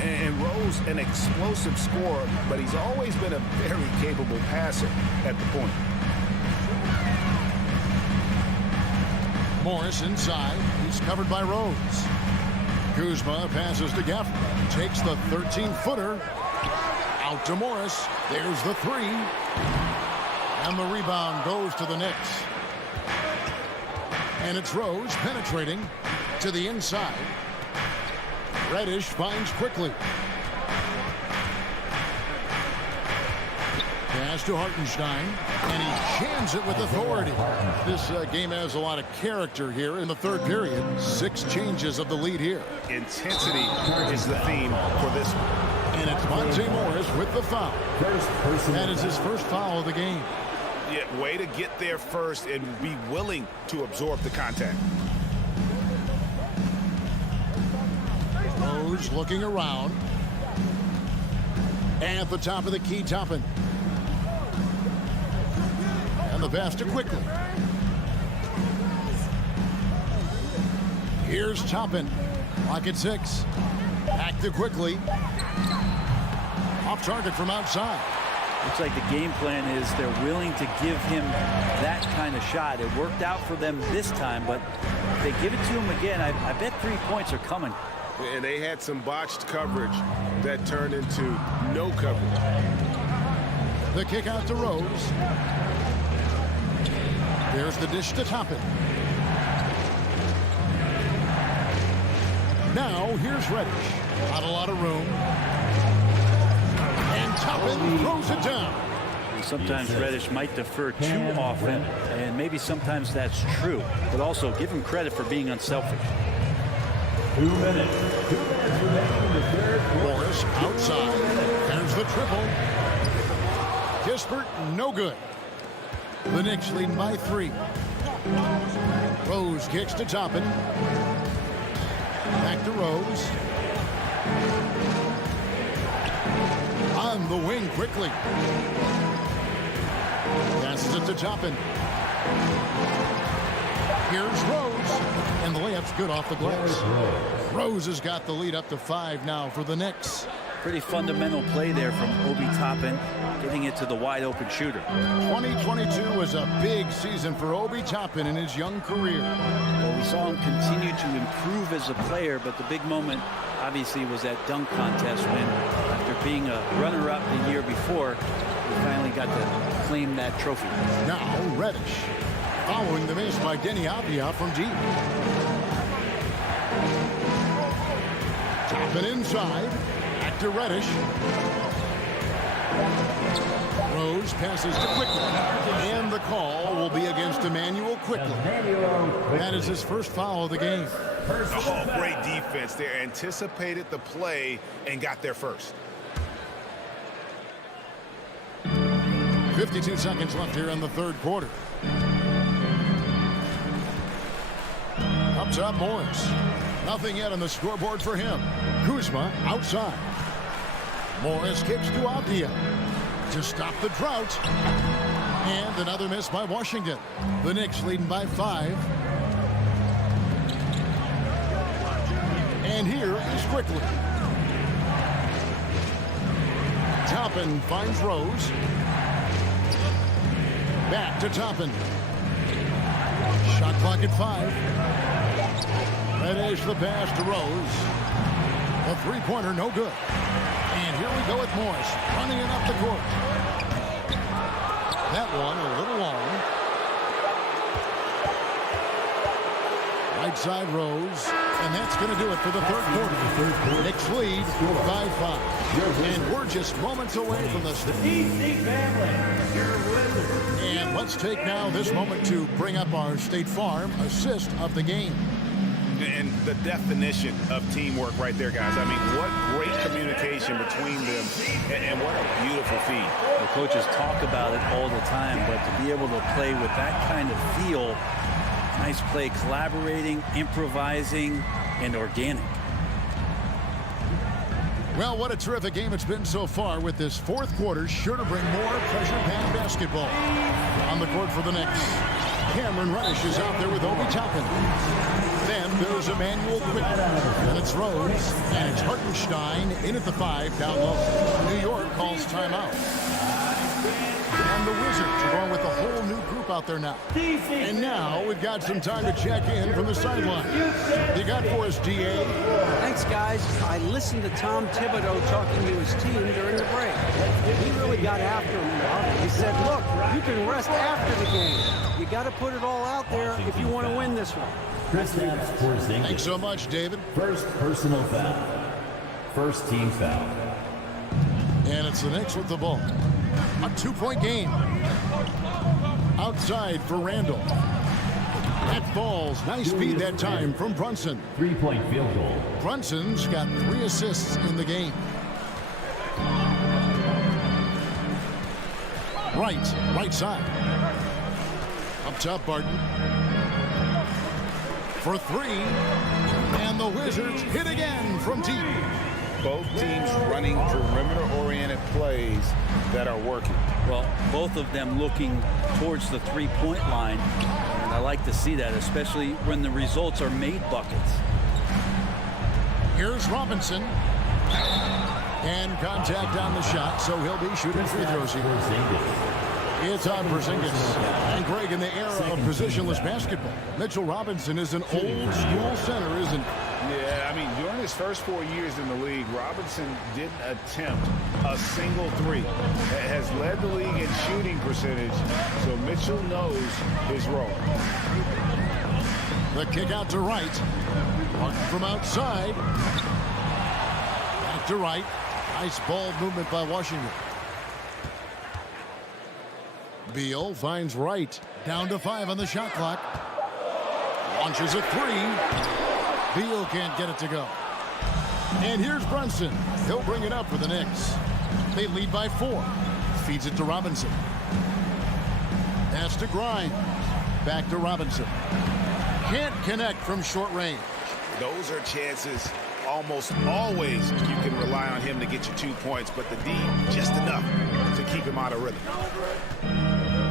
And Rose, an explosive scorer, but he's always been a very capable passer at the point. Morris inside. He's covered by Rose. Kuzma passes to Gafford. Takes the 13-footer. Out to Morris. There's the 3. And the rebound goes to the Knicks. And it's Rose penetrating to the inside. Reddish finds Quickly. Pass to Hartenstein, and he jams it with authority. This game has a lot of character here in the third period. 6 changes of the lead here. Intensity is the theme for this one. And it's Monte Morris with the foul. That is his first foul of the game. Yeah, way to get there first and be willing to absorb the contact. Rose looking around. And at the top of the key, Toppin. the pass to Quickly. Here's Toppin. Lock at 6. Back to Quickly. Off target from outside. Looks like the game plan is they're willing to give him that kind of shot. It worked out for them this time, but if they give it to him again, I bet 3 points are coming. And they had some botched coverage that turned into no coverage. The kick out to Rose. There's the dish to Toppin. Now here's Reddish. Not a lot of room. And Toppin throws it down. Sometimes Reddish might defer too often, and maybe sometimes that's true. But also give him credit for being unselfish. 2 minutes. 2 minutes remaining in the third quarter. Morris outside. There's the triple. Kispert, no good. The Knicks leading by 3. Rose kicks to Toppin. Back to Rose. On the wing quickly. Passes it to Toppin. Here's Rose. And the layup's good off the glass. Rose has got the lead up to 5 now for the Knicks. Pretty fundamental play there from Obi Toppin, getting it to the wide open shooter. 2022 was a big season for Obi Toppin in his young career. Well, we saw him continue to improve as a player, but the big moment obviously was that dunk contest when, after being a runner-up the year before, he finally got to claim that trophy. Now Reddish, following the miss by Denny Avdia from deep. Toppin inside. Back to Reddish. Rose passes to Quickly. And the call will be against Emmanuel Quickly. That is his first foul of the game. Oh, great defense there. Anticipated the play and got there first. 52 seconds left here in the third quarter. Up top, Morris. Nothing yet on the scoreboard for him. Kuzma outside. Morris kicks to Avdia to stop the drought. And another miss by Washington. The Knicks leading by 5. And here is Quickly. Toppin finds Rose. Back to Toppin. Shot clock at 5. Reddish the pass to Rose. A three-pointer, no good. And here we go with Morris, running it up the court. That one a little long. Right side Rose. And that's going to do it for the third quarter. Knicks lead by 5. And we're just moments away from the EPC family, your Wizards. And let's take now this moment to bring up our State Farm assist of the game. And the definition of teamwork right there, guys. I mean, what great communication between them, and what a beautiful feed. The coaches talk about it all the time, but to be able to play with that kind of feel, nice play, collaborating, improvising, and organic. Well, what a terrific game it's been so far, with this fourth quarter sure to bring more pleasure-packed basketball. On the court for the Knicks, Cameron Reddish is out there with Obi Toppin. Then there's Emmanuel Quickly. Then it's Rose, and it's Hartenstein in at the 5 down low. New York calls timeout. And the Wizards are going with a whole new group out there now. And now we've got some time to check in from the sideline. You got for us, DA? Thanks, guys. I listened to Tom Thibodeau talking to his team during the break. He really got after him. He said, look, you can rest after the game. You got to put it all out there if you want to win this one. Thanks so much, David. First personal foul. First team foul. And it's the Knicks with the ball. A 2-point game. Outside for Randall. That falls. Nice feed that time from Brunson. 3-point field goal. Brunson's got 3 assists in the game. Right side. Up top, Barton. For 3. And the Wizards hit again from deep. Both teams running perimeter-oriented plays that are working. Well, both of them looking towards the three-point line, and I like to see that, especially when the results are made buckets. Here's Robinson. And contact on the shot, so he'll be shooting free throws here. It's on Porzingis. And Greg, in the era of positionless basketball, Mitchell Robinson is an old school center, isn't he? Yeah, I mean, during his first 4 years in the league, Robinson didn't attempt a single three. Has led the league in shooting percentage, so Mitchell knows his role. The kick out to right. Martin from outside. Back to right. Nice ball movement by Washington. Beal finds Wright. Down to 5 on the shot clock. Launches a 3. Beal can't get it to go. And here's Brunson. He'll bring it up for the Knicks. They lead by 4. Feeds it to Robinson. Pass to Grimes. Back to Robinson. Can't connect from short range. Those are chances almost always you can rely on him to get you 2 points, but the D just enough to keep him out of rhythm.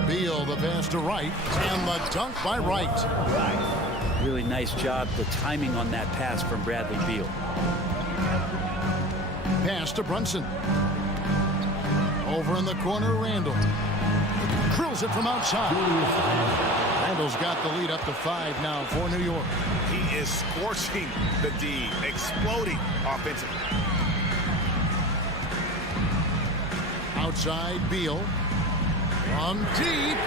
Beal, the pass to Wright, and the dunk by Wright. Really nice job, the timing on that pass from Bradley Beal. Pass to Brunson. Over in the corner, Randall. Drills it from outside. Randall's got the lead up to 5 now for New York. He is scorching the D, exploding offensively. Outside, Beal. From deep.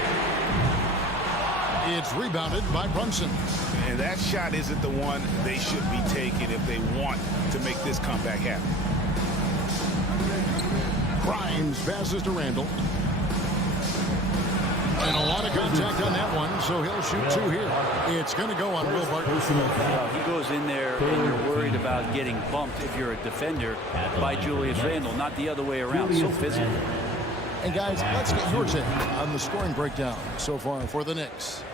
It's rebounded by Brunson. And that shot isn't the one they should be taking if they want to make this comeback happen. Grimes passes to Randall. And a lot of contact on that one, so he'll shoot 2 here. It's going to go on Will Barton. He goes in there and you're worried about getting bumped if you're a defender by Julius Randle, not the other way around. So physical. And guys, let's get your take on the scoring breakdown so far for the Knicks.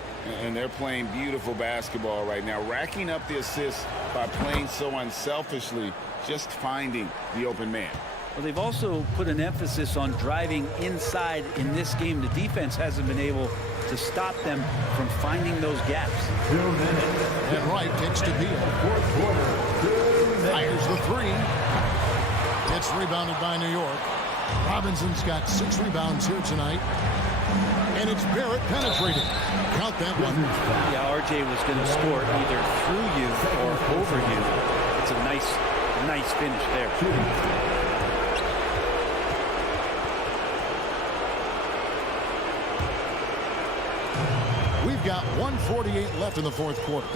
And they're playing beautiful basketball right now, racking up the assists by playing so unselfishly, just finding the open man. Well, they've also put an emphasis on driving inside in this game. The defense hasn't been able to stop them from finding those gaps. 2 minutes. And Wright kicks to Beal. Fourth quarter. Fires the 3. It's rebounded by New York. Robinson's got 6 rebounds here tonight. And it's Barrett penetrating. Count that one. Yeah, RJ was going to score either through you or over you. It's a nice finish there. We've got 1:48 left in the fourth quarter.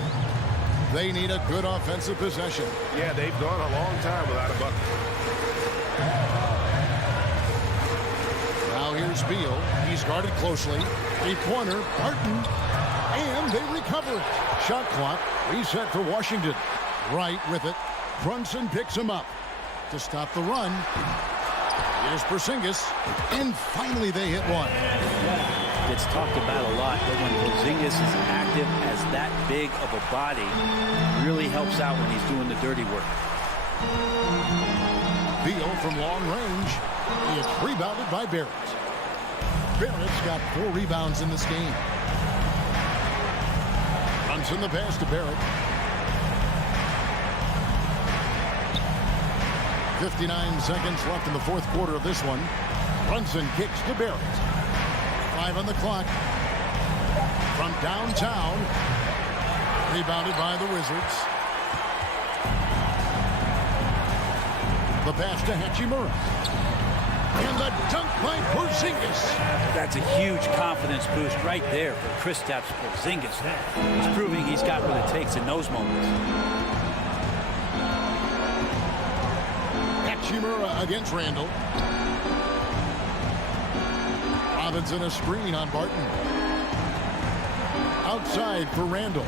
They need a good offensive possession. Yeah, they've gone a long time without a bucket. Now here's Beal. He's guarded closely. Three-pointer, Barton. And they recover it. Shot clock reset for Washington. Right with it. Brunson picks him up to stop the run. Here's Porzingis. And finally they hit one. It's talked about a lot that when Porzingis is active as that big of a body, really helps out when he's doing the dirty work. Beal from long range. He is rebounded by Barrett. Barrett's got 4 rebounds in this game. Brunson the pass to Barrett. 59 seconds left in the fourth quarter of this one. Brunson kicks to Barrett. 5 on the clock. From downtown. Rebounded by the Wizards. The pass to Hachimura. And the dunk by Porzingis. That's a huge confidence boost right there for Kristaps Porzingis. He's proving he's got what it takes in those moments. Hachimura against Randall. Robinson a screen on Barton. Outside for Randall.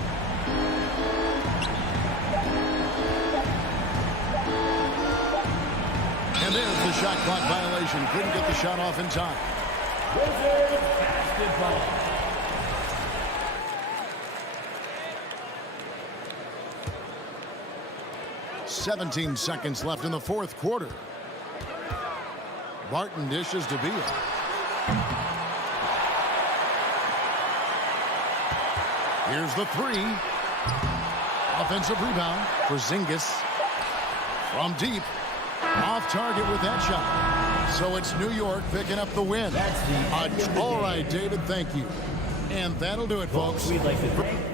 And there's the shot clock violation. Couldn't get the shot off in time. Wizards basketball. .17 seconds left in the fourth quarter. Barton dishes to Beal. Here's the three. Offensive rebound for Skijesss. From deep. Off target with that shot. So it's New York picking up the win. That's the All right, David, thank you. And that'll do it, folks. We'd like to thank